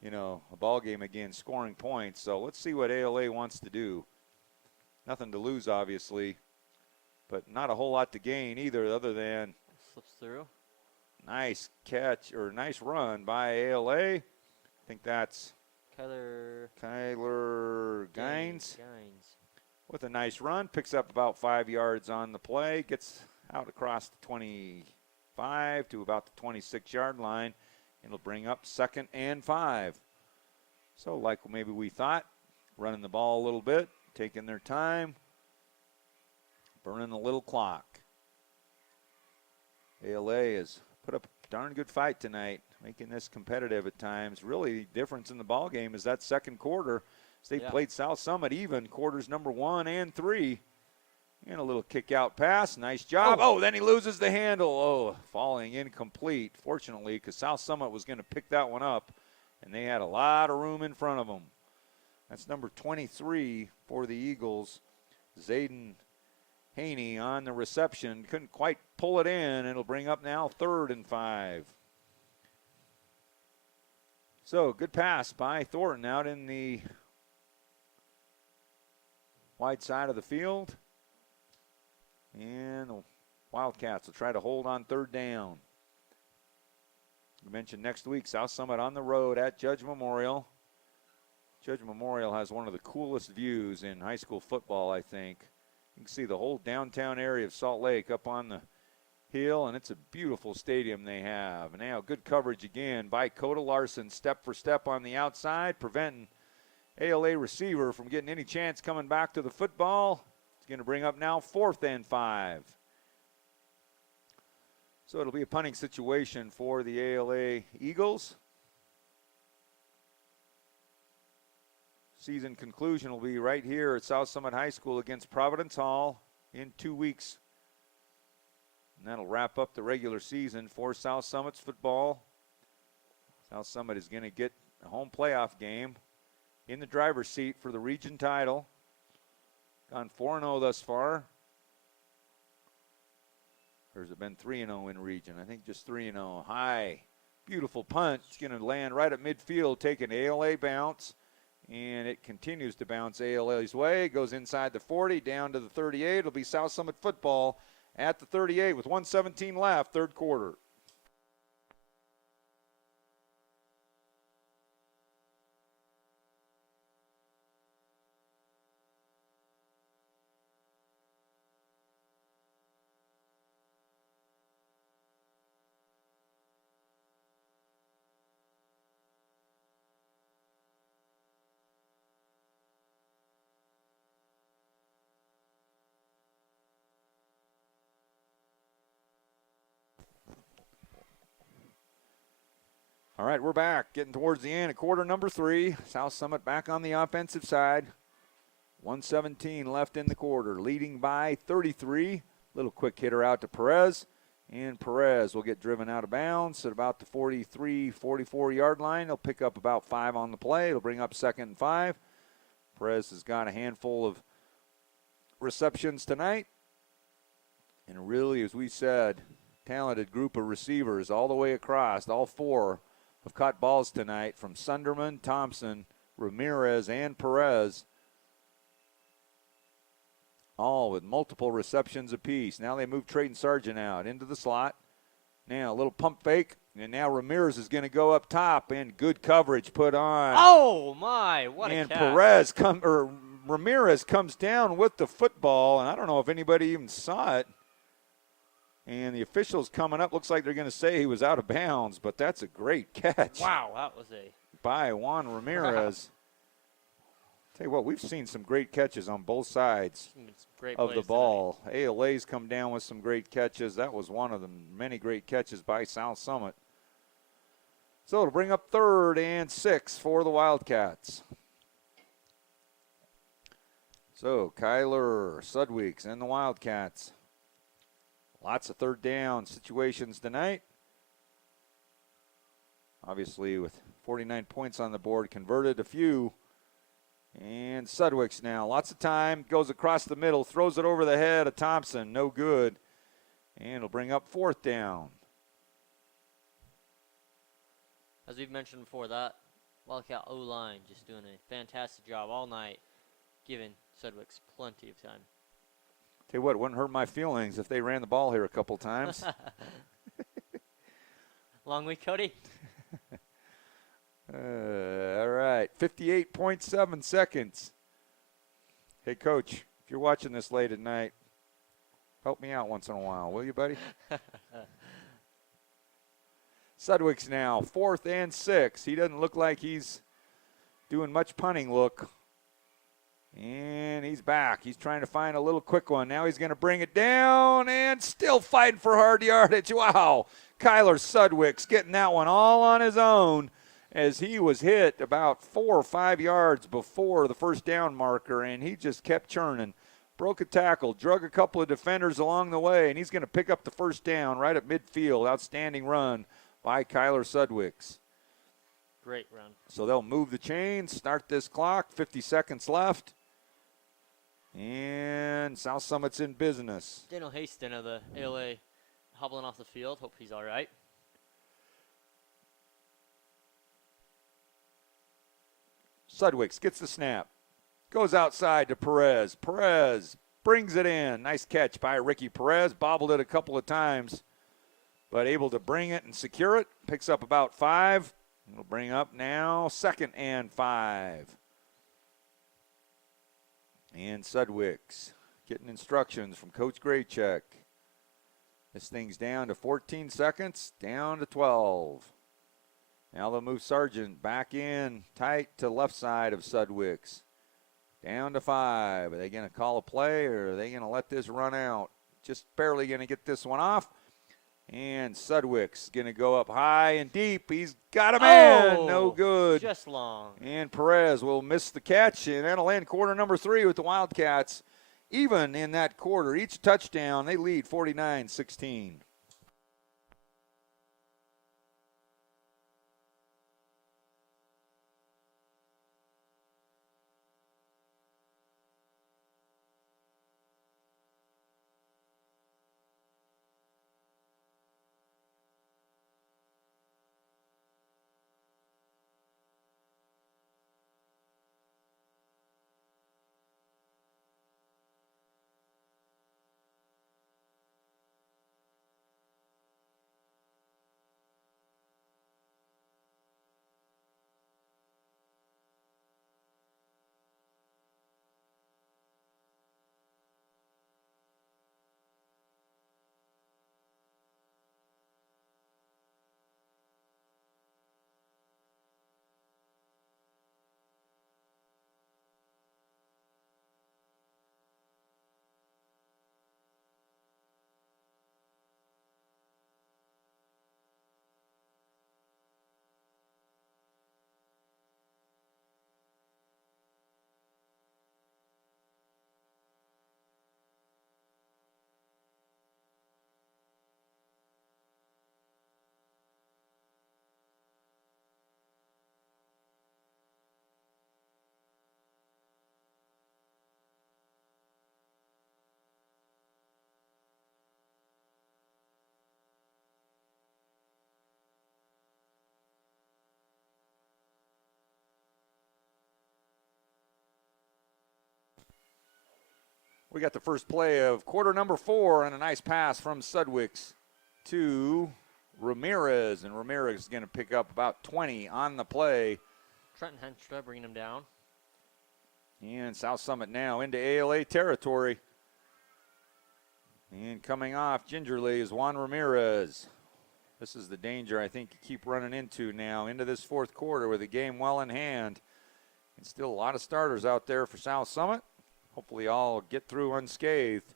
you know, a ball game again, scoring points. So let's see what ALA wants to do. Nothing to lose, obviously, but not a whole lot to gain either, other than slips through. Nice catch or nice run by ALA. I think that's Kyler Gaines with a nice run. Picks up about 5 yards on the play. Gets out across the 25 to about the 26-yard line. It'll bring up 2nd and 5. So like maybe we thought, running the ball a little bit, taking their time, burning a little clock. ALA has put up darn good fight tonight, making this competitive at times. Really, difference in the ball game is that second quarter. As they played South Summit even quarters number 1 and 3. And a little kick-out pass. Nice job. Oh, then he loses the handle. Oh, falling incomplete, fortunately, because South Summit was going to pick that one up, and they had a lot of room in front of them. That's number 23 for the Eagles. Zayden Haney on the reception. Couldn't quite pull it in. It'll bring up now 3rd and 5. So, good pass by Thornton out in the wide side of the field. And the Wildcats will try to hold on 3rd down. You mentioned next week, South Summit on the road at Judge Memorial. Judge Memorial has one of the coolest views in high school football, I think. You can see the whole downtown area of Salt Lake up on the hill, and it's a beautiful stadium they have. And now good coverage again by Coda Larson, step for step on the outside, preventing ALA receiver from getting any chance coming back to the football. It's going to bring up now 4th and 5. So it'll be a punting situation for the ALA Eagles. Season conclusion will be right here at South Summit High School against Providence Hall in 2 weeks. And that'll wrap up the regular season for South Summit's football. South Summit is going to get a home playoff game in the driver's seat for the region title. Gone 4-0 thus far. Or has it been 3-0 in region? I think just 3-0. High, beautiful punt. It's going to land right at midfield, take an ALA bounce. And it continues to bounce ALA's way. It goes inside the 40, down to the 38. It'll be South Summit football at the 38 with 1:17 left, 3rd quarter. All right, we're back, getting towards the end of quarter number 3. South Summit back on the offensive side. 1:17 left in the quarter, leading by 33. Little quick hitter out to Perez, and Perez will get driven out of bounds at about the 43, 44-yard line. He'll pick up about 5 on the play. It'll bring up 2nd and 5. Perez has got a handful of receptions tonight. And really, as we said, talented group of receivers all the way across. All 4 have caught balls tonight from Sunderman, Thompson, Ramirez, and Perez. All with multiple receptions apiece. Now they move Trayton Sargent out into the slot. Now a little pump fake, and now Ramirez is going to go up top, and good coverage put on. Oh my! What a catch! And Ramirez comes down with the football, and I don't know if anybody even saw it. And the officials coming up, looks like they're going to say he was out of bounds, but that's a great catch. Wow, that was by Juan Ramirez. Tell you what, we've seen some great catches on both sides of the ball. Tonight. ALA's come down with some great catches. That was one of the many great catches by South Summit. So it'll bring up 3rd and 6 for the Wildcats. So Kyler Sudweeks and the Wildcats. Lots of 3rd down situations tonight. Obviously with 49 points on the board, converted a few. And Sudwicks now, lots of time, goes across the middle, throws it over the head of Thompson, no good. And it'll bring up 4th down. As we've mentioned before, that Wildcat O-line just doing a fantastic job all night, giving Sudwicks plenty of time. Tell you what, it wouldn't hurt my feelings if they ran the ball here a couple times. Long week, Cody. All right, 58.7 seconds. Hey, Coach, if you're watching this late at night, help me out once in a while, will you, buddy? Sudwicks now, 4th and 6. He doesn't look like he's doing much punting look. And he's back. He's trying to find a little quick one. Now he's going to bring it down and still fighting for hard yardage. Wow. Kyler Sudwick's getting that one all on his own as he was hit about 4 or 5 yards before the first down marker, and he just kept churning. Broke a tackle, drug a couple of defenders along the way, and he's going to pick up the first down right at midfield. Outstanding run by Kyler Sudwicks. Great run. So they'll move the chains, start this clock, 50 seconds left. And South Summit's in business. Daniel Haston of the ALA hobbling off the field. Hope he's all right. Sudwicks gets the snap. Goes outside to Perez. Perez brings it in. Nice catch by Ricky Perez. Bobbled it a couple of times, but able to bring it and secure it. Picks up about 5. We'll bring up now 2nd and 5. And Sudwicks getting instructions from Coach Graycheck. This thing's down to 14 seconds, down to 12. Now they'll move Sargent back in tight to left side of Sudwicks. Down to 5. Are they going to call a play or are they going to let this run out? Just barely going to get this one off. And Sudwick's going to go up high and deep. He's got a man. No good. Just long. And Perez will miss the catch, and that'll end quarter number 3 with the Wildcats. Even in that quarter, each touchdown, they lead 49-16. We got the first play of quarter number 4 and a nice pass from Sudwicks to Ramirez. And Ramirez is going to pick up about 20 on the play. Trenton Henstra bringing him down. And South Summit now into ALA territory. And coming off gingerly is Juan Ramirez. This is the danger I think you keep running into now into this fourth quarter with the game well in hand. And still a lot of starters out there for South Summit. Hopefully all get through unscathed.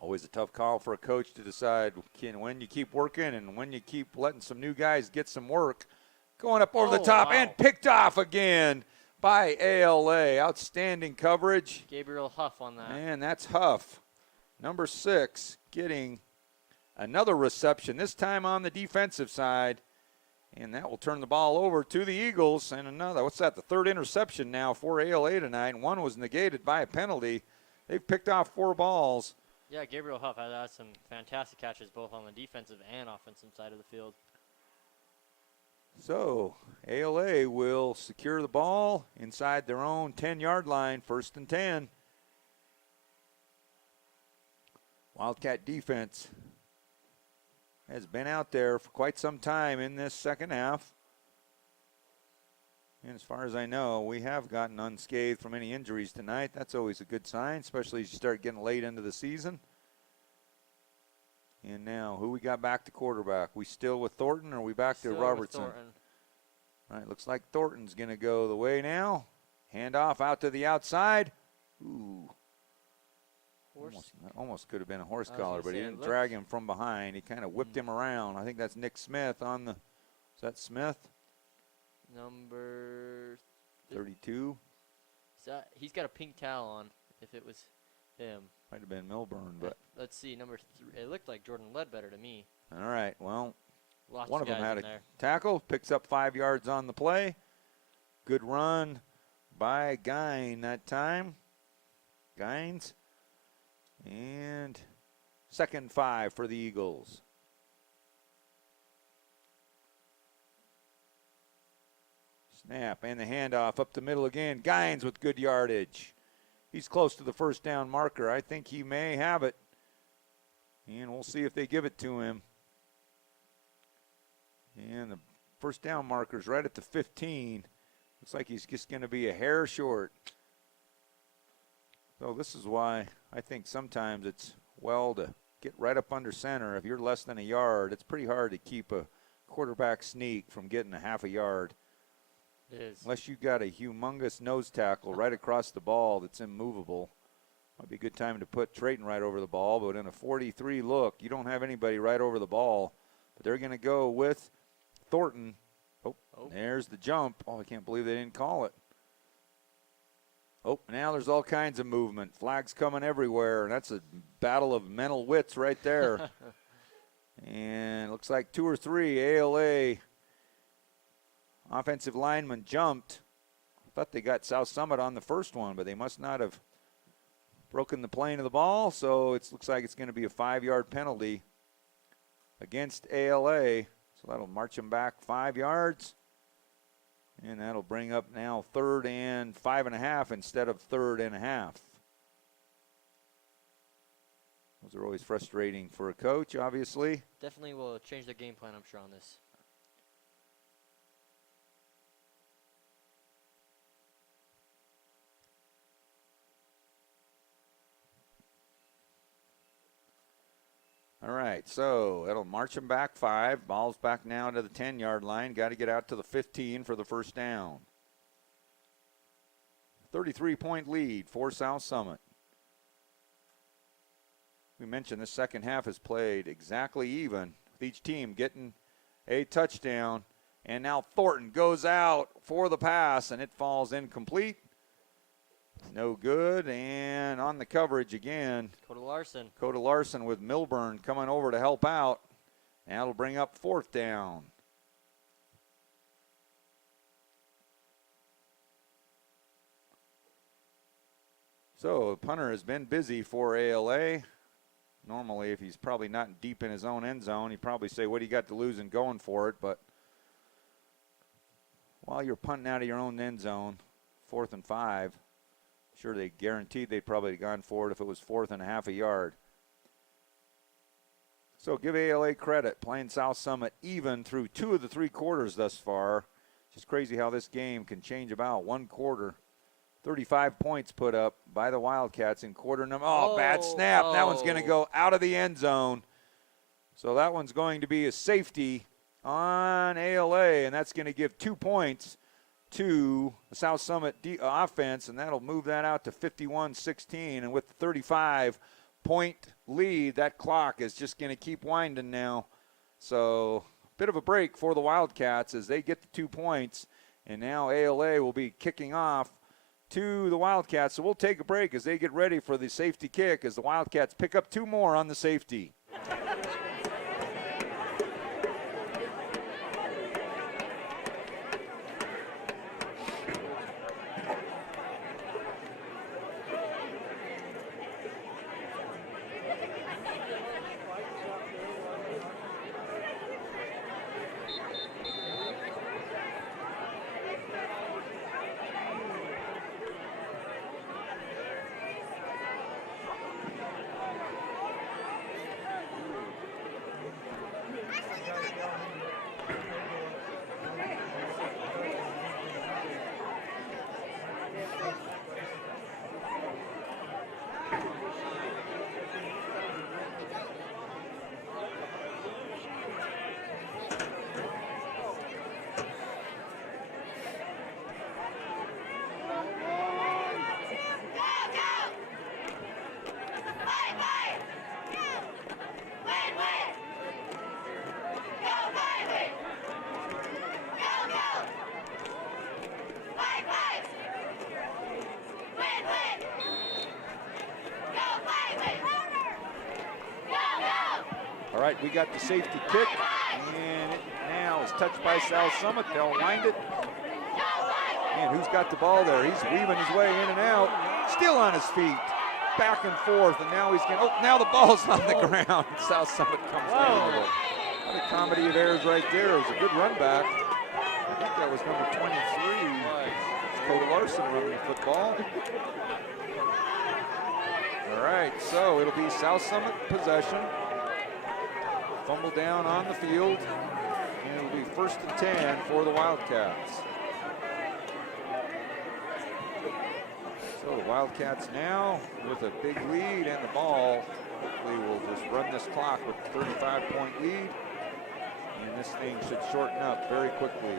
Always a tough call for a coach to decide when you keep working and when you keep letting some new guys get some work. Going up over the top and picked off again by ALA. Outstanding coverage. Gabriel Huff on that. And that's Huff. Number 6 getting another reception, this time on the defensive side. And that will turn the ball over to the Eagles. And another, what's that, the 3rd interception now for ALA tonight. And one was negated by a penalty. They've picked off 4 balls. Yeah, Gabriel Huff has had some fantastic catches both on the defensive and offensive side of the field. So ALA will secure the ball inside their own 10-yard line, 1st and 10. Wildcat defense has been out there for quite some time in this second half. And as far as I know, we have gotten unscathed from any injuries tonight. That's always a good sign, especially as you start getting late into the season. And now, who we got back to quarterback? We still with Thornton, or are we back to Robertson? With Thornton. All right, looks like Thornton's going to go the way now. Hand off out to the outside. Ooh. Horse. Almost could have been a horse I was collar, gonna but he say, it didn't looked- drag him from behind. He kind of whipped him around. I think that's Nick Smith on the, is that Smith? Number 32. he's got a pink towel on. If it was him, Might have been Milburn, but let's see. Number 3. It looked like Jordan Ledbetter to me. all right. Well, Lots one of them guys had in a there. tackle, picks up 5 yards on the play. Good run by Gine that time. Gines. And 2nd and 5 for the Eagles. Snap and the handoff up the middle again. Gines with good yardage. He's close to the first down marker. I think he may have it. And we'll see if they give it to him. And the first down marker's right at the 15. Looks like he's just going to be a hair short. So this is why I think sometimes it's well to get right up under center. If you're less than a yard, it's pretty hard to keep a quarterback sneak from getting a half a yard. It is. Unless you got a humongous nose tackle right across the ball that's immovable. Might be a good time to put Trayton right over the ball, but in a 43 look, you don't have anybody right over the ball. But they're going to go with Thornton. Oh, there's the jump. Oh, I can't believe they didn't call it. Oh, now there's all kinds of movement. Flags coming everywhere. That's a battle of mental wits right there. And it looks like 2 or 3 ALA offensive linemen jumped. I thought they got South Summit on the first one, but they must not have broken the plane of the ball. So it looks like it's going to be a 5-yard penalty against ALA. So that'll march them back 5 yards. And that'll bring up now 3rd and 5.5 instead of 3rd and 1/2. Those are always frustrating for a coach, obviously. Definitely will change their game plan, I'm sure, on this. All right, so it'll march them back 5. Ball's back now to the 10-yard line. Got to get out to the 15 for the first down. 33-point lead for South Summit. We mentioned the second half is played exactly even, with each team getting a touchdown. And now Thornton goes out for the pass, and it falls incomplete. No good, and on the coverage again. Coda Larson with Milburn coming over to help out. And that'll bring up 4th down. So the punter has been busy for ALA. Normally, if he's probably not deep in his own end zone, he'd probably say, what do you got to lose and going for it? But while you're punting out of your own end zone, 4th and 5, sure they guaranteed they'd probably have gone for it if it was 4th and 1/2 yard. So give ALA credit, playing South Summit even through 2 of the 3 quarters thus far. Just crazy how this game can change about 1 quarter. 35 points put up by the Wildcats in quarter number. Oh, bad snap. That one's going to go out of the end zone. So that one's going to be a safety on ALA, and that's going to give 2 points to the South Summit offense, and that'll move that out to 51-16. And with the 35-point lead, that clock is just going to keep winding now. So a bit of a break for the Wildcats as they get the 2 points, and now ALA will be kicking off to the Wildcats. So we'll take a break as they get ready for the safety kick as the Wildcats pick up 2 more on the safety. right, we got the safety kick, and it now is touched by South Summit. They'll wind it. And who's got the ball there? He's weaving his way in and out, still on his feet, back and forth, and now he's going to, now the ball's on the ground. South Summit comes down with it. What a comedy of errors right there. It was a good run back. I think that was number 23. It's Cody Larson running the football. All right, so it'll be South Summit possession. Fumble down on the field, and it'll be 1st and 10 for the Wildcats. So the Wildcats now with a big lead and the ball. Hopefully we'll just run this clock with a 35-point lead, and this thing should shorten up very quickly.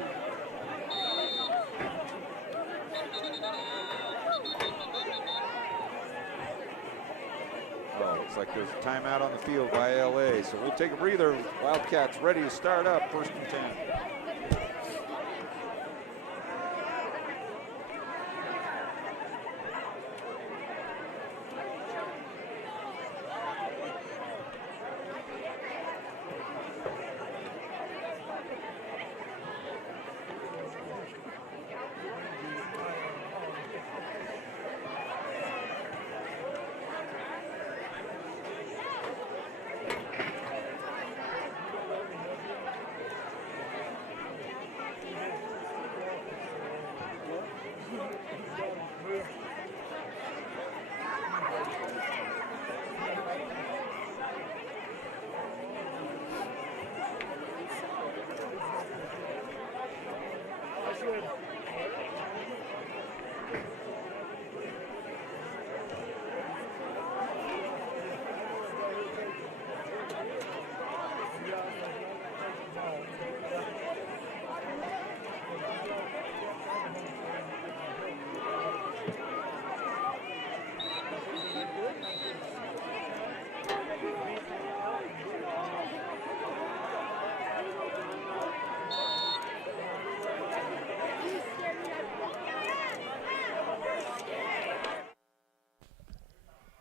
Oh, looks like there's a timeout on the field by LA, so we'll take a breather. Wildcats ready to start up, 1st and 10.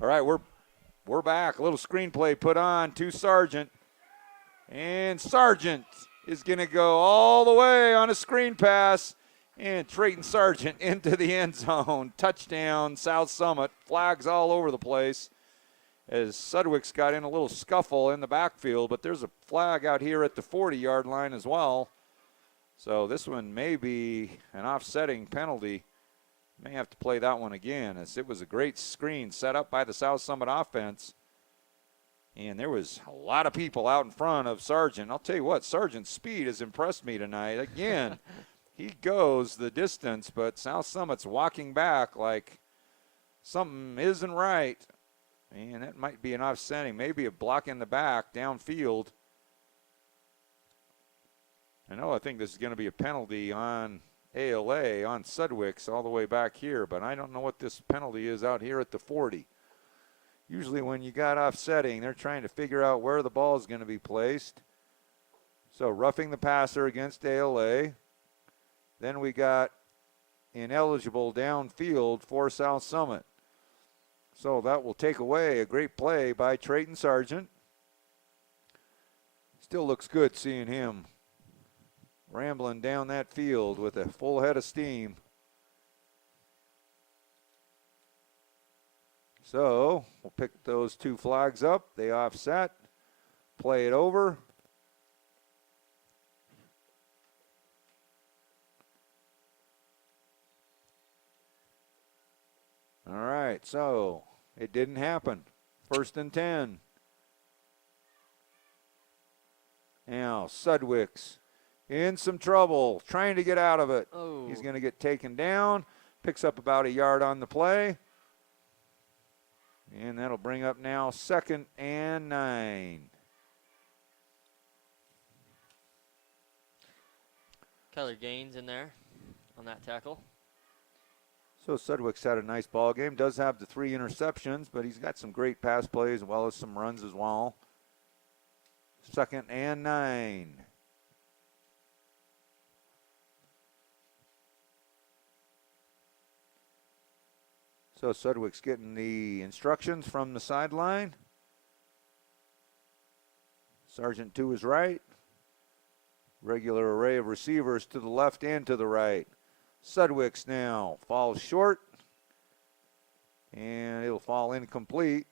All right, we're back. A little screenplay put on to Sargent. And Sargent is going to go all the way on a screen pass. And Trayton Sargent into the end zone. Touchdown, South Summit. Flags all over the place as Sudwick's got in a little scuffle in the backfield. But there's a flag out here at the 40-yard line as well. So this one may be an offsetting penalty. May have to play that one again, as it was a great screen set up by the South Summit offense. And there was a lot of people out in front of Sargent. I'll tell you what, Sargent's speed has impressed me tonight. Again, he goes the distance, but South Summit's walking back like something isn't right. And that might be an offsetting, maybe a block in the back downfield. I think this is going to be a penalty on ALA, on Sudwick's all the way back here, but I don't know what this penalty is out here at the 40. Usually when you got offsetting, they're trying to figure out where the ball is going to be placed. So roughing the passer against ALA. Then we got ineligible downfield for South Summit. So that will take away a great play by Trayton Sargent. Still looks good seeing him rambling down that field with a full head of steam. So we'll pick those two flags up. They offset, play it over. All right, so it didn't happen. 1st and 10. Now Sudwick's in some trouble, trying to get out of it. Oh. He's going to get taken down, picks up about a yard on the play. And that'll bring up now 2nd and 9. Kyler Gaines in there on that tackle. So Sudwick's had a nice ball game. Does have the 3 interceptions, but he's got some great pass plays as well as some runs as well. 2nd and 9. So Sudwick's getting the instructions from the sideline. Sergeant to his right. Regular array of receivers to the left and to the right. Sudwicks now falls short. And it'll fall incomplete.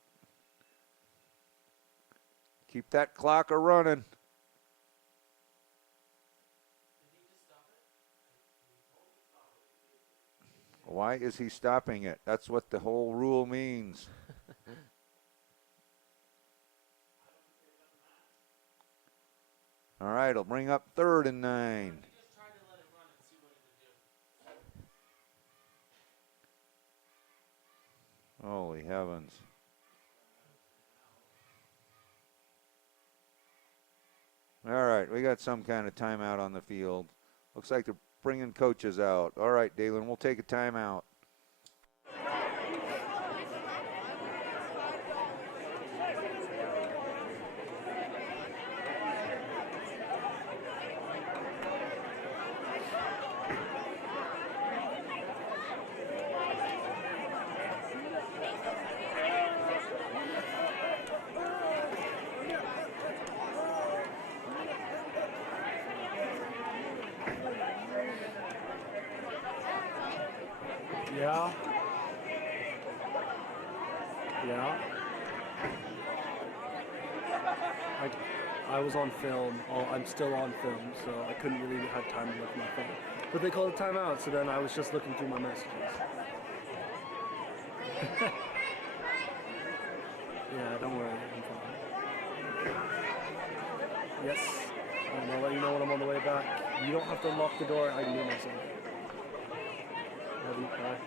Keep that clock a-running. Why is he stopping it? That's what the whole rule means. All right, it'll bring up 3rd and 9. Holy heavens. All right, we got some kind of timeout on the field. Looks like they're bringing coaches out. All right, Dalen, we'll take a timeout. Yeah. Yeah. I was on film. Oh, I'm still on film, so I couldn't really have time to look at my phone. But they called a timeout, so then I was just looking through my messages. Yeah, don't worry, I'm fine. Yes, I'll let you know when I'm on the way back. You don't have to unlock the door, I can do myself. Love you, bye.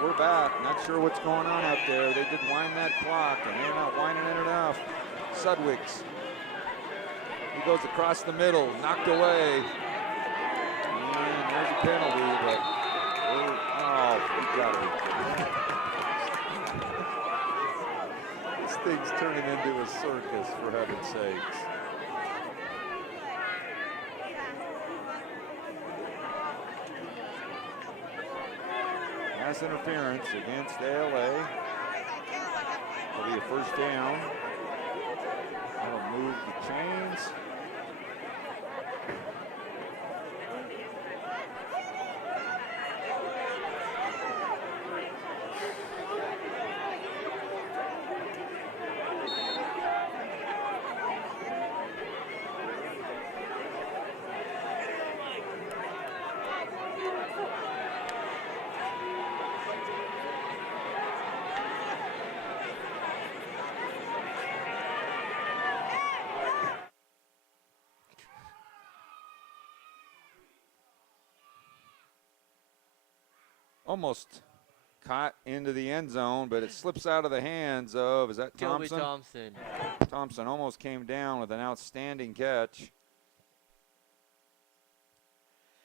We're back. Not sure what's going on out there. They did wind that clock, and they're not winding it enough. Sudwicks. He goes across the middle, knocked away. And there's a penalty, but he got it. This thing's turning into a circus, for heaven's sakes. Pass interference against ALA. It'll be a first down. That'll move the chains. Almost caught into the end zone, but it slips out of the hands of, is that Thompson? Thompson. Thompson almost came down with an outstanding catch.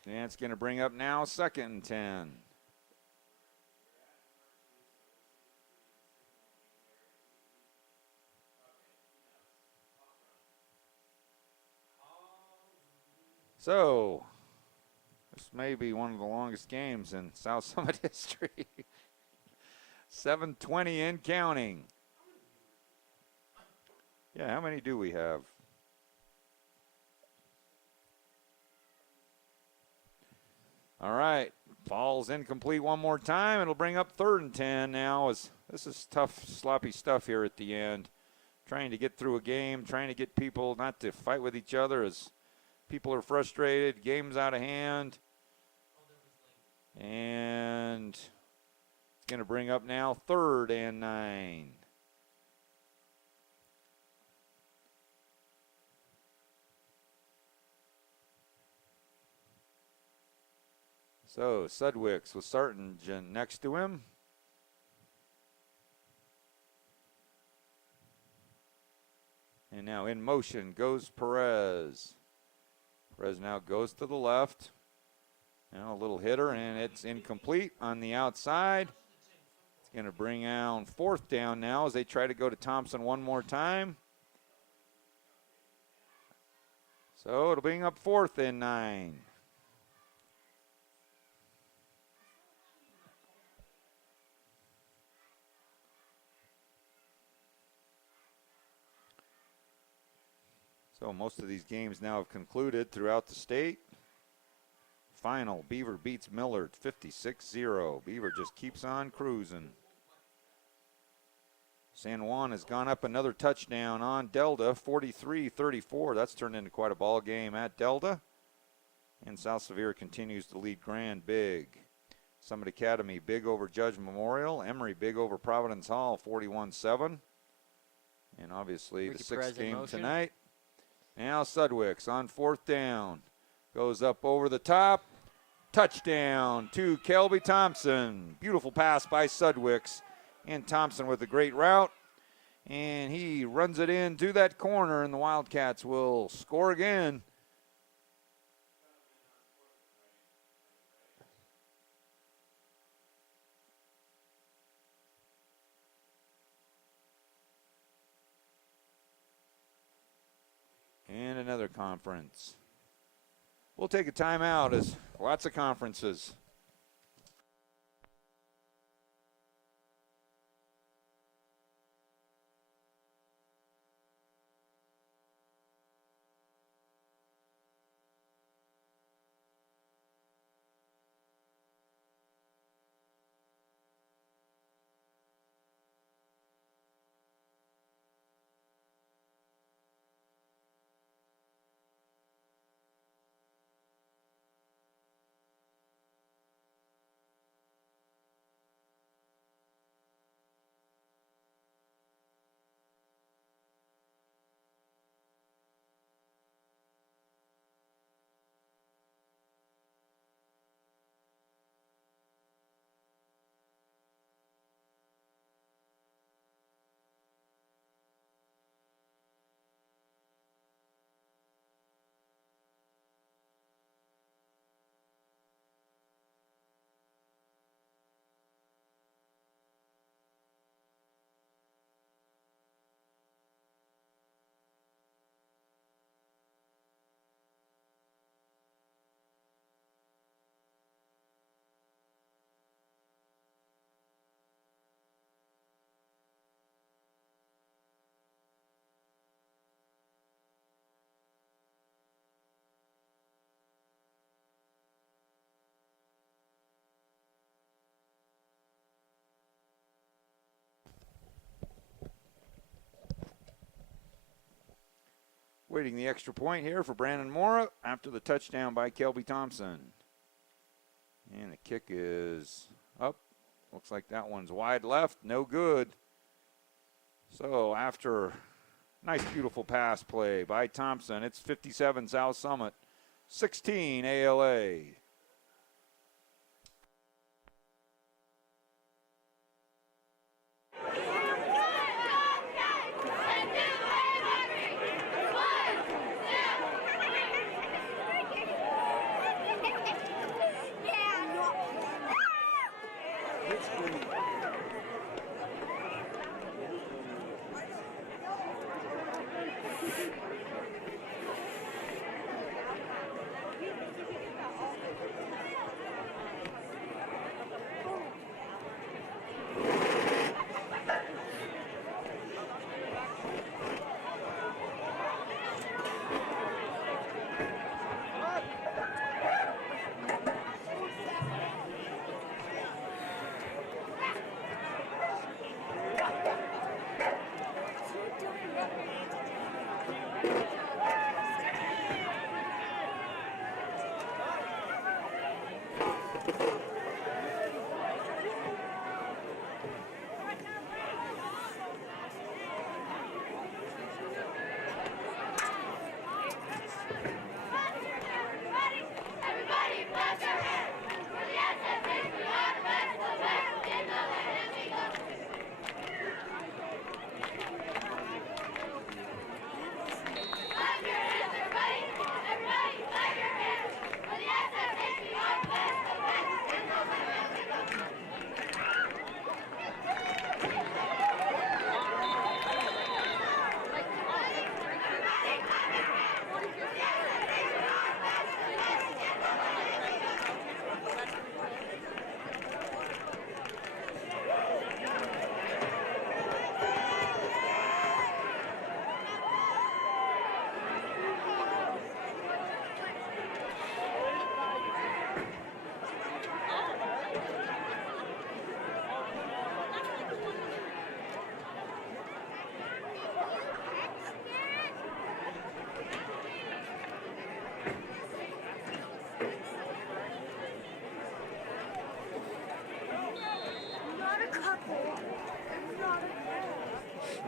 And it's going to bring up now 2nd and 10. So, this may be one of the longest games in South Summit history. 7:20 and counting. Yeah, how many do we have? All right. Falls incomplete one more time. It'll bring up 3rd and 10 now. This is tough, sloppy stuff here at the end. Trying to get through a game, trying to get people not to fight with each other as people are frustrated, game's out of hand. And it's going to bring up now 3rd and 9. So Sudwicks with Sarton next to him. And now in motion goes Perez. Perez now goes to the left. Now a little hitter, and it's incomplete on the outside. It's going to bring down 4th down now as they try to go to Thompson one more time. So it'll bring up 4th and 9. So most of these games now have concluded throughout the state. Final, Beaver beats Millard 56-0. Beaver just keeps on cruising. San Juan has gone up another touchdown on Delta, 43-34. That's turned into quite a ball game at Delta. And South Sevier continues to lead Grand big. Summit Academy big over Judge Memorial. Emory big over Providence Hall, 41-7. And obviously the 6th game tonight. Now Sudwicks on 4th down. Goes up over the top. Touchdown to Kelby Thompson. Beautiful pass by Sudwicks. And Thompson with a great route. And he runs it into that corner, and the Wildcats will score again. And another conference. We'll take a timeout as lots of conferences. Waiting the extra point here for Brandon Mora after the touchdown by Kelby Thompson. And the kick is up. Looks like that one's wide left. No good. So after nice, beautiful pass play by Thompson, it's 57 South Summit, 16 ALA.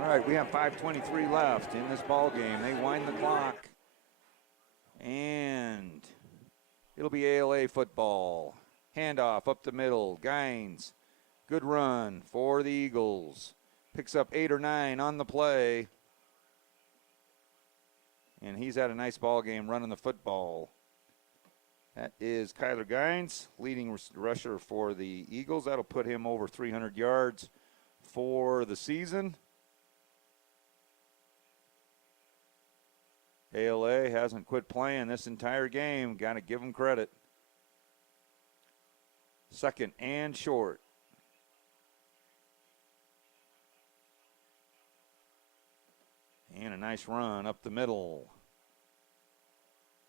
All right, we have 5:23 left in this ball game. They wind the clock, and it'll be ALA football. Handoff up the middle. Gaines, good run for the Eagles. Picks up 8 or 9 on the play, and he's had a nice ball game running the football. That is Kyler Gaines, leading rusher for the Eagles. That'll put him over 300 yards for the season. ALA hasn't quit playing this entire game. Got to give them credit. Second and short. And a nice run up the middle.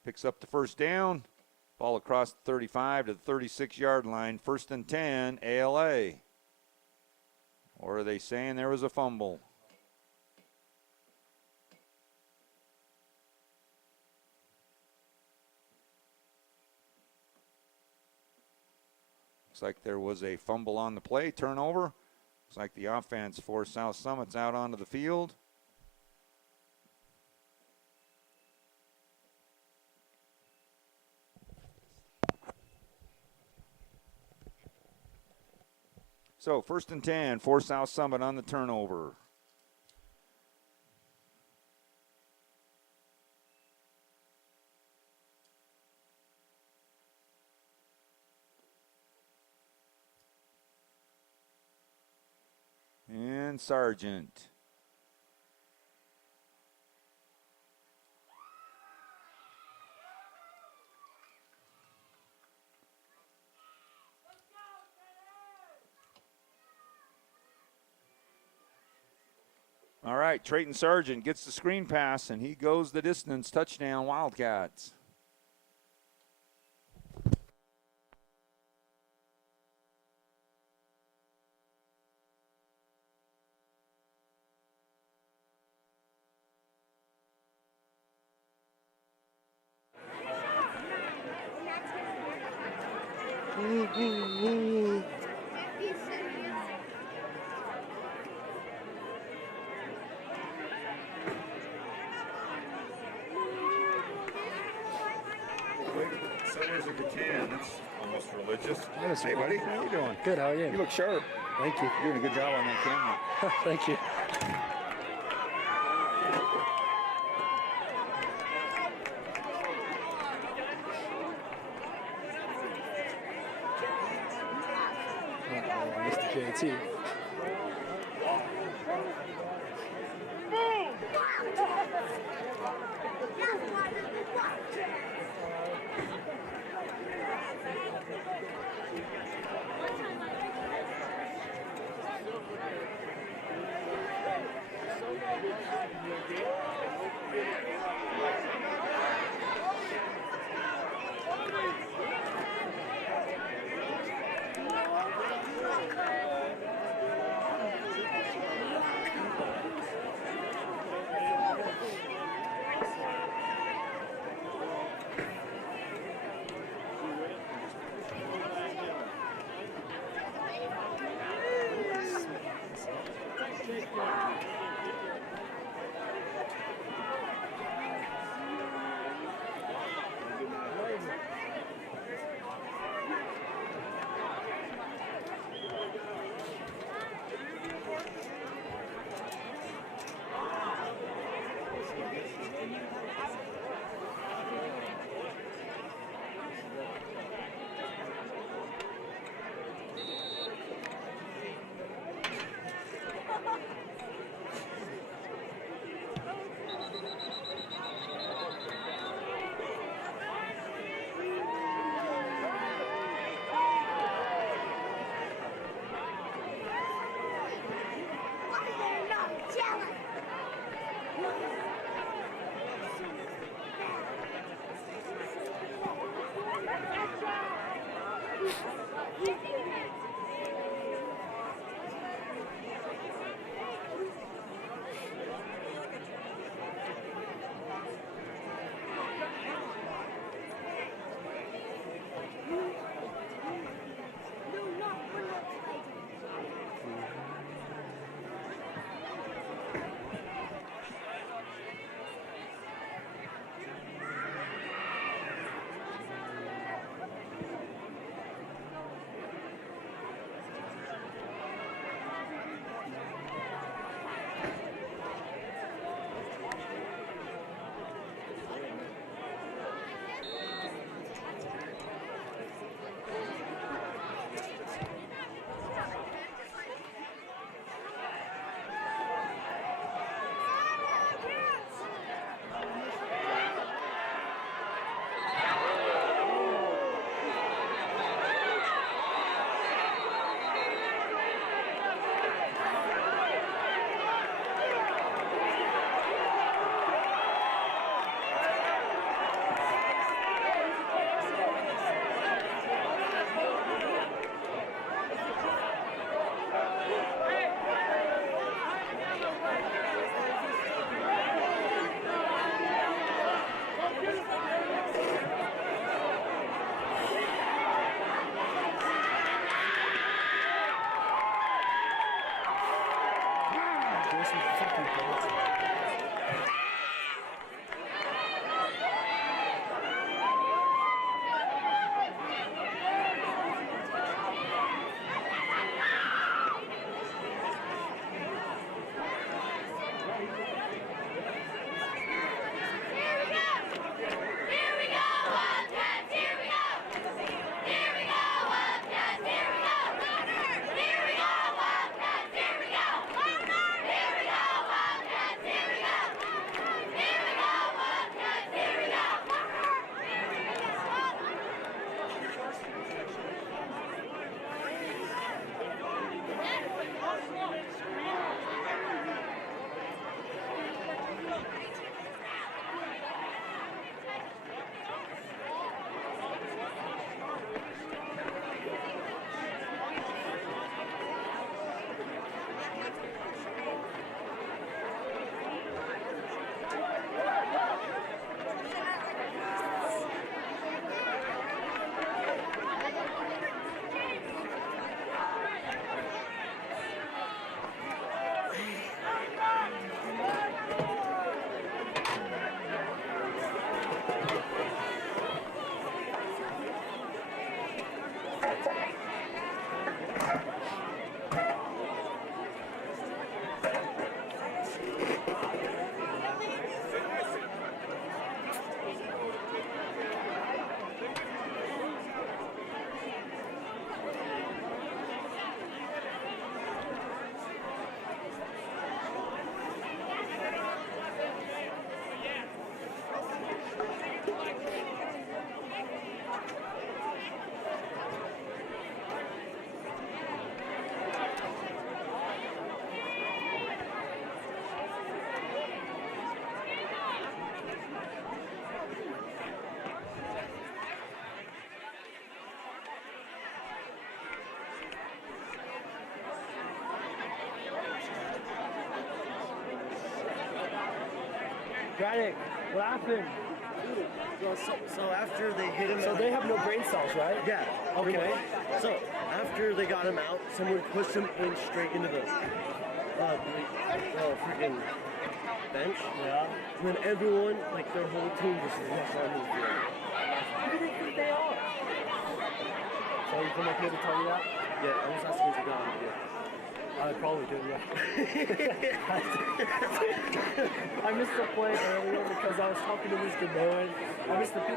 Picks up the first down. Ball across the 35 to the 36-yard line. First and 10, ALA. Or are they saying there was a fumble? Looks like there was a fumble on the play, turnover. Looks like the offense for South Summit's out onto the field. So first and 10 for South Summit on the turnover. And Sargent. All right, Trayton Sargent gets the screen pass, and he goes the distance. Touchdown, Wildcats. Settlers of Catan, that's almost religious. Hey, buddy, how you doing? Good, how are you? You look sharp. Thank you. You're doing a good job on that camera. Thank you. Mr. JT. Braddock, what happened? So after they hit him, So they have no brain cells, right? yeah. Okay. So after they got him out, someone pushed him in straight into the freaking bench. Yeah. And then everyone, like their whole team, just rushed on the field. Who do they think they are? So you come up here to tell me that? Yeah, I was asking to go on the field. I probably do, yeah. I missed the play earlier because I was talking to Mr. Bowen. I missed the BOT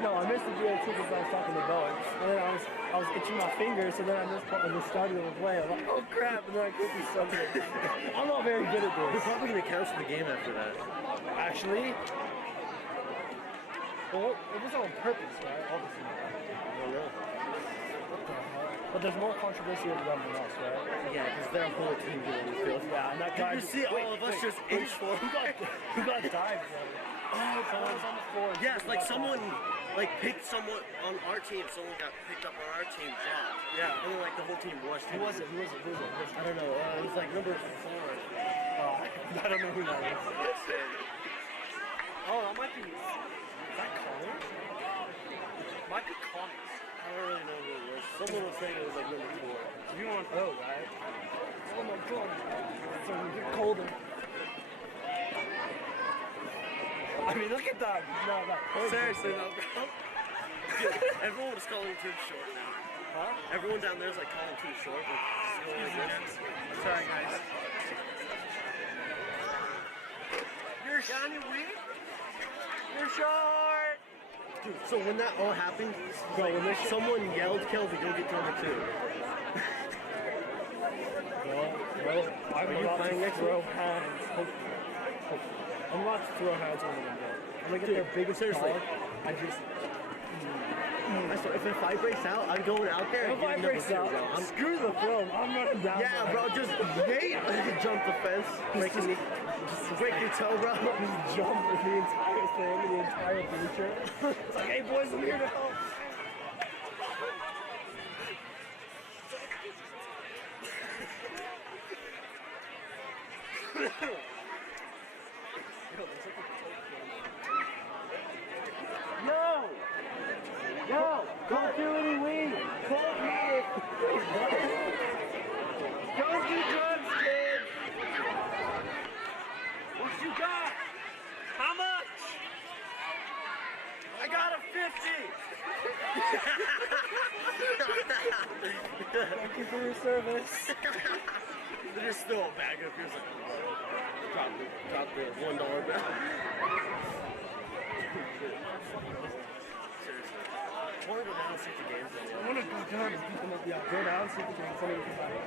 because I was talking to Bowen. And then I was itching my finger, so then I missed the start of the play. I'm like, oh crap, and then I quickly subbed it. I'm not very good at They're this. probably gonna cancel the game after that. Actually, well, it was on purpose, right? Obviously. I don't know. What the hell? But there's more controversy over them than us, right? Yeah, because their whole team got on the field. Yeah, and that guy. Did you see all of us just inch for him? Who got dived, bro? Oh, someone was on the floor. Yes, like someone picked someone on our team. Someone got picked up on our team, dropped. Yeah. And then like the whole team rushed. Who was it? I don't know. It was like number 4. I don't know who that is. Oh, that might be. Is that Connors? Might be Connors. I don't really know who it was. Someone was saying it was like number 4. You want right? Oh my god. It's starting to get colder. I mean, look at that. No. Seriously though, bro. Dude, everyone was calling too short now. Huh? Everyone down there is like calling too short. Like, just going like this. Sorry, guys. You're shiny weak. You're short. Dude, so when that all happened, someone yelled, Kelvin, go get number 2. I'm Are you about playing to next throw week? hands. I'm about to throw hands on them. I'm gonna get Dude, their biggest seriously. dog. I just. I swear, if a fight breaks out, I'm going out there and If I getting breaks number 2, out, bro. I'm screw the film. I'm running down. Yeah, there. bro, just jump the fence, break your toe, bro. Just jump the entire thing, the entire bleacher. It's like, hey boys, I'm here to help. Yo, don't do any weed. Don't eat it. Don't do drugs, kids. What you got? How much? I got a 50. Thank you for your service. They're just still a bag up here. It's like, drop the $1 bill. Seriously. I want to go down and see the games. I want to go down and beat them up. Yeah, go down, see the game. Somebody can buy it.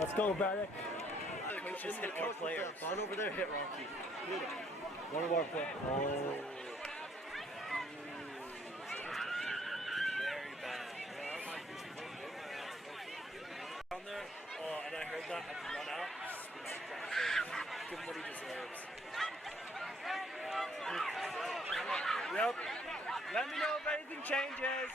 Let's go, Braddock. The coaches hit our players. Gone over there, hit Rocky. One of our players. Oh. what he deserves. Yep. Let me know if anything changes.